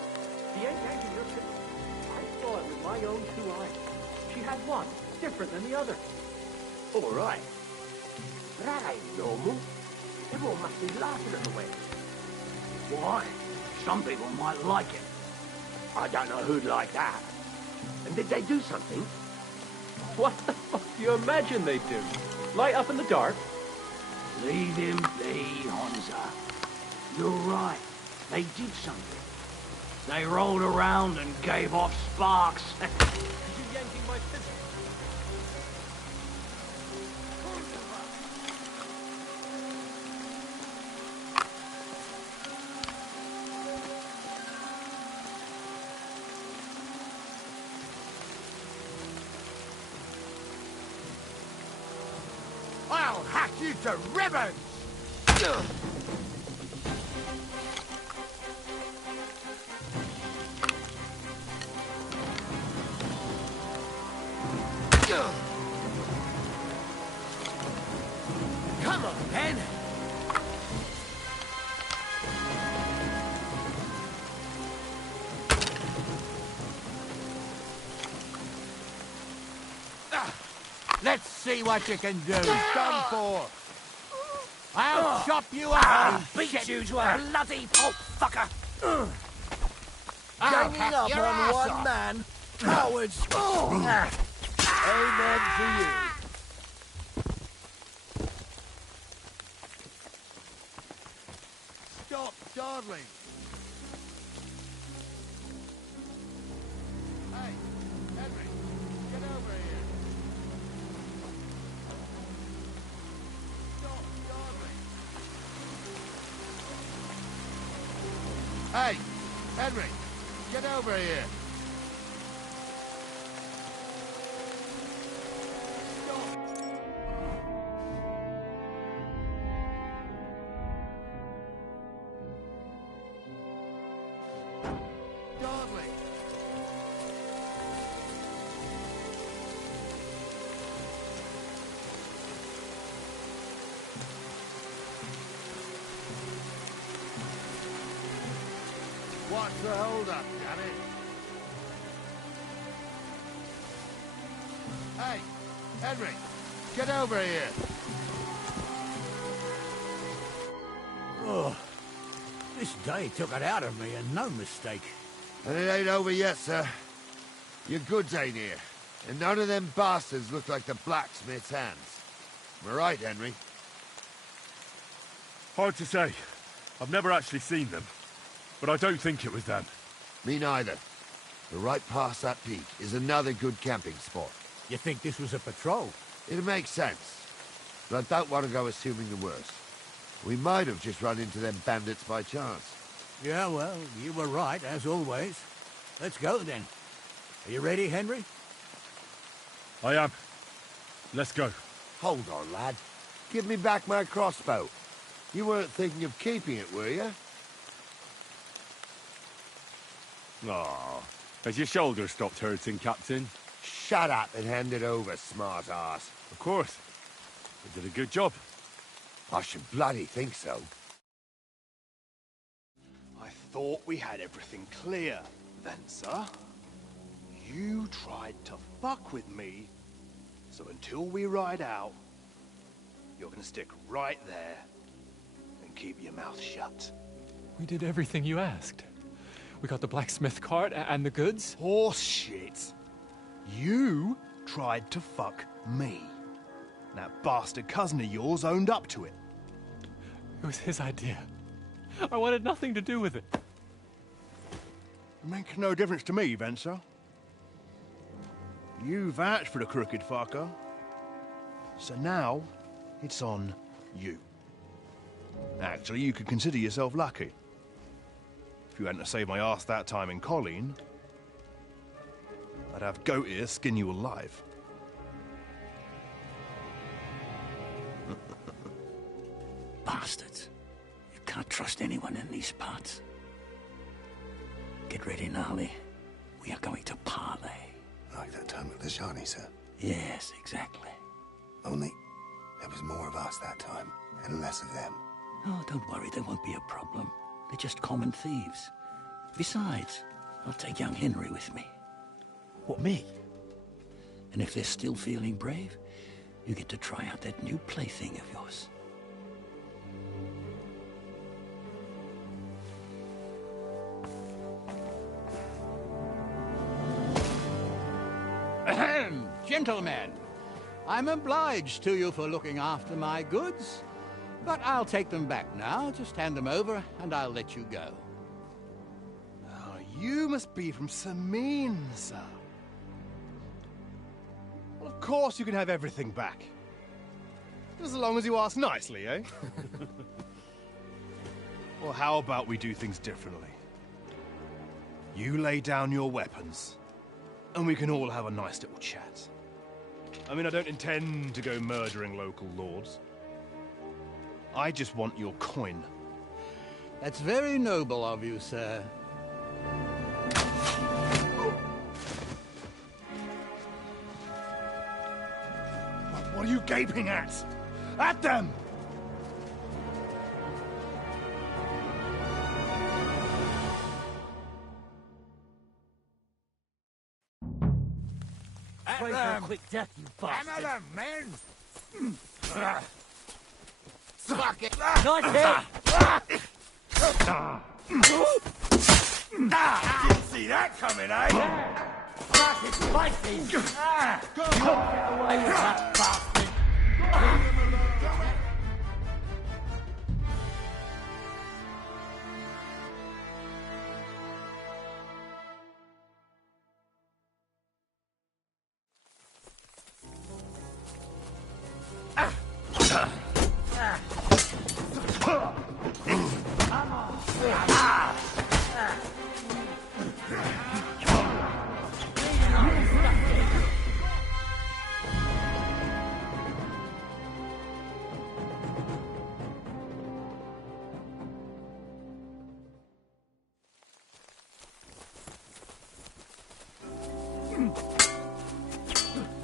The yank in your fiddle. I saw it with my own 2 eyes. She had one, different than the other. All right. That ain't normal. Everyone must be laughing at the wedding. Why? Some people might like it. I don't know who'd like that. And did they do something? What the fuck do you imagine they'd do? Light up in the dark? Leave him be, Honza. You're right. They did something. They rolled around and gave off sparks. You yanking my fiddle? I'll hack you to ribbons! Come on, then! Let's see what you can do. Done for. I'll chop you up. I'll you beat shit. you to a bloody pulp, fucker! I'll Ganging hack up your on ass one off. man, cowards! Amen to you. Stop dawdling! Hey, Henry, get over here. Stop dawdling. Hey, Henry, get over here. Dawdling. What's the hold up, damn it? Hey, Henry, get over here. Oh, this day took it out of me, and no mistake. And it ain't over yet, sir. Your goods ain't here. And none of them bastards look like the blacksmith's hands. Am I right, Henry? Hard to say. I've never actually seen them. But I don't think it was them. Me neither. But right past that peak is another good camping spot. You think this was a patrol? It makes sense. But I don't want to go assuming the worst. We might have just run into them bandits by chance. Yeah, well, you were right, as always. Let's go, then. Are you ready, Henry? I am. Let's go. Hold on, lad. Give me back my crossbow. You weren't thinking of keeping it, were you? Aw. Has your shoulder stopped hurting, Captain? Shut up and hand it over, smart ass. Of course. You did a good job. I should bloody think so. I thought we had everything clear, Venser. You tried to fuck with me, so until we ride out, you're gonna stick right there and keep your mouth shut. We did everything you asked. We got the blacksmith cart and the goods. Horse shit. You tried to fuck me. That bastard cousin of yours owned up to it. It was his idea. I wanted nothing to do with it. Make no difference to me, Venser. You vouched for the crooked fucker. So now, it's on you. Actually, you could consider yourself lucky. If you hadn't saved my ass that time in Colleen, I'd have goat ear skin you alive. Bastards. You can't trust anyone in these parts. Get ready, Gnarly. We are going to parley. Like that time at the Shani, sir? Yes, exactly. Only there was more of us that time, and less of them. Oh, don't worry, there won't be a problem. They're just common thieves. Besides, I'll take young Henry with me. What, me? And if they're still feeling brave, you get to try out that new plaything of yours. Ahem, gentlemen. I'm obliged to you for looking after my goods, but I'll take them back now. Just hand them over, and I'll let you go. Oh, you must be from Samin, sir. Well, of course you can have everything back. Just as long as you ask nicely, eh? Well, how about we do things differently? You lay down your weapons, and we can all have a nice little chat. I mean, I don't intend to go murdering local lords. I just want your coin. That's very noble of you, sir. What are you gaping at? At them! Pray for a quick death, you bastard. Hammer them, men! Fuck it! Nice hit! Didn't see that coming, eh? Fuck it, spicy! You won't get away with that, bastard!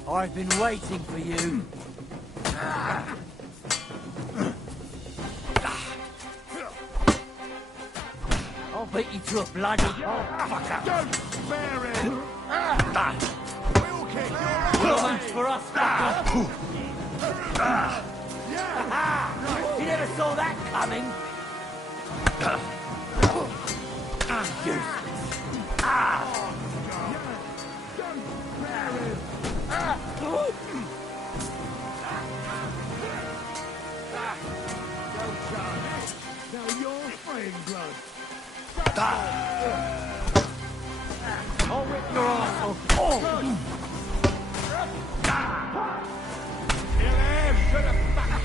I've been waiting for you. I'll beat you to a bloody fucker. Don't spare it! We'll kick You're much for us, fucker. You never saw that coming. Now your friend, blood. I'll rip your arsehole. Oh. Kill him! Should have back.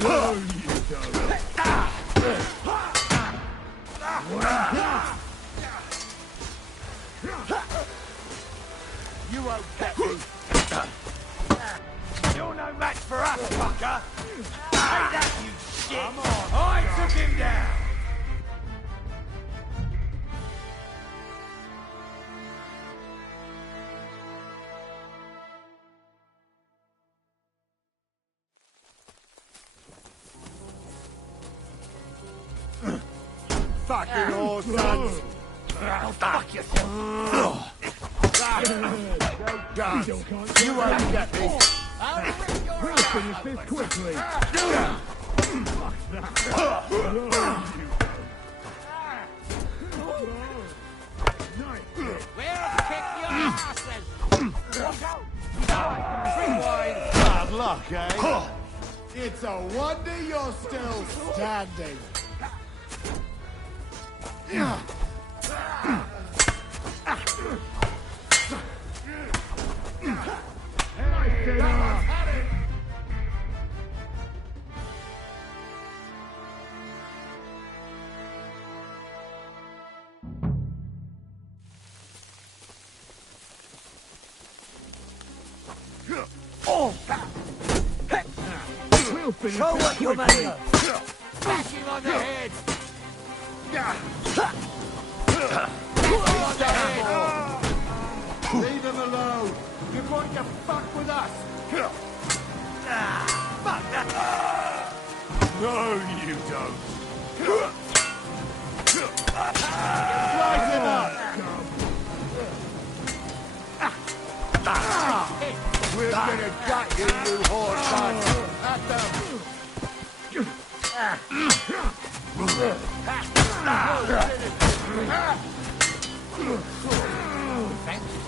No, you don't. You won't get me. You're no match for us, fucker. Take that, you shit. Come on. I took him down. Fucking awesome. Fuck yourself. You won't get me. We'll finish this quickly. Fuck that. Where kick your asses? Bad luck, eh? It's a wonder you're still standing. Show what you're made of. Bash him on the head! Leave him alone! You're going to fuck with us! Fuck that! No, you don't! Slice him up! We're gonna gut you, you whore sons! At them!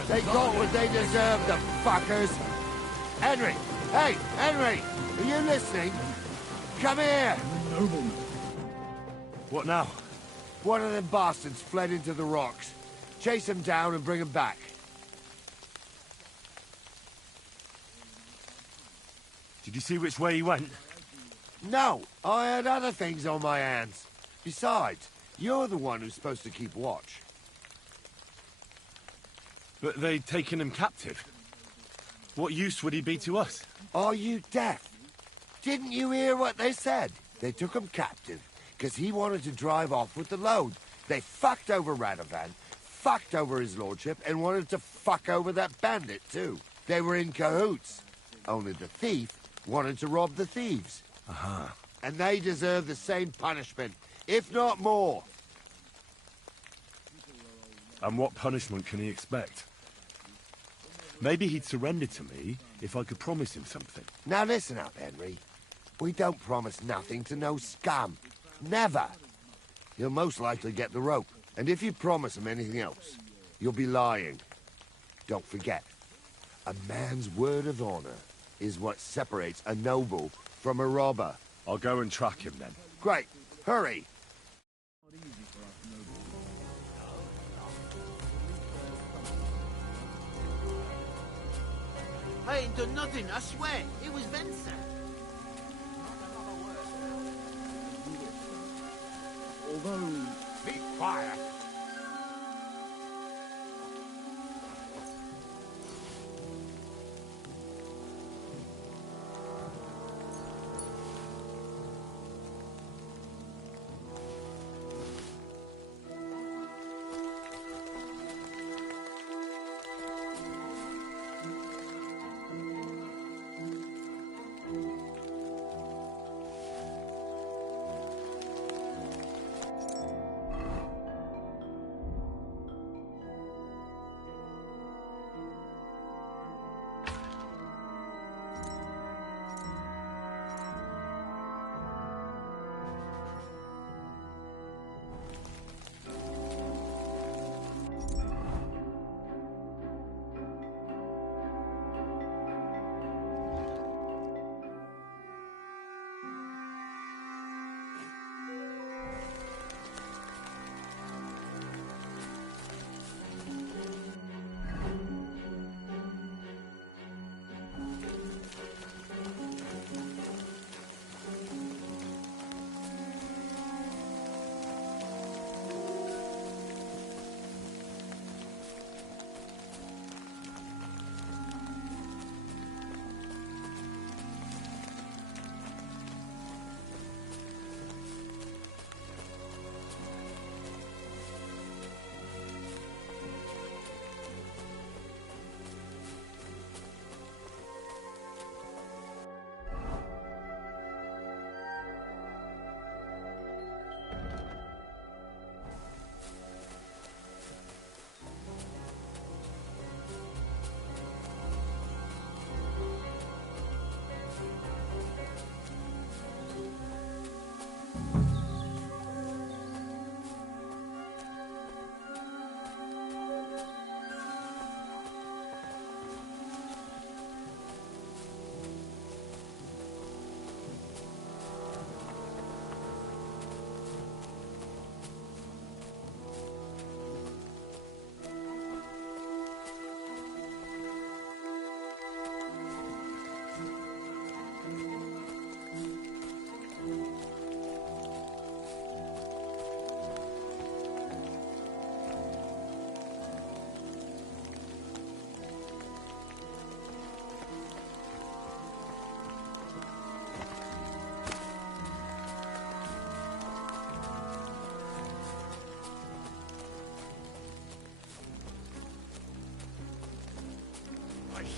They got what they deserve, the fuckers! Henry! Hey, Henry! Are you listening? Come here! What now? One of them bastards fled into the rocks. Chase him down and bring him back. Did you see which way he went? No, I had other things on my hands. Besides, you're the one who's supposed to keep watch. But they'd taken him captive. What use would he be to us? Are you deaf? Didn't you hear what they said? They took him captive because he wanted to drive off with the load. They fucked over Radovan, fucked over his lordship, and wanted to fuck over that bandit too. They were in cahoots. Only the thief wanted to rob the thieves. Uh-huh. And they deserve the same punishment, if not more. And what punishment can he expect? Maybe he'd surrender to me if I could promise him something. Now listen up, Henry. We don't promise nothing to no scum. Never. He'll most likely get the rope. And if you promise him anything else, you'll be lying. Don't forget, a man's word of honor is what separates a noble from a robber. I'll go and track him then. Great. Hurry. I ain't done nothing, I swear. It was Vincent. Although... Be quiet.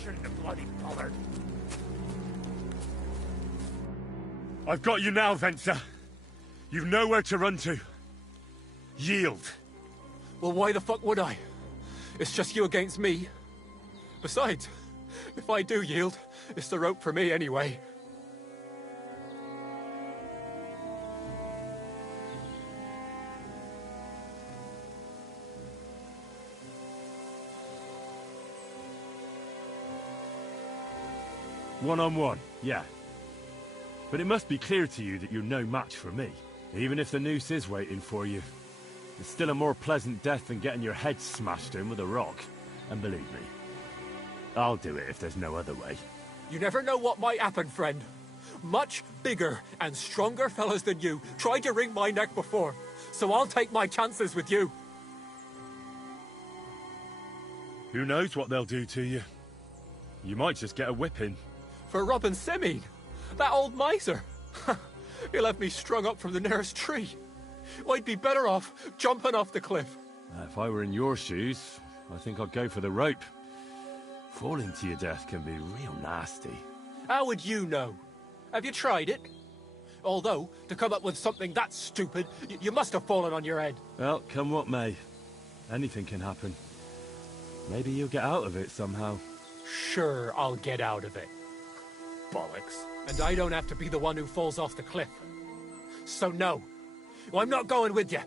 shouldn't have bloody bothered. I've got you now, Venser. You've nowhere to run to. Yield. Well, why the fuck would I? It's just you against me. Besides, if I do yield, it's the rope for me anyway. One-on-one, yeah. But it must be clear to you that you're no match for me. Even if the noose is waiting for you, it's still a more pleasant death than getting your head smashed in with a rock. And believe me, I'll do it if there's no other way. You never know what might happen, friend. Much bigger and stronger fellas than you tried to wring my neck before, so I'll take my chances with you. Who knows what they'll do to you? You might just get a whipping. For robbing Semine, that old miser. He left me strung up from the nearest tree. I'd be better off jumping off the cliff. If I were in your shoes, I think I'd go for the rope. Falling to your death can be real nasty. How would you know? Have you tried it? Although, to come up with something that stupid, you must have fallen on your head. Well, come what may. Anything can happen. Maybe you'll get out of it somehow. Sure, I'll get out of it. Bollocks. And I don't have to be the one who falls off the cliff. So no, I'm not going with you.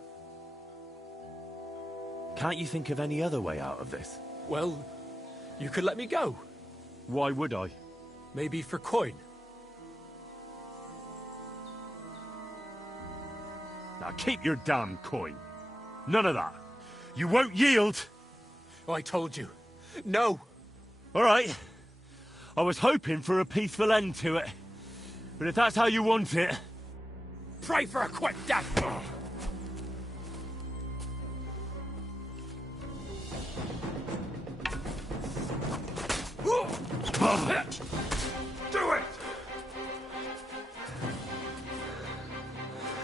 Can't you think of any other way out of this? Well, you could let me go. Why would I? Maybe for coin. Now keep your damn coin. None of that. You won't yield. Oh, I told you. No. All right. I was hoping for a peaceful end to it. But if that's how you want it... Pray for a quick death! Do it!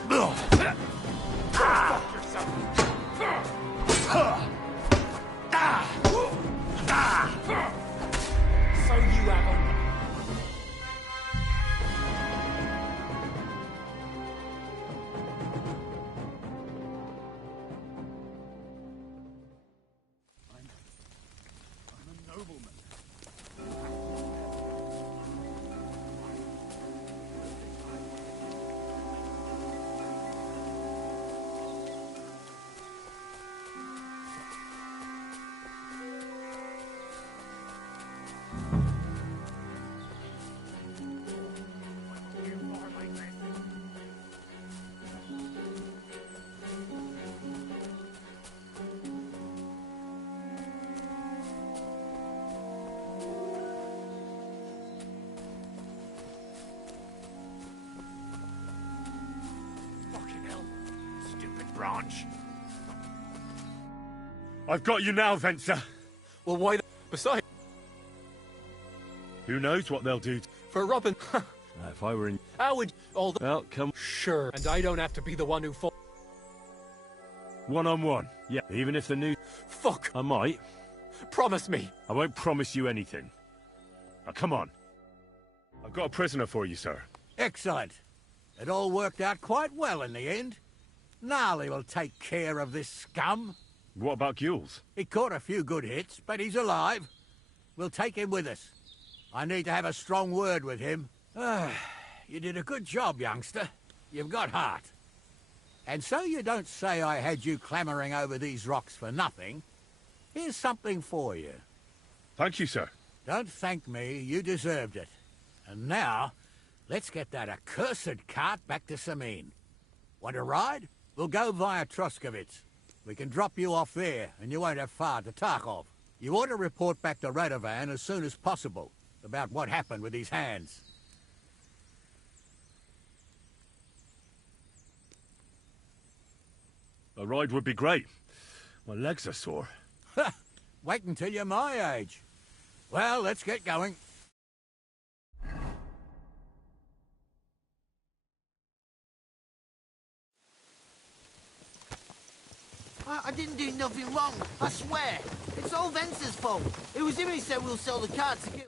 Go fuck yourself! So you have a... Branch. I've got you now, Venser. Well, why the... Besides... Who knows what they'll do? For Robin... If I were in... How would... All the... Well, come... Sure, and I don't have to be the one who fall... One-on-one. Yeah, even if the new... Fuck! I might. Promise me. I won't promise you anything. Now, come on. I've got a prisoner for you, sir. Excellent. It all worked out quite well in the end. Gnarly will take care of this scum. What about Gules? He caught a few good hits, but he's alive. We'll take him with us. I need to have a strong word with him. You did a good job, youngster. You've got heart. And so you don't say I had you clambering over these rocks for nothing. Here's something for you. Thank you, sir. Don't thank me. You deserved it. And now, let's get that accursed cart back to Semine. Want to ride? We'll go via Troskovitz. We can drop you off there, and you won't have far to Tarkov. You ought to report back to Radovan as soon as possible about what happened with these hands. A ride would be great. My legs are sore. Wait until you're my age. Well, let's get going. I didn't do nothing wrong, I swear. It's all Vence's fault. It was him who said we'll sell the car to get...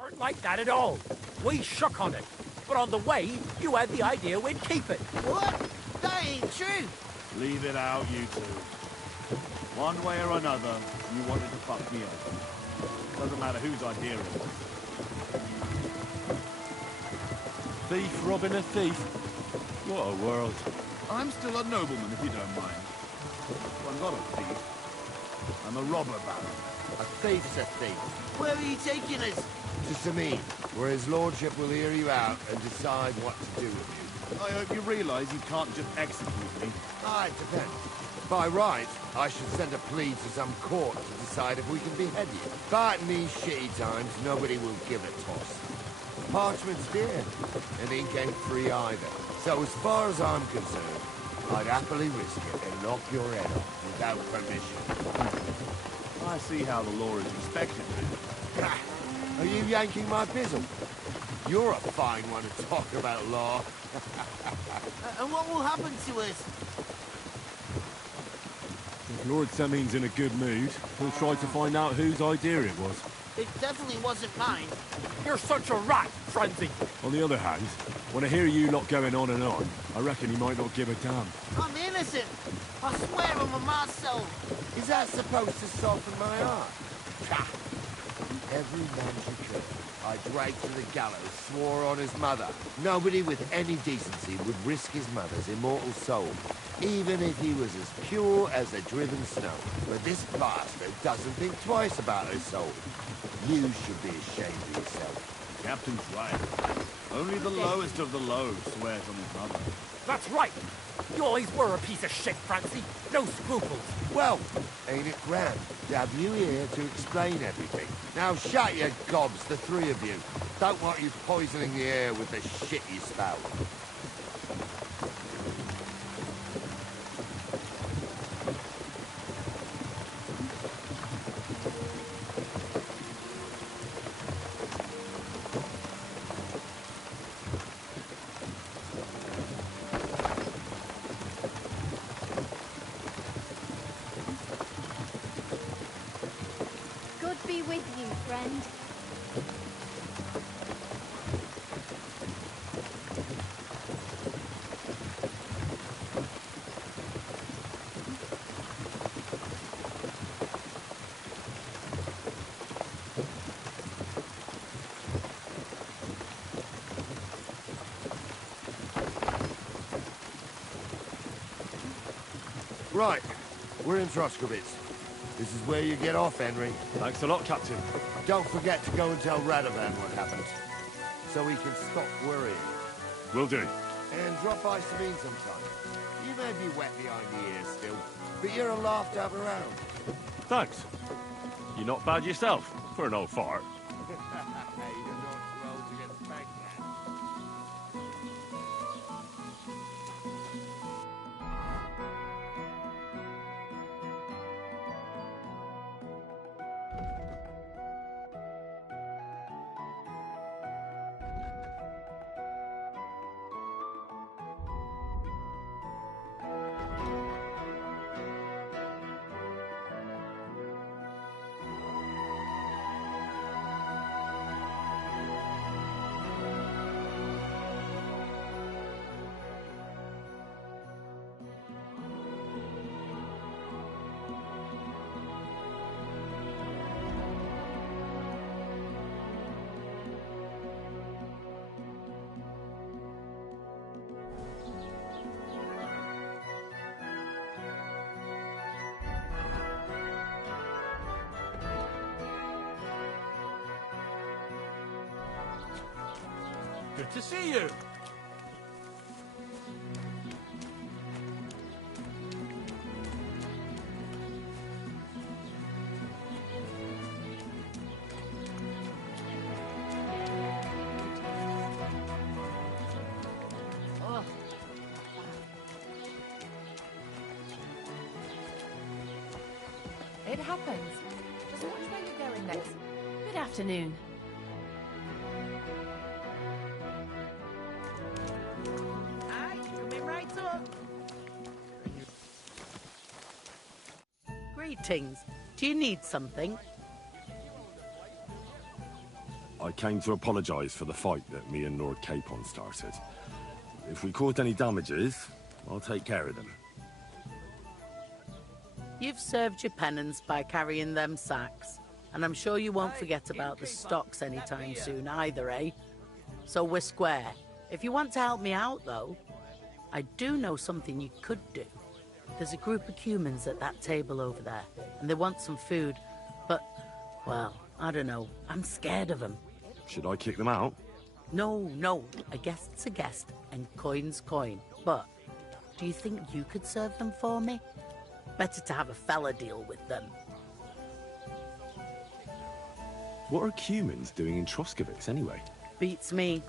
Weren't like that at all. We shook on it. But on the way, you had the idea we'd keep it. What? That ain't true. Leave it out, you two. One way or another, you wanted to fuck me up. Doesn't matter whose idea it was. Thief robbing a thief. What a world. I'm still a nobleman, if you don't mind. Well, I'm not a thief. I'm a robber baron. A thief's a thief. Where are you taking us? To Sameen, where his lordship will hear you out and decide what to do with you. I hope you realise you can't just execute me. It depends. By right, I should send a plea to some court to decide if we can behead you. But in these shitty times, nobody will give a toss. Parchment's dear, and ink ain't free either. So as far as I'm concerned, I'd happily risk it and knock your head off without permission. I see how the law is respected. Are you yanking my bizzle? You're a fine one to talk about law. And what will happen to us? If Lord Seming's in a good mood, he'll try to find out whose idea it was. It definitely wasn't mine. You're such a rat, Frenzy. On the other hand, when I hear you lot going on and on, I reckon he might not give a damn. I'm innocent. I swear on my ma's soul. Is that supposed to soften my heart? Every man she could, I dragged to the gallows, swore on his mother. Nobody with any decency would risk his mother's immortal soul, even if he was as pure as the driven snow. But this bastard doesn't think twice about her soul. You should be ashamed of yourself. Captain's right. Only the lowest of the low swears on his mother. That's right. You always were a piece of shit, Francie. No scruples. Well, ain't it grand to have you here to explain everything? Now shut your gobs, the three of you. Don't want you poisoning the air with the shit you spout. God be with you, friend. Right, we're in Troskowitz. This is where you get off, Henry. Thanks a lot, Captain. Don't forget to go and tell Radovan what happened, so he can stop worrying. Will do. And drop by Sabine sometime. You may be wet behind the ears still, but you're a laugh to have around. Thanks. You're not bad yourself, for an old fart. You're not too old to get spanked at. Good to see you. Oh. It happens. Just watch where you're going next. Good afternoon. Aye, coming right up. Greetings. Do you need something? I came to apologise for the fight that me and Lord Capon started. If we caused any damages, I'll take care of them. You've served your penance by carrying them sacks, and I'm sure you won't forget about the stocks anytime soon either, eh? So we're square. If you want to help me out, though, I do know something you could do. There's a group of humans at that table over there, and they want some food, but, well, I don't know. I'm scared of them. Should I kick them out? No. A guest's a guest, and coin's coin. But, do you think you could serve them for me? Better to have a fella deal with them. What are humans doing in Troskovitz, anyway? Beats me.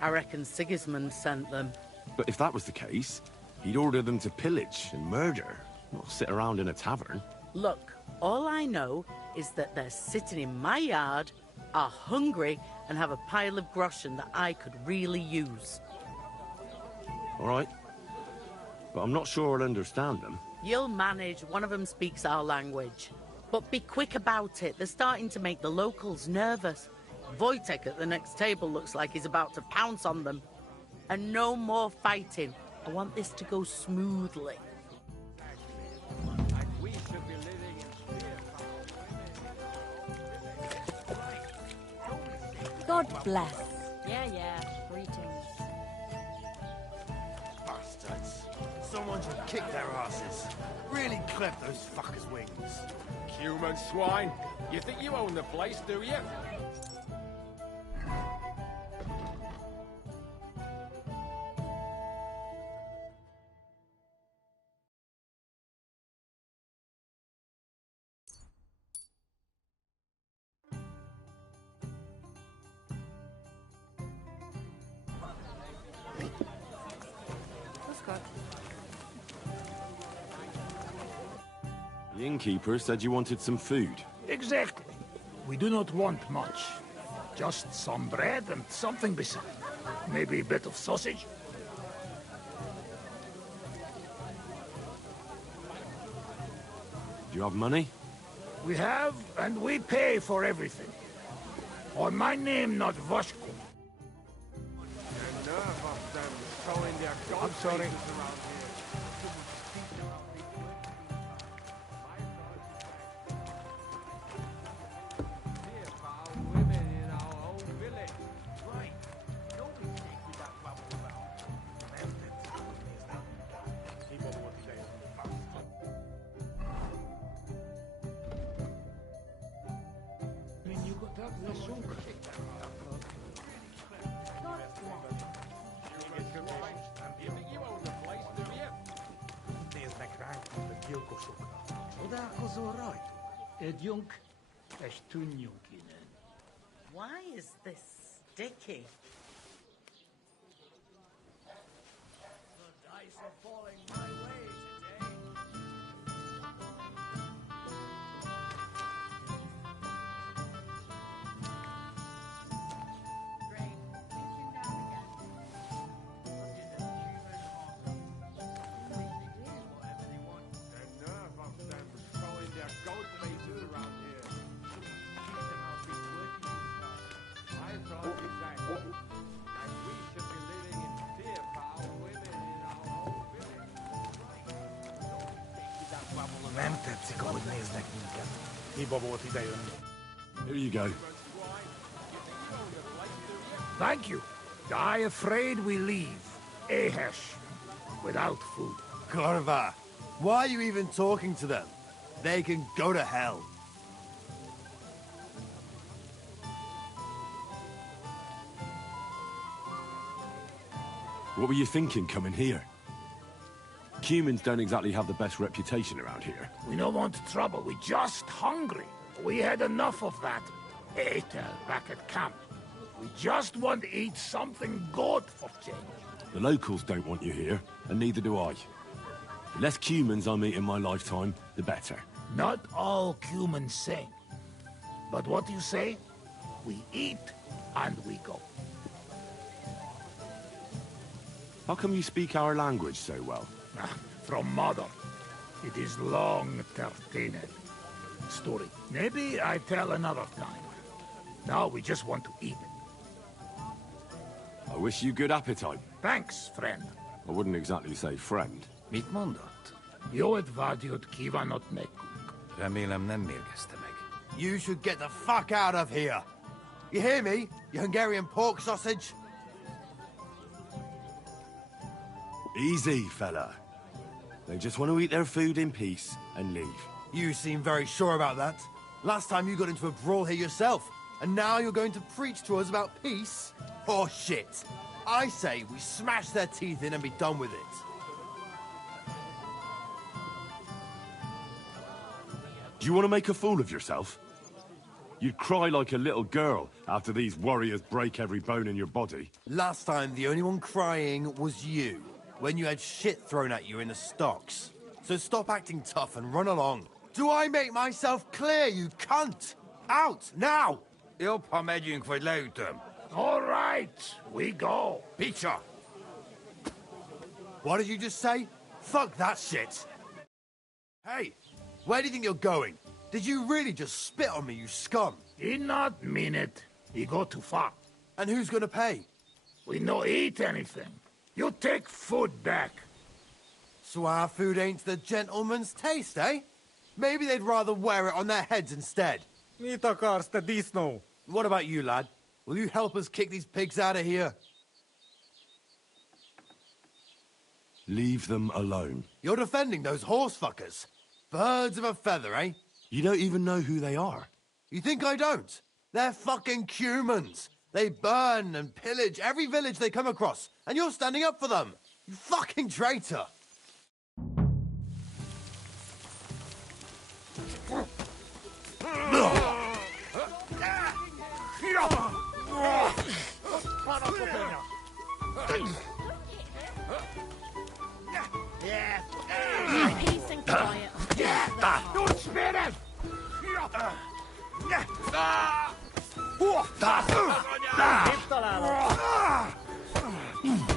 I reckon Sigismund sent them. But if that was the case, he'd order them to pillage and murder, not sit around in a tavern. Look, all I know is that they're sitting in my yard, are hungry, and have a pile of groschen that I could really use. All right. But I'm not sure I'll understand them. You'll manage. One of them speaks our language. But be quick about it. They're starting to make the locals nervous. Wojtek at the next table looks like he's about to pounce on them. And no more fighting. I want this to go smoothly. God bless. Yeah. Greetings. Bastards. Someone should kick their asses. Really clip those fuckers' wings. Human swine. You think you own the place, do you? The innkeeper said you wanted some food. Exactly. We do not want much. Just some bread and something beside. Maybe a bit of sausage. Do you have money? We have, and we pay for everything. Or my name not Voshko. I'm sorry. Why is this sticky? The dice are falling my way today. Nem tetszik, ahogy néznek minket. Hiba volt idejönni. Here you go. Thank you. I afraid we leave. Ahesh. Without food. Corva, why are you even talking to them? They can go to hell. What were you thinking coming here? Humans don't exactly have the best reputation around here. We don't want trouble. We're just hungry. We had enough of that later back at camp. We just want to eat something good for change. The locals don't want you here, and neither do I. The less humans I meet in my lifetime, the better. Not all humans same. But what you say? We eat and we go. How come you speak our language so well? From mother. It is long tertined story. Maybe I tell another time. Now we just want to eat. I wish you good appetite. Thanks, friend. I wouldn't exactly say friend. Mit mondott? Jó edvádiót kívánok nekünk. Remélem nem mérgezte meg. You should get the fuck out of here. You hear me, you Hungarian pork sausage? Easy, fella. They just want to eat their food in peace and leave. You seem very sure about that. Last time you got into a brawl here yourself, and now you're going to preach to us about peace? Oh shit. I say we smash their teeth in and be done with it. Do you want to make a fool of yourself? You'd cry like a little girl after these warriors break every bone in your body. Last time, the only one crying was you, when you had shit thrown at you in the stocks. So stop acting tough and run along. Do I make myself clear, you cunt? Out, now! Jobb, ha megyünk, vagy leütöm. All right, we go. Peter! What did you just say? Fuck that shit! Hey, where do you think you're going? Did you really just spit on me, you scum? He not mean it. He go too far. And who's gonna pay? We no eat anything. You take food back. So our food ain't the gentleman's taste, eh? Maybe they'd rather wear it on their heads instead. Mit akarsz, te disznó? What about you, lad? Will you help us kick these pigs out of here? Leave them alone. You're defending those horse fuckers. Birds of a feather, eh? You don't even know who they are. You think I don't? They're fucking humans. They burn and pillage every village they come across, and you're standing up for them. You fucking traitor. Peace and quiet. Don't spit it!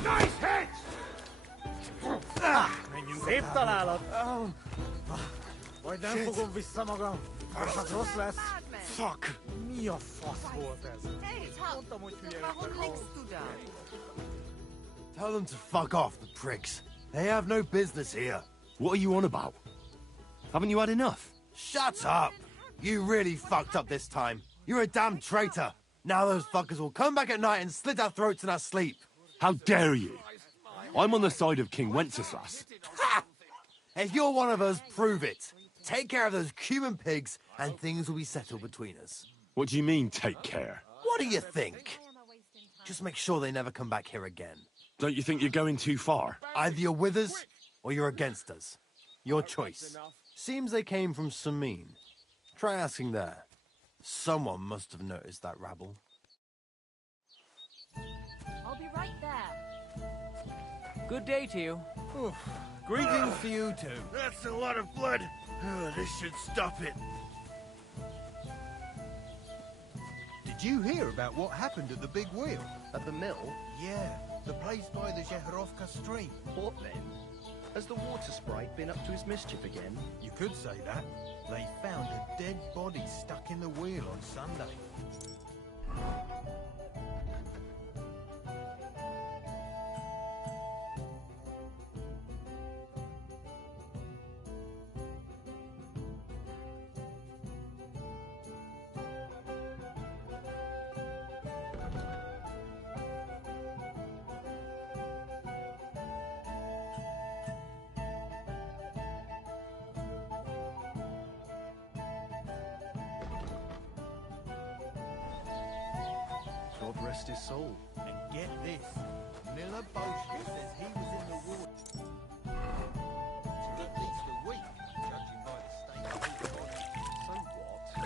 Nice hits! Szép találat! Majd nem fogom vissza magam. Az rossz lesz. Fuck! Mi a fasz volt ez? Mondtam, hogy hülye. Tell them to fuck off, the pricks. They have no business here. What are you on about? Haven't you had enough? Shut up! You really fucked up this time. You're a damn traitor. Now those fuckers will come back at night and slit our throats in our sleep. How dare you? I'm on the side of King Wenceslas. Ha! If you're one of us, prove it. Take care of those Cuban pigs, and things will be settled between us. What do you mean, take care? What do you think? Just make sure they never come back here again. Don't you think you're going too far? Either you're with us, or you're against us. Your choice. Seems they came from Samin. Try asking there. Someone must have noticed that rabble. I'll be right there. Good day to you. Greetings to you too. That's a lot of blood. This should stop it. Did you hear about what happened at the big wheel? At the mill? Yeah, the place by the Zheherovka stream. What then? Has the water sprite been up to his mischief again? You could say that. They found a dead body stuck in the wheel on Sunday. God rest his soul. And get this, Miller Boschke says he was in the woods for at least a week, judging by the state of his body. So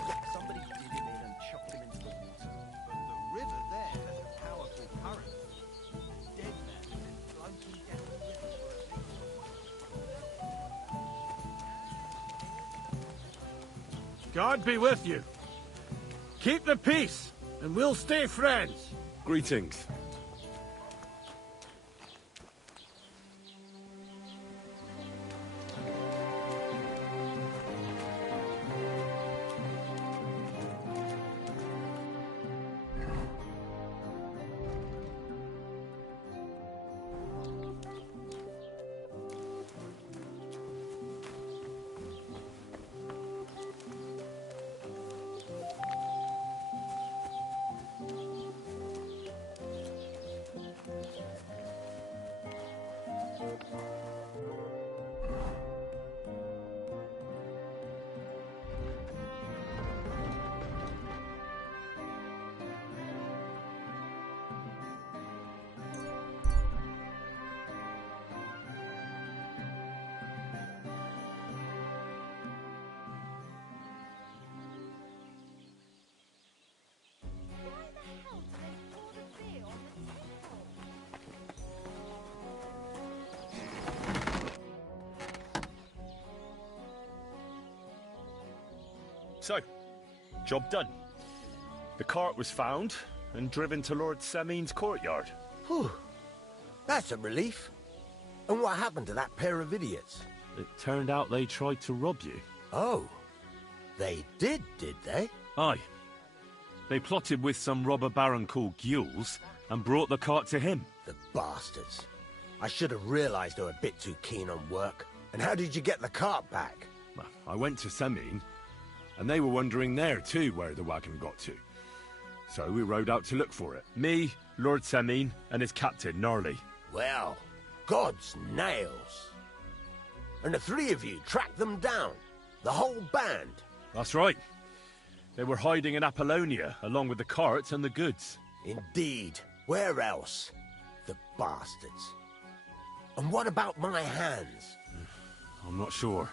what? Somebody did him in and chucked him into the water. But the river there has a powerful current. Dead man has been floating down the river for at least. God be with you. Keep the peace, and we'll stay friends. Greetings. So, job done. The cart was found and driven to Lord Semin's courtyard. Whew. That's a relief. And what happened to that pair of idiots? It turned out they tried to rob you. Oh. They did they? Aye. They plotted with some robber baron called Gules and brought the cart to him. The bastards. I should have realized they were a bit too keen on work. And how did you get the cart back? Well, I went to Semin, and they were wondering there too where the wagon got to. So we rode out to look for it. Me, Lord Semin, and his captain, Gnarly. Well, God's nails. And the three of you tracked them down? The whole band? That's right. They were hiding in Apollonia, along with the carts and the goods. Indeed. Where else? The bastards. And what about my hands? I'm not sure.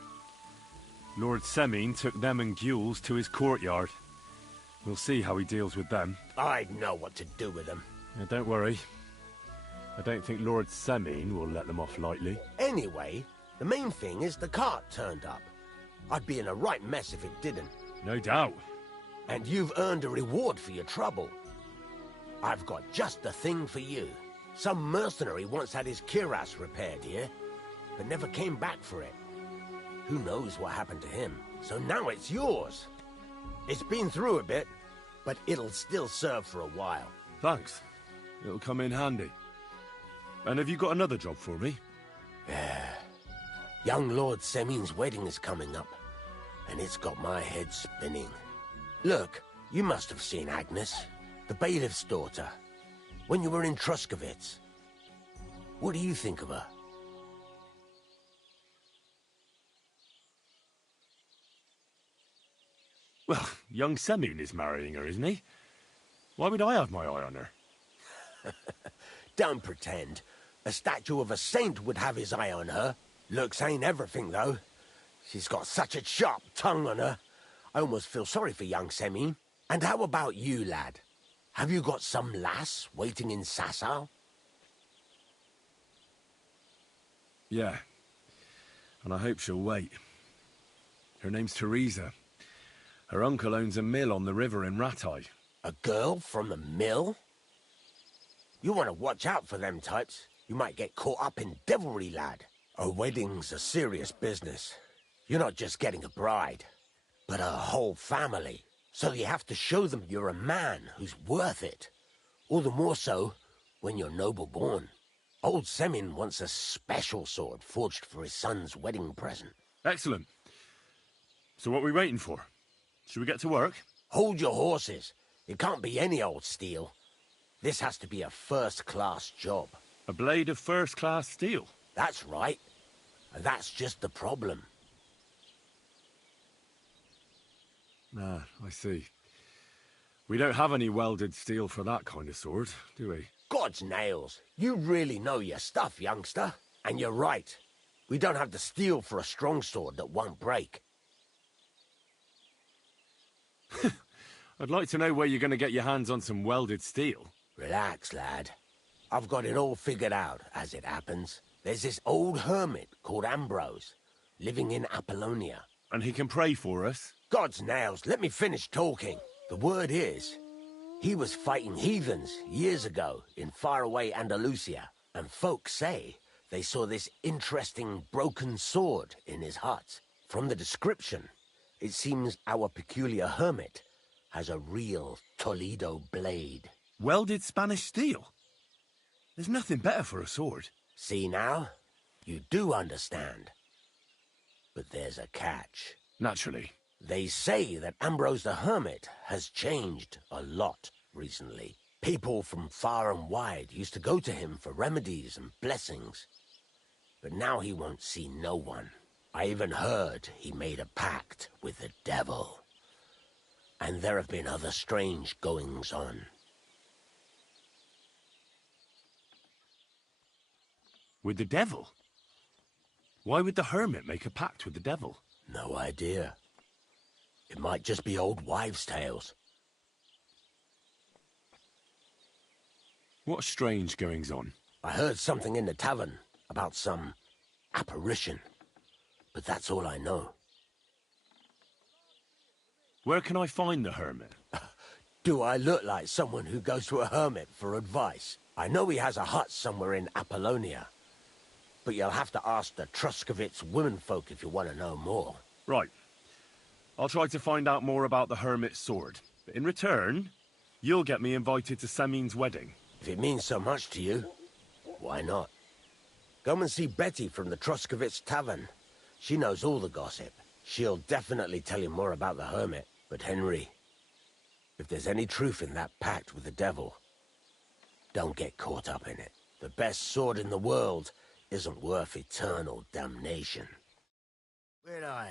Lord Semin took them and Gules to his courtyard. We'll see how he deals with them. I know what to do with them. Yeah, don't worry. I don't think Lord Semin will let them off lightly. Anyway, the main thing is the cart turned up. I'd be in a right mess if it didn't. No doubt. And you've earned a reward for your trouble. I've got just the thing for you. Some mercenary once had his cuirass repaired here, but never came back for it. Who knows what happened to him? So now it's yours. It's been through a bit, but it'll still serve for a while. Thanks. It'll come in handy. And have you got another job for me? Young Lord Semin's wedding is coming up, and it's got my head spinning. Look, you must have seen Agnes, the bailiff's daughter, when you were in Truskovitz. What do you think of her? Well, young Semin is marrying her, isn't he? Why would I have my eye on her? Don't pretend. A statue of a saint would have his eye on her. Looks ain't everything, though. She's got such a sharp tongue on her. I almost feel sorry for young Semin. And how about you, lad? Have you got some lass waiting in Sasau? Yeah. And I hope she'll wait. Her name's Teresa. Her uncle owns a mill on the river in Ratai. A girl from the mill? You want to watch out for them types. You might get caught up in devilry, lad. A wedding's a serious business. You're not just getting a bride, but a whole family. So you have to show them you're a man who's worth it. All the more so when you're noble-born. Old Semin wants a special sword forged for his son's wedding present. Excellent. So what are we waiting for? Should we get to work? Hold your horses. It can't be any old steel. This has to be a first-class job. A blade of first-class steel? That's right. And that's just the problem. Ah, I see. We don't have any welded steel for that kind of sword, do we? God's nails. You really know your stuff, youngster. And you're right. We don't have the steel for a strong sword that won't break. I'd like to know where you're going to get your hands on some welded steel. Relax, lad. I've got it all figured out, as it happens. There's this old hermit called Ambrose, living in Apollonia. And he can pray for us? God's nails, let me finish talking. The word is, he was fighting heathens years ago in faraway Andalusia, and folks say they saw this interesting broken sword in his hut. From the description, it seems our peculiar hermit has a real Toledo blade. Welded Spanish steel? There's nothing better for a sword. See now? You do understand. But there's a catch. Naturally. They say that Ambrose the Hermit has changed a lot recently. People from far and wide used to go to him for remedies and blessings. But now he won't see no one. I even heard he made a pact with the devil. And there have been other strange goings-on. With the devil? Why would the hermit make a pact with the devil? No idea. It might just be old wives' tales. What strange goings-on? I heard something in the tavern about some apparition. But that's all I know. Where can I find the hermit? Do I look like someone who goes to a hermit for advice? I know he has a hut somewhere in Apollonia. But you'll have to ask the Truscovitz womenfolk if you want to know more. Right. I'll try to find out more about the hermit's sword. But in return, you'll get me invited to Semin's wedding. If it means so much to you, why not? Come and see Betty from the Truscovitz Tavern. She knows all the gossip. She'll definitely tell you more about the hermit. But Henry, if there's any truth in that pact with the devil, don't get caught up in it. The best sword in the world isn't worth eternal damnation. Where'd I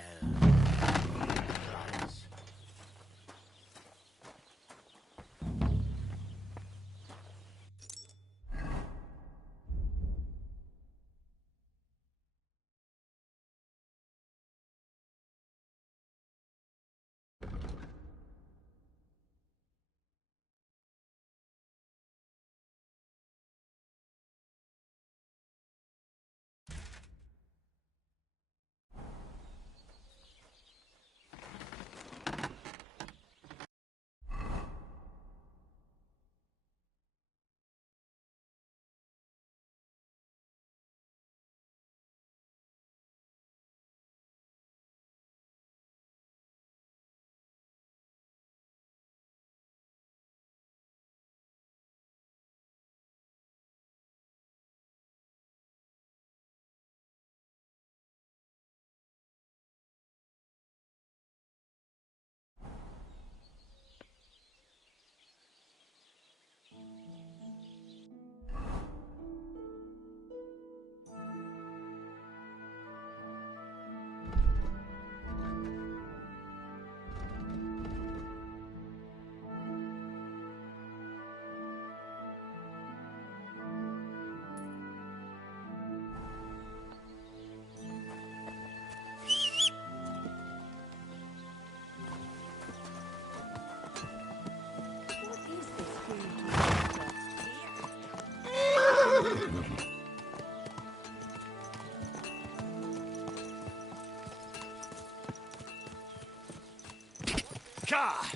Ka!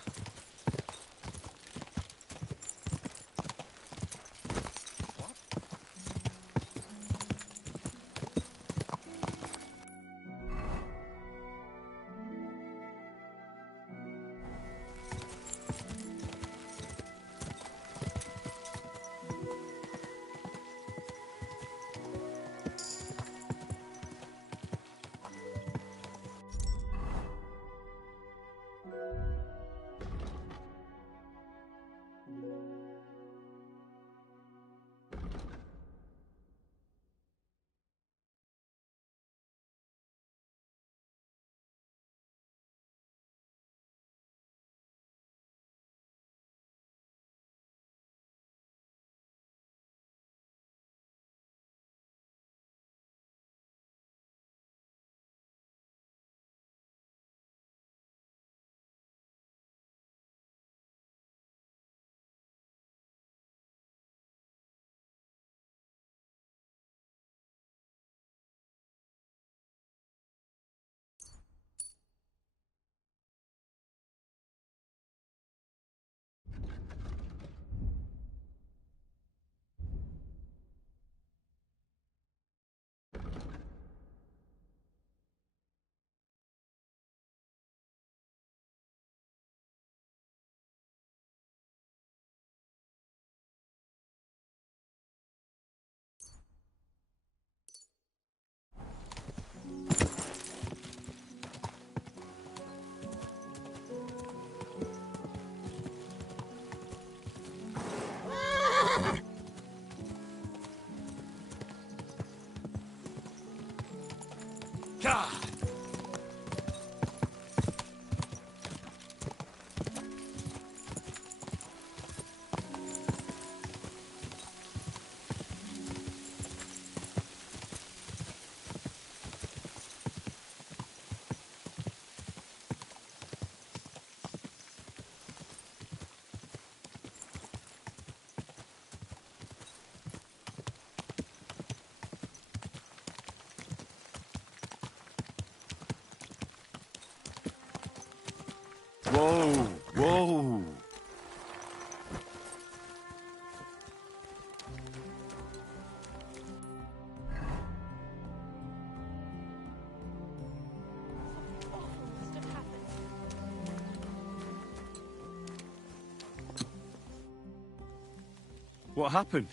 What happened?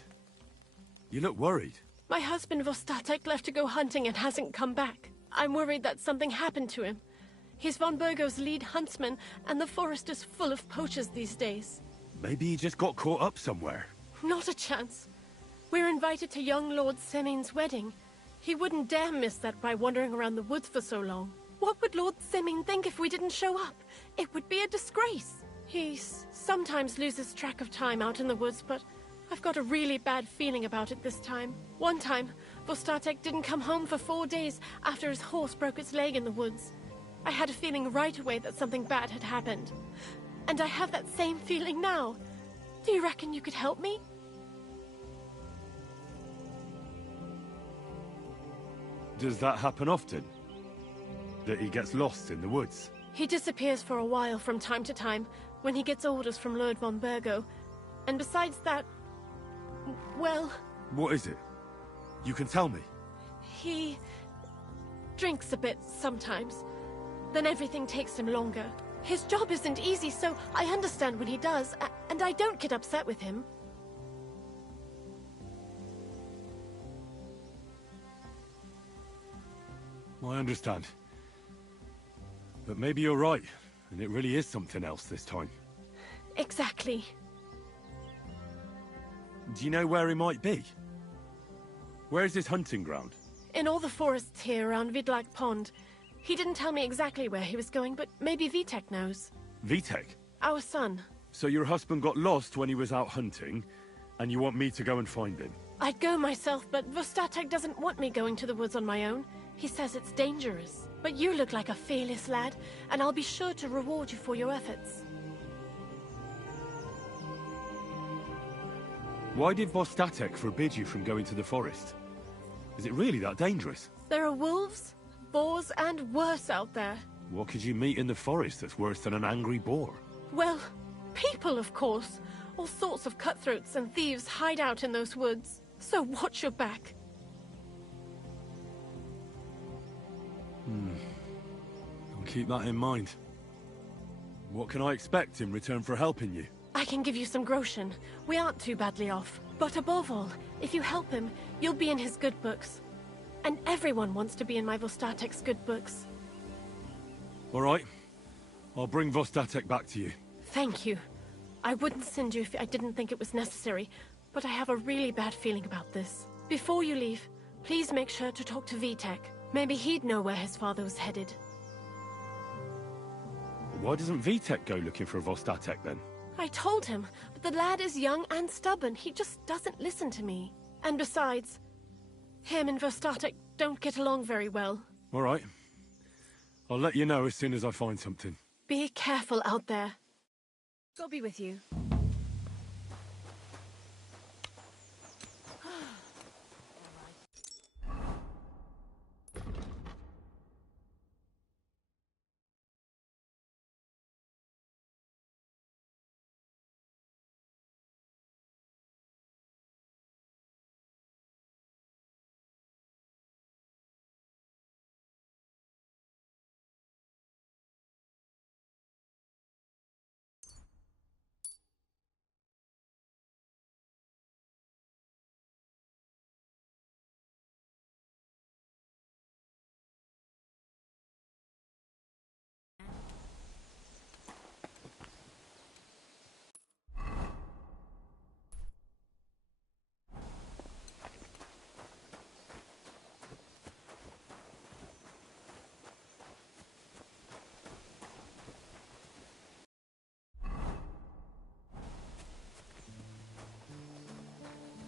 You look worried. My husband Vostatek left to go hunting and hasn't come back. I'm worried that something happened to him. He's von Burgo's lead huntsman, and the forest is full of poachers these days. Maybe he just got caught up somewhere. Not a chance. We're invited to young Lord Semin's wedding. He wouldn't dare miss that by wandering around the woods for so long. What would Lord Semin think if we didn't show up? It would be a disgrace. He sometimes loses track of time out in the woods, but I've got a really bad feeling about it this time. One time, Vostatek didn't come home for 4 days after his horse broke its leg in the woods. I had a feeling right away that something bad had happened. And I have that same feeling now. Do you reckon you could help me? Does that happen often? That he gets lost in the woods? He disappears for a while from time to time when he gets orders from Lord von Burgo. And besides that, well... What is it? You can tell me. He drinks a bit sometimes. Then everything takes him longer. His job isn't easy, so I understand when he does, and I don't get upset with him. I understand. But maybe you're right, and it really is something else this time. Exactly. Do you know where he might be? Where is his hunting ground? In all the forests here around Vidlak Pond. He didn't tell me exactly where he was going, but maybe Vitek knows. Vitek? Our son. So your husband got lost when he was out hunting, and you want me to go and find him? I'd go myself, but Vostatek doesn't want me going to the woods on my own. He says it's dangerous. But you look like a fearless lad, and I'll be sure to reward you for your efforts. Why did Vostatek forbid you from going to the forest? Is it really that dangerous? There are wolves, boars, and worse out there. What could you meet in the forest that's worse than an angry boar? Well, people, of course. All sorts of cutthroats and thieves hide out in those woods. So watch your back. I'll keep that in mind. What can I expect in return for helping you? I can give you some groschen. We aren't too badly off. But above all, if you help him, you'll be in his good books. And everyone wants to be in my Vostatek's good books. All right. I'll bring Vostatek back to you. Thank you. I wouldn't send you if I didn't think it was necessary, but I have a really bad feeling about this. Before you leave, please make sure to talk to Vitek. Maybe he'd know where his father was headed. Why doesn't Vitek go looking for Vostatek then? I told him, but the lad is young and stubborn. He just doesn't listen to me. And besides, him and Vostatek don't get along very well. All right. I'll let you know as soon as I find something. Be careful out there. God be with you.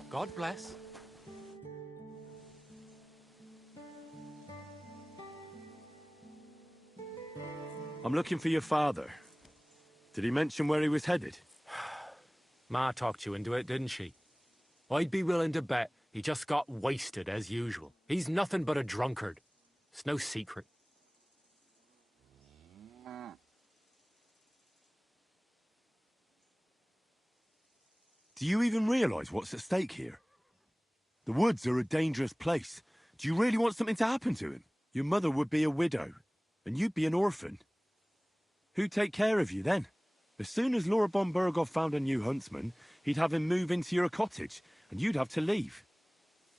God bless. I'm looking for your father. Did he mention where he was headed? Ma talked you into it, didn't she? I'd be willing to bet he just got wasted as usual. He's nothing but a drunkard. It's no secret. Do you even realize what's at stake here? The woods are a dangerous place. Do you really want something to happen to him? Your mother would be a widow, and you'd be an orphan. Who'd take care of you then? As soon as Lord von Burgov found a new huntsman, he'd have him move into your cottage, and you'd have to leave.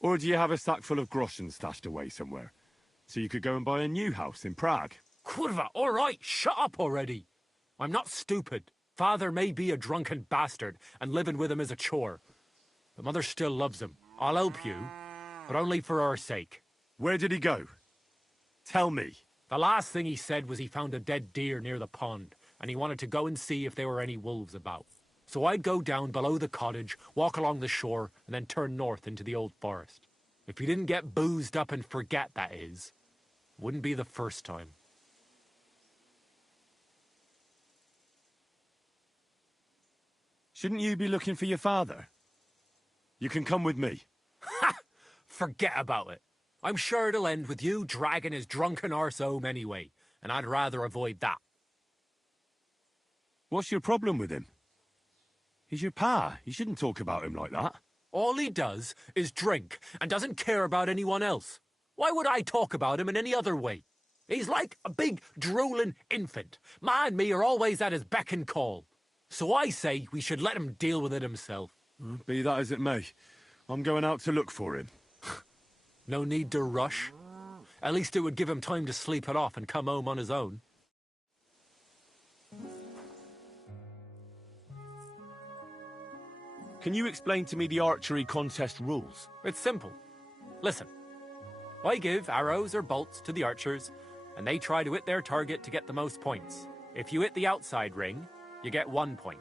Or do you have a sack full of groschen stashed away somewhere, so you could go and buy a new house in Prague? Kurva, all right, shut up already. I'm not stupid. Father may be a drunken bastard, and living with him is a chore. But Mother still loves him. I'll help you, but only for our sake. Where did he go? Tell me. The last thing he said was he found a dead deer near the pond, and he wanted to go and see if there were any wolves about. So I'd go down below the cottage, walk along the shore, and then turn north into the old forest. If he didn't get boozed up and forget, that is. Wouldn't be the first time. Shouldn't you be looking for your father? You can come with me. Ha! Forget about it. I'm sure it'll end with you dragging his drunken arse home anyway, and I'd rather avoid that. What's your problem with him? He's your pa. You shouldn't talk about him like that. All he does is drink and doesn't care about anyone else. Why would I talk about him in any other way? He's like a big, drooling infant. Ma and me are always at his beck and call. So I say we should let him deal with it himself. Be that as it may, I'm going out to look for him. No need to rush. At least it would give him time to sleep it off and come home on his own. Can you explain to me the archery contest rules? It's simple. Listen. I give arrows or bolts to the archers, and they try to hit their target to get the most points. If you hit the outside ring, you get 1 point.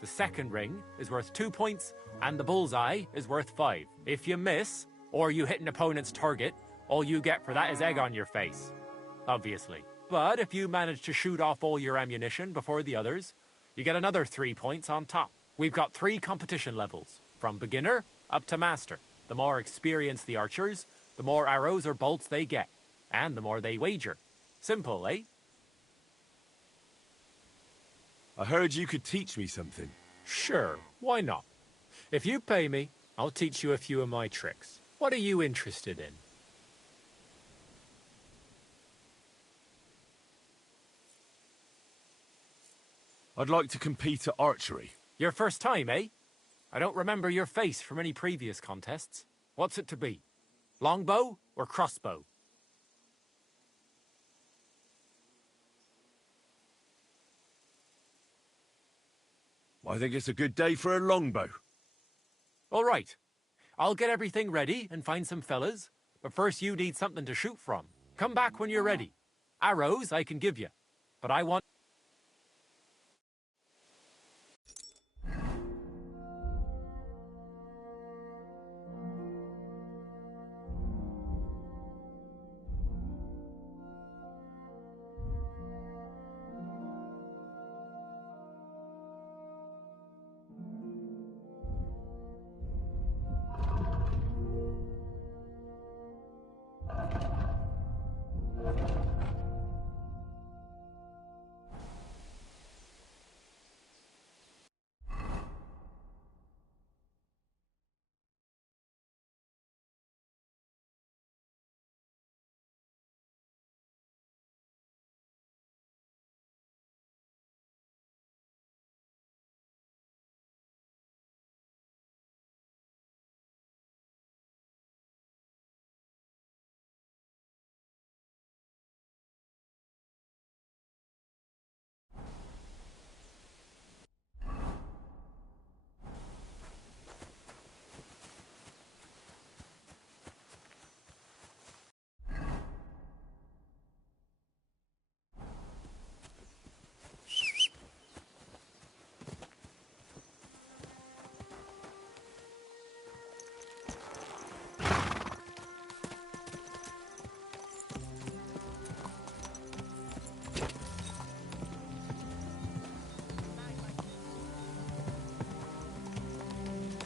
The second ring is worth 2 points, and the bullseye is worth 5. If you miss, or you hit an opponent's target, all you get for that is egg on your face. Obviously. But if you manage to shoot off all your ammunition before the others, you get another 3 points on top. We've got 3 competition levels, from beginner up to master. The more experienced the archers, the more arrows or bolts they get, and the more they wager. Simple, eh? I heard you could teach me something. Sure, why not? If you pay me, I'll teach you a few of my tricks. What are you interested in? I'd like to compete at archery. Your first time, eh? I don't remember your face from any previous contests. What's it to be? Longbow or crossbow? I think it's a good day for a longbow. All right. I'll get everything ready and find some fellas, but first you need something to shoot from. Come back when you're ready. Arrows I can give you, but I want...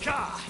Ka!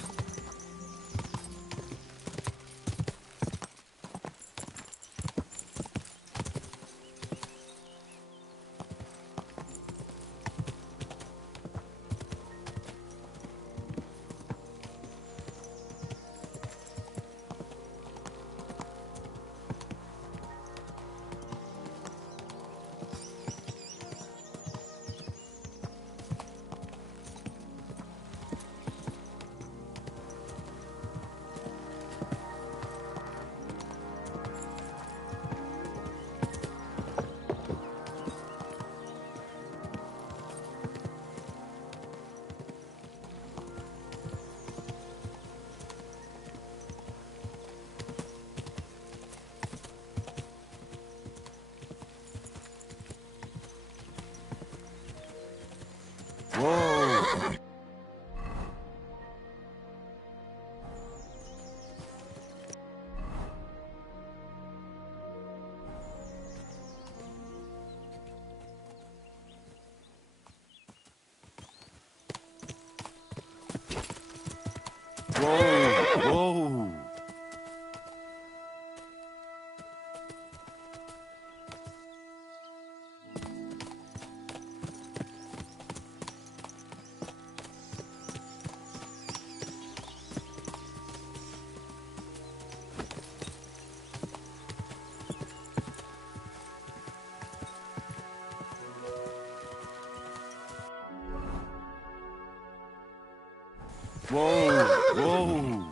Whoa! Whoa!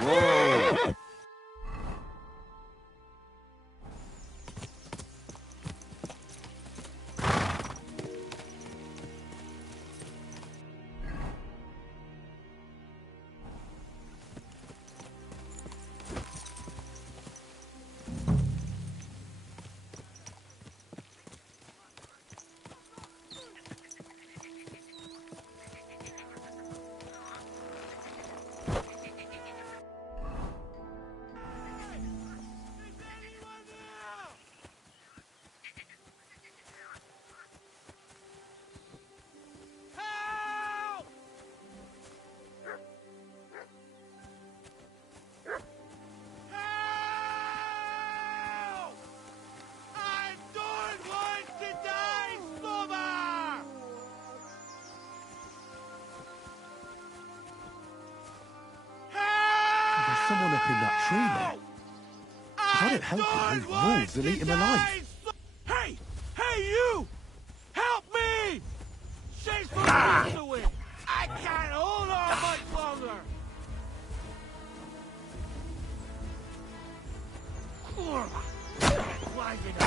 Whoa! Someone up in that tree there. Can't it help him move wolves and eat him alive? Hey! Hey, you! Help me! Chase the wolves away! I can't hold on much longer! Why did I...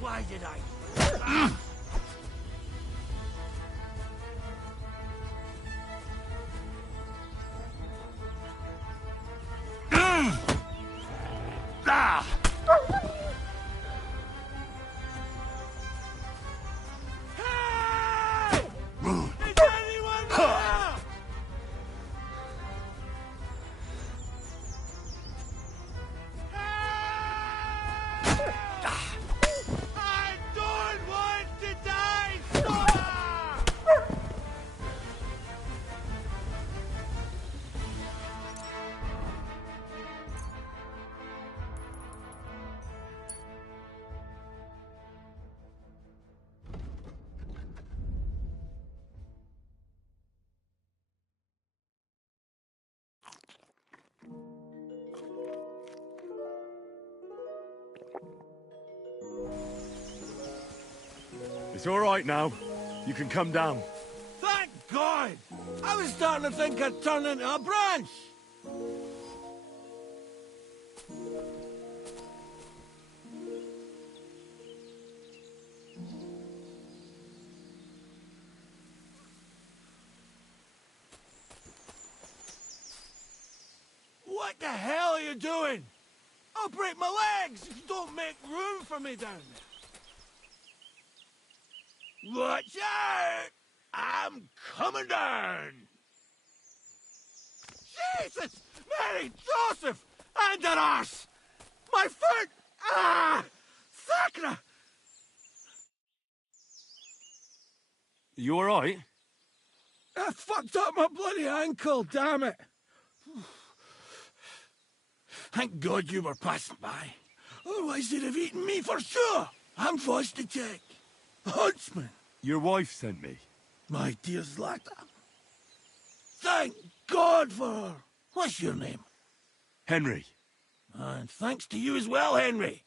Why did I... It's all right now. You can come down. Thank God! I was starting to think I'd turn into a branch! What the hell are you doing? I'll break my legs if you don't make room for me down there. Watch out! I'm coming down! Jesus! Mary, Joseph! And an arse! My foot! Ah! Sacra! You all right? I fucked up my bloody ankle, damn it! Thank God you were passing by. Otherwise they'd have eaten me for sure. I'm forced to check. Huntsman. Your wife sent me. My dear Zlata. Thank God for her. What's your name? Henry. And thanks to you as well, Henry.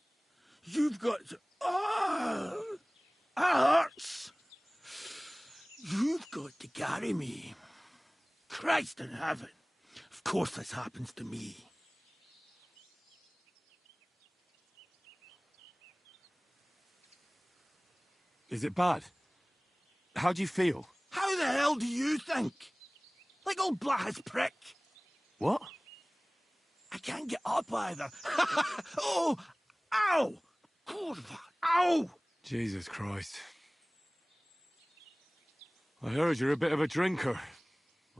You've got to... Ah! That hurts. You've got to carry me. Christ in heaven. Of course this happens to me. Is it bad? How do you feel? How the hell do you think? Like old Black's prick. What? I can't get up either. Oh! Ow! Kurva! Ow! Jesus Christ. I heard you're a bit of a drinker.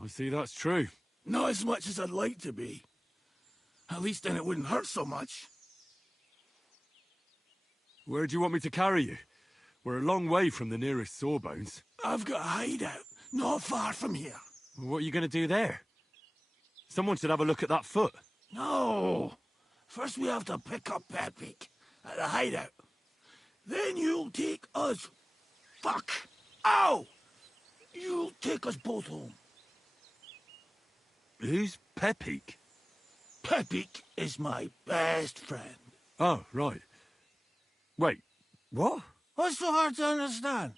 I see that's true. Not as much as I'd like to be. At least then it wouldn't hurt so much. Where do you want me to carry you? We're a long way from the nearest sawbones. I've got a hideout, not far from here. What are you going to do there? Someone should have a look at that foot. No! First we have to pick up Pepik at the hideout. Then you'll take us... Fuck! Ow! You'll take us both home. Who's Pepik? Pepik is my best friend. Oh, right. Wait, what? What's so hard to understand?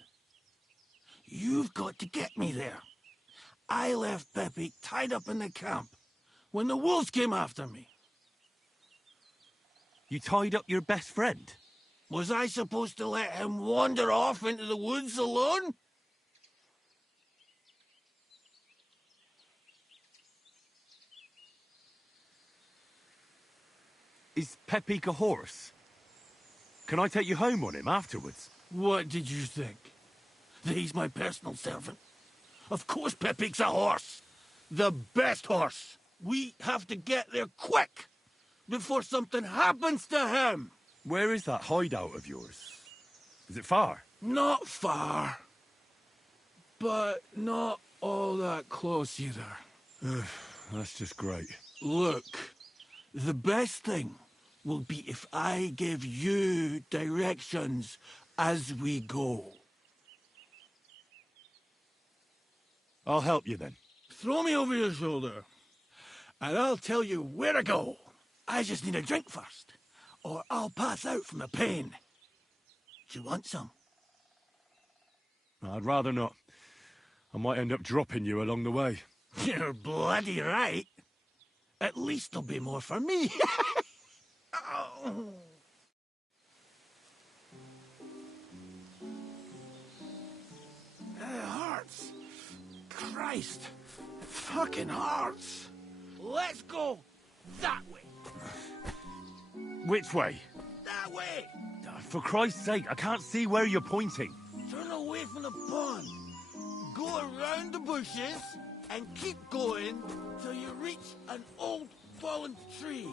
You've got to get me there. I left Pepik tied up in the camp when the wolves came after me. You tied up your best friend? Was I supposed to let him wander off into the woods alone? Is Pepik a horse? Can I take you home on him afterwards? What did you think? That he's my personal servant? Of course Pepik's a horse. The best horse. We have to get there quick before something happens to him. Where is that hideout of yours? Is it far? Not far. But not all that close either. That's just great. Look, the best thing will be if I give you directions as we go. I'll help you then. Throw me over your shoulder, and I'll tell you where to go. I just need a drink first, or I'll pass out from the pain. Do you want some? I'd rather not. I might end up dropping you along the way. You're bloody right. At least there'll be more for me. Oh. It hurts. Christ. It fucking hurts. Let's go that way. Which way? That way. For Christ's sake, I can't see where you're pointing. Turn away from the pond. Go around the bushes and keep going till you reach an old fallen tree.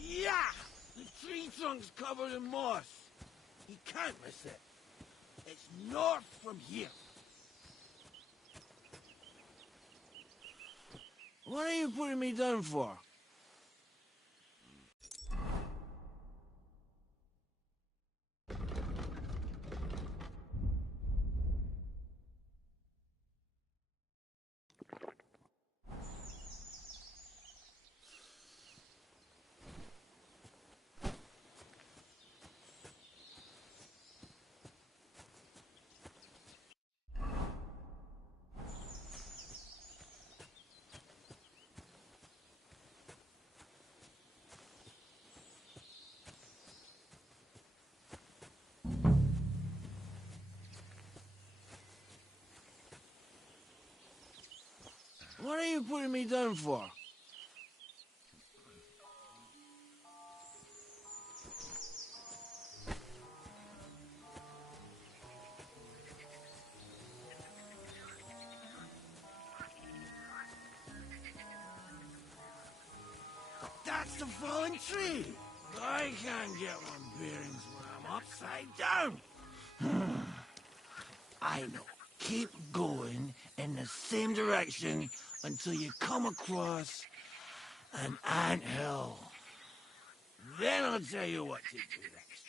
Yeah! The tree trunk's covered in moss. You can't miss it. It's north from here. What are you putting me down for? What are you putting me down for? That's the fallen tree. I can't get my bearings when I'm upside down. I know. Keep going in the same direction until you come across an anthill. Then I'll tell you what to do next.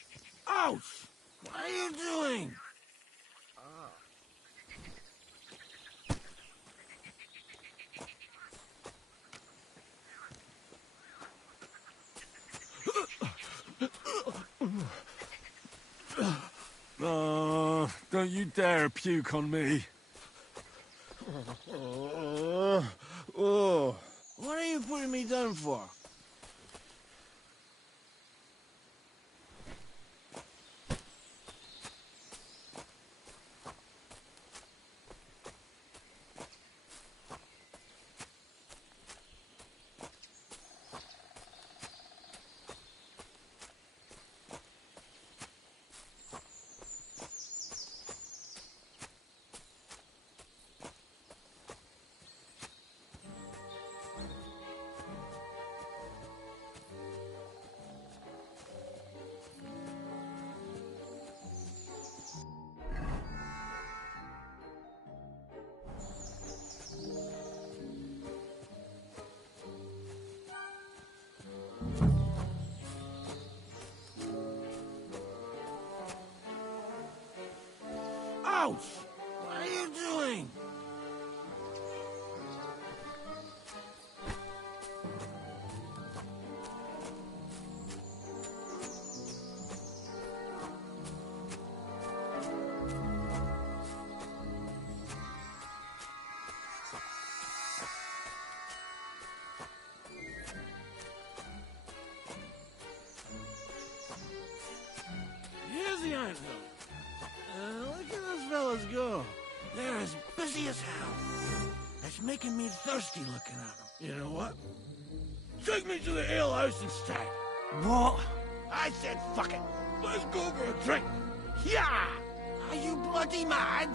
Ouch! What are you doing? Don't you dare puke on me. What are you putting me down for? Ouch! What are you doing? Here's the anthill. Look at those fellas go. They're as busy as hell. It's making me thirsty looking at them. You know what? Take me to the ale house instead. What? I said fuck it. Let's go for a drink. Yeah! Are you bloody mad?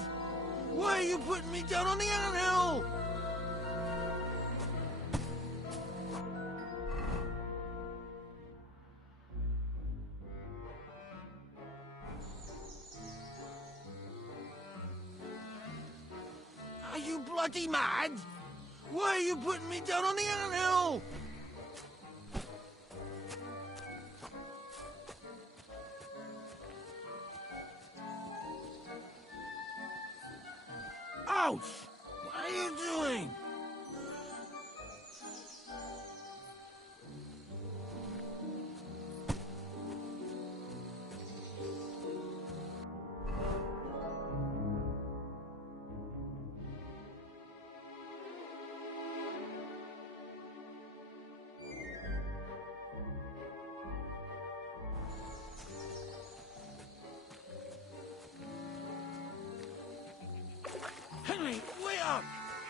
Why are you putting me down on the anthill? Are you bloody mad? Why are you putting me down on the anthill? Ouch! What are you doing? Henry, wait up!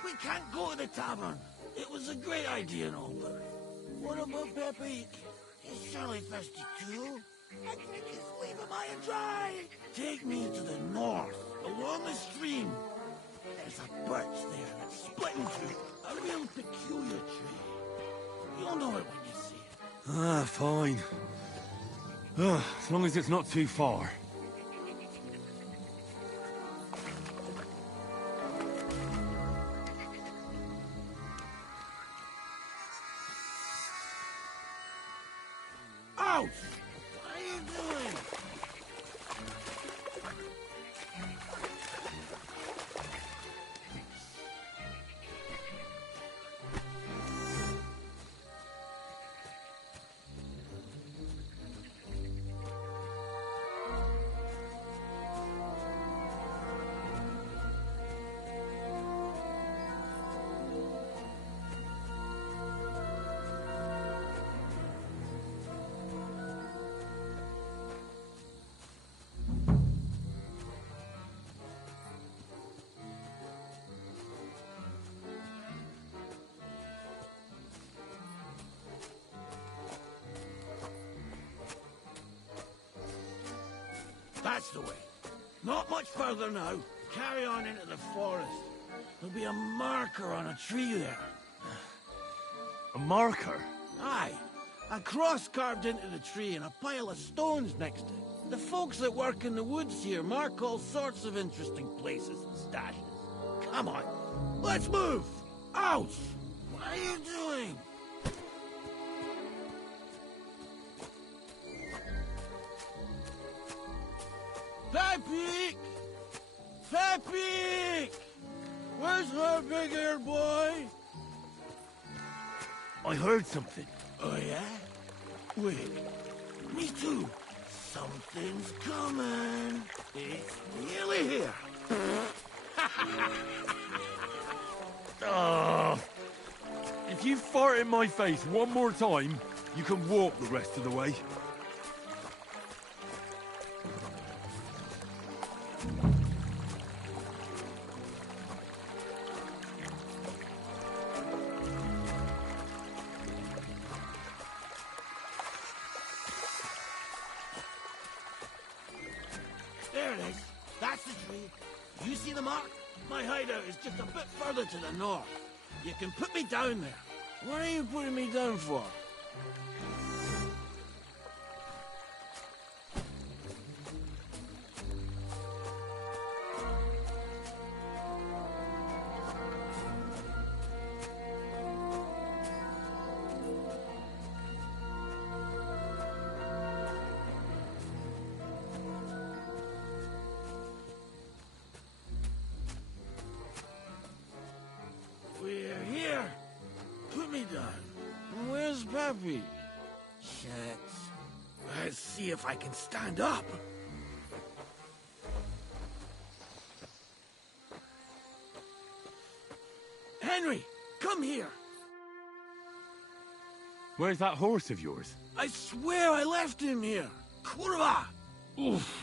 We can't go to the tavern. It was a great idea and all, but what about Pepe? He's surely thirsty too. I think he's leaving high and dry. Take me to the north, along the stream. There's a birch there that's split in two. A real peculiar tree. You'll know it when you see it. Ah, fine. As long as it's not too far. Ouch! What are you doing? That's the way. Not much further now. Carry on into the forest. There'll be a marker on a tree there. A marker? Aye. A cross carved into the tree and a pile of stones next to it. The folks that work in the woods here mark all sorts of interesting places and stashes. Come on. Let's move. Ouch! What are you doing? Pepe! Pepe! Where's her big-eared boy? I heard something. Oh, yeah? Wait. Me too. Something's coming. It's nearly here. If you fart in my face one more time, you can walk the rest of the way. There it is. That's the tree. You see the mark? My hideout is just a bit further to the north. You can put me down there. What are you putting me down for? heavy. Shit. Let's see if I can stand up. Henry, come here. Where's that horse of yours? I swear I left him here. Kurwa! Oof.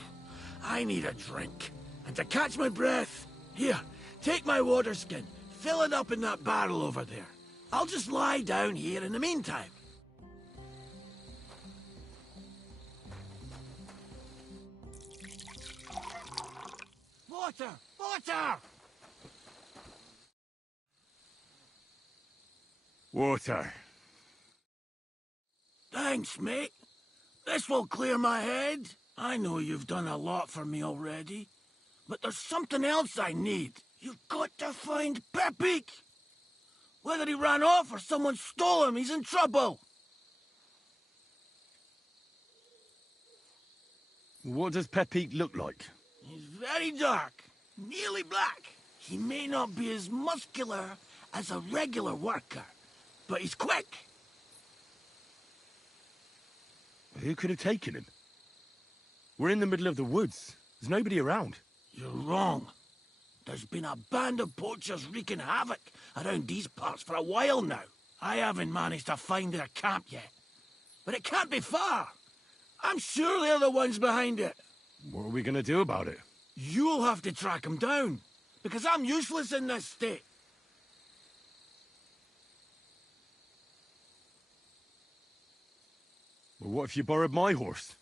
I need a drink. And to catch my breath, here, take my water skin. Fill it up in that barrel over there. I'll just lie down here in the meantime. Water! Water! Water. Thanks, mate. This will clear my head. I know you've done a lot for me already, but there's something else I need. You've got to find Pepik. Whether he ran off or someone stole him, he's in trouble. What does Pepik look like? He's very dark, nearly black. He may not be as muscular as a regular worker, but he's quick. Who could have taken him? We're in the middle of the woods. There's nobody around. You're wrong. There's been a band of poachers wreaking havoc around these parts for a while now. I haven't managed to find their camp yet. But it can't be far. I'm sure they're the ones behind it. What are we going to do about it? You'll have to track them down, because I'm useless in this state. Well, what if you borrowed my horse?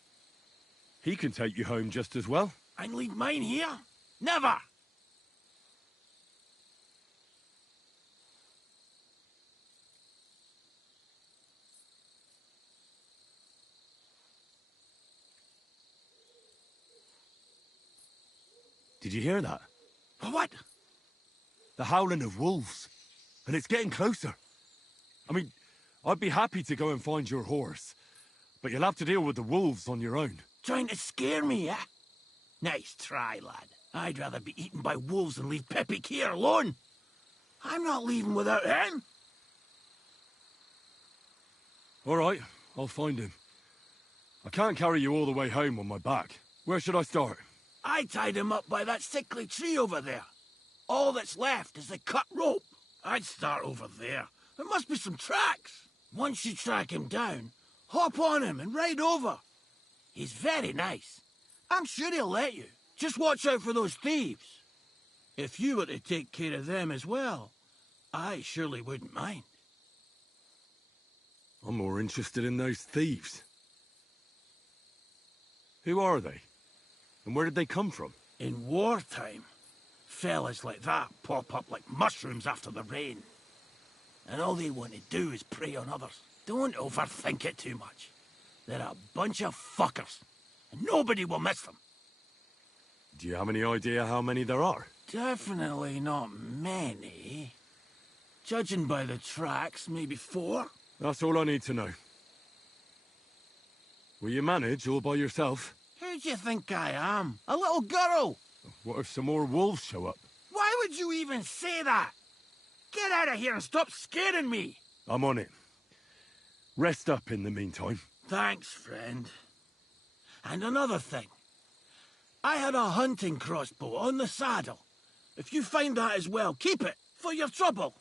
He can take you home just as well. I'd leave mine here? Never! Did you hear that? What? The howling of wolves. And it's getting closer. I mean, I'd be happy to go and find your horse. But you'll have to deal with the wolves on your own. Trying to scare me, eh? Nice try, lad. I'd rather be eaten by wolves than leave Pepik here alone. I'm not leaving without him. All right, I'll find him. I can't carry you all the way home on my back. Where should I start? I tied him up by that sickly tree over there. All that's left is the cut rope. I'd start over there. There must be some tracks. Once you track him down, hop on him and ride over. He's very nice. I'm sure he'll let you. Just watch out for those thieves. If you were to take care of them as well, I surely wouldn't mind. I'm more interested in those thieves. Who are they? And where did they come from? In wartime, fellas like that pop up like mushrooms after the rain. And all they want to do is prey on others. Don't overthink it too much. They're a bunch of fuckers, and nobody will miss them. Do you have any idea how many there are? Definitely not many. Judging by the tracks, maybe 4. That's all I need to know. Will you manage all by yourself? Who do you think I am? A little girl? What if some more wolves show up? Why would you even say that? Get out of here and stop scaring me! I'm on it. Rest up in the meantime. Thanks, friend. And another thing. I had a hunting crossbow on the saddle. If you find that as well, keep it, for your trouble.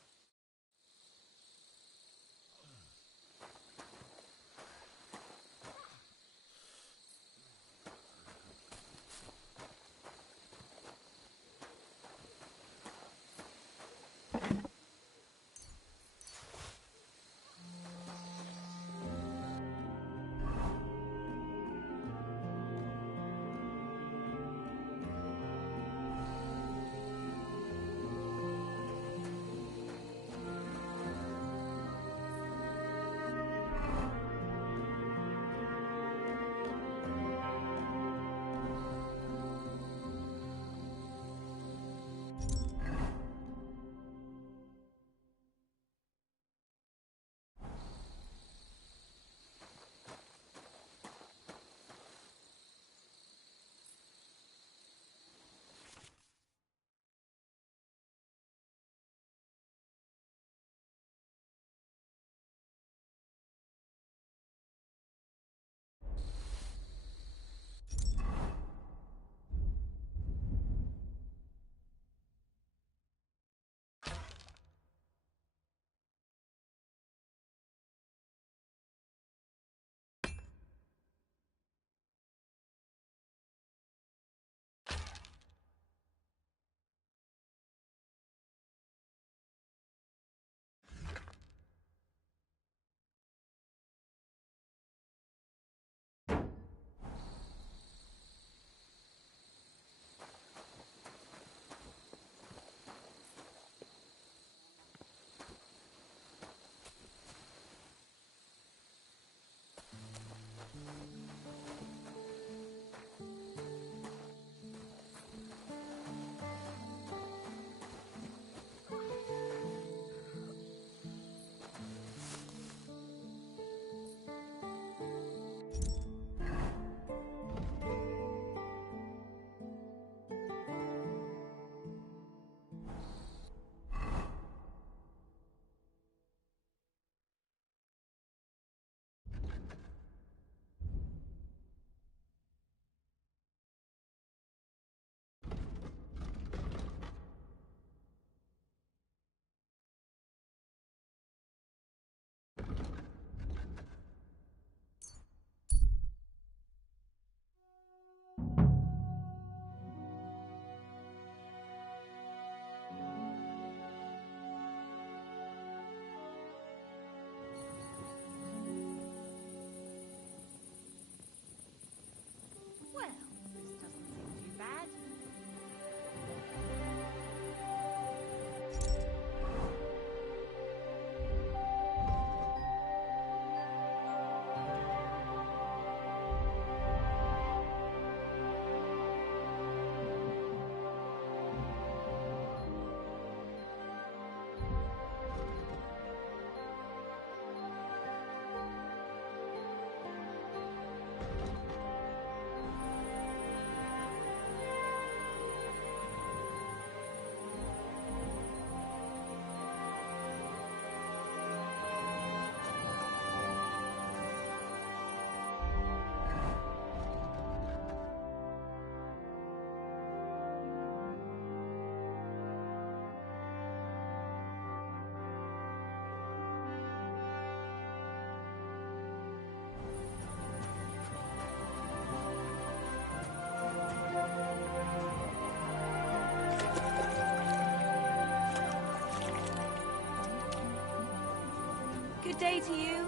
say to you?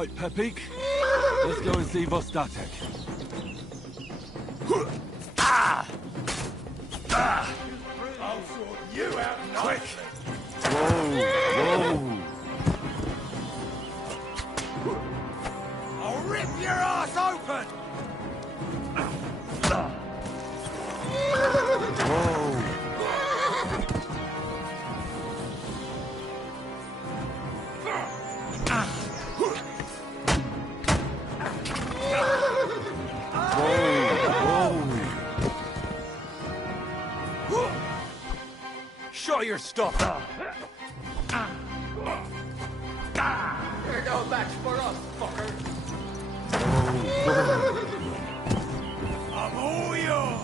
Right, Pepik. Let's go and see Vostatek. I'll sort you out Quick! nicely. Whoa! I'll rip your ass open! Show your stuff! You're no match for us, fucker! I'm all yours!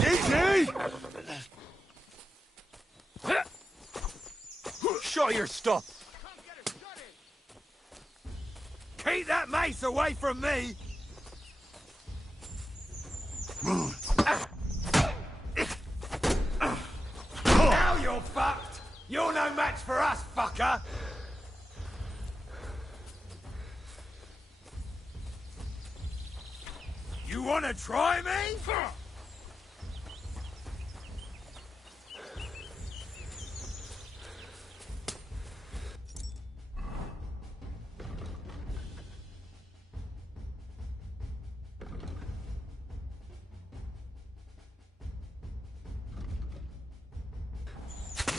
Easy! Show your stuff! Keep that mace away from me! Now you're fucked! You're no match for us, fucker! You wanna try me?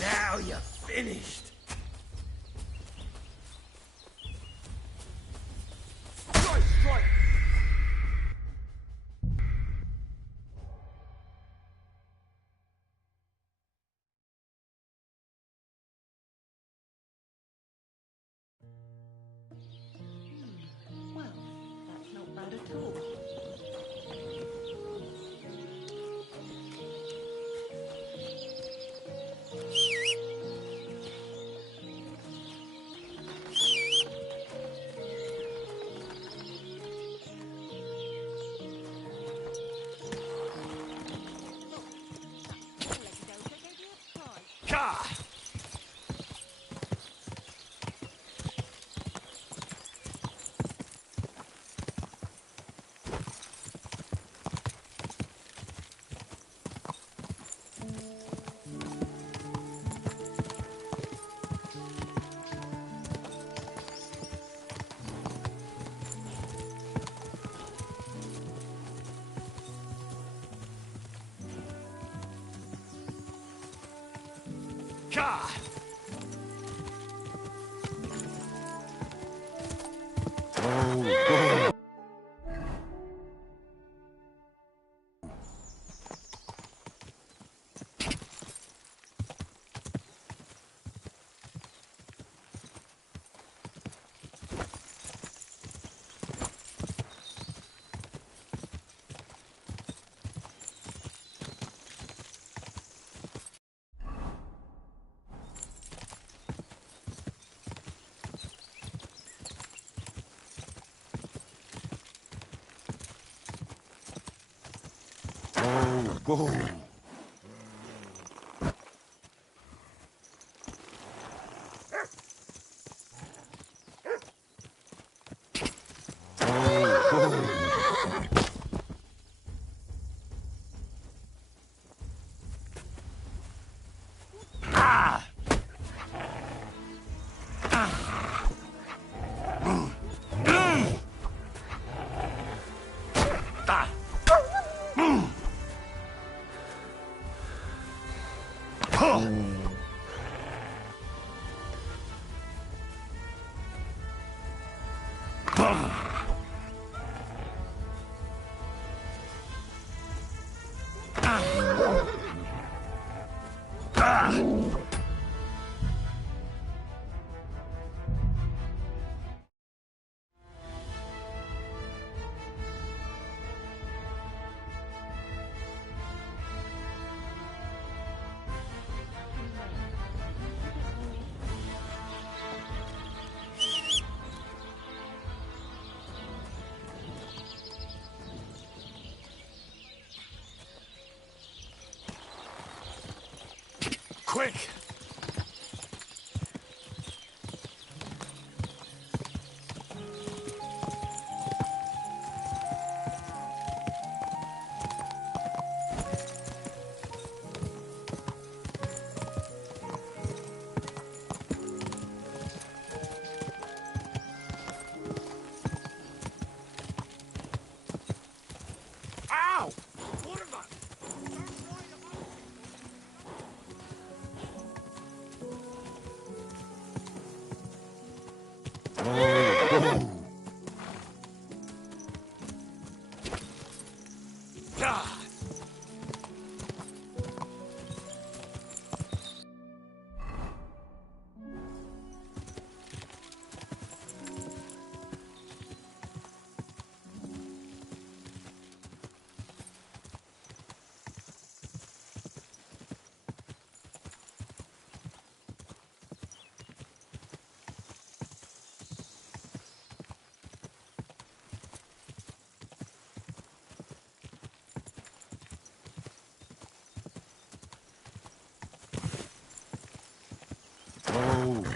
Now you're finished. Strike, strike. Well, that's not bad at all. Whoa! Quick! Ow! What have I...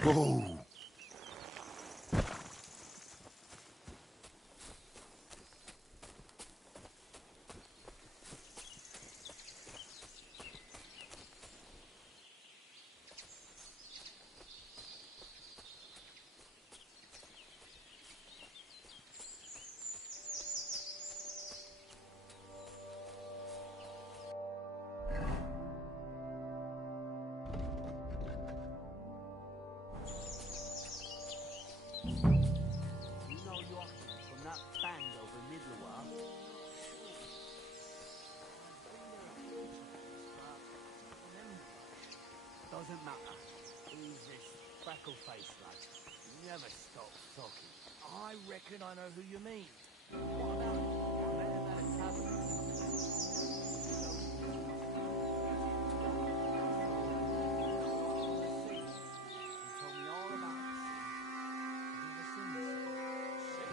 Whoa! Doesn't matter. Who's this freckle-faced lad? He never stops talking. I reckon I know who you mean. What about him? I met him at a tavern. He told me all about the sea. Have you ever seen the sea?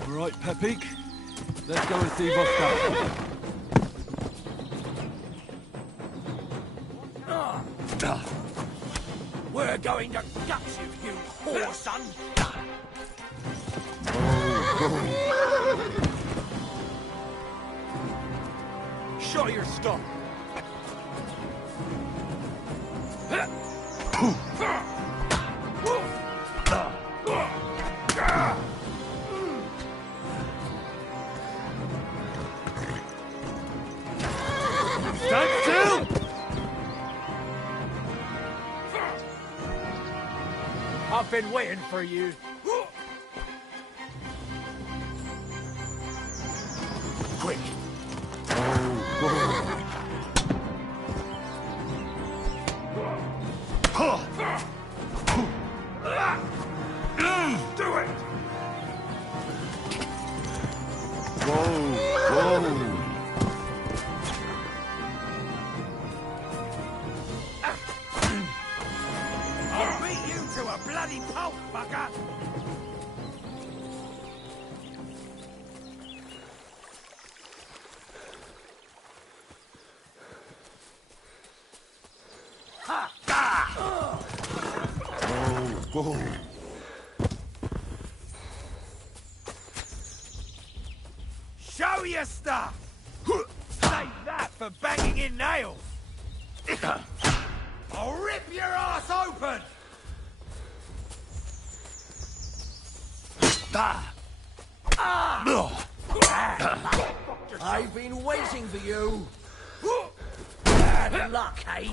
All right, Pepik. Let's go and see what's happening. We're going to gut you, you whore son! Show your stuff! Stand still! I've been waiting for you. Quick! Do it! Whoa! I'll beat you to a bloody pulp, fucker! Ha! Ah! Whoa! Show your stuff! Save that for banging in nails! I'll rip your ass open! I've been waiting for you. Bad luck, eh?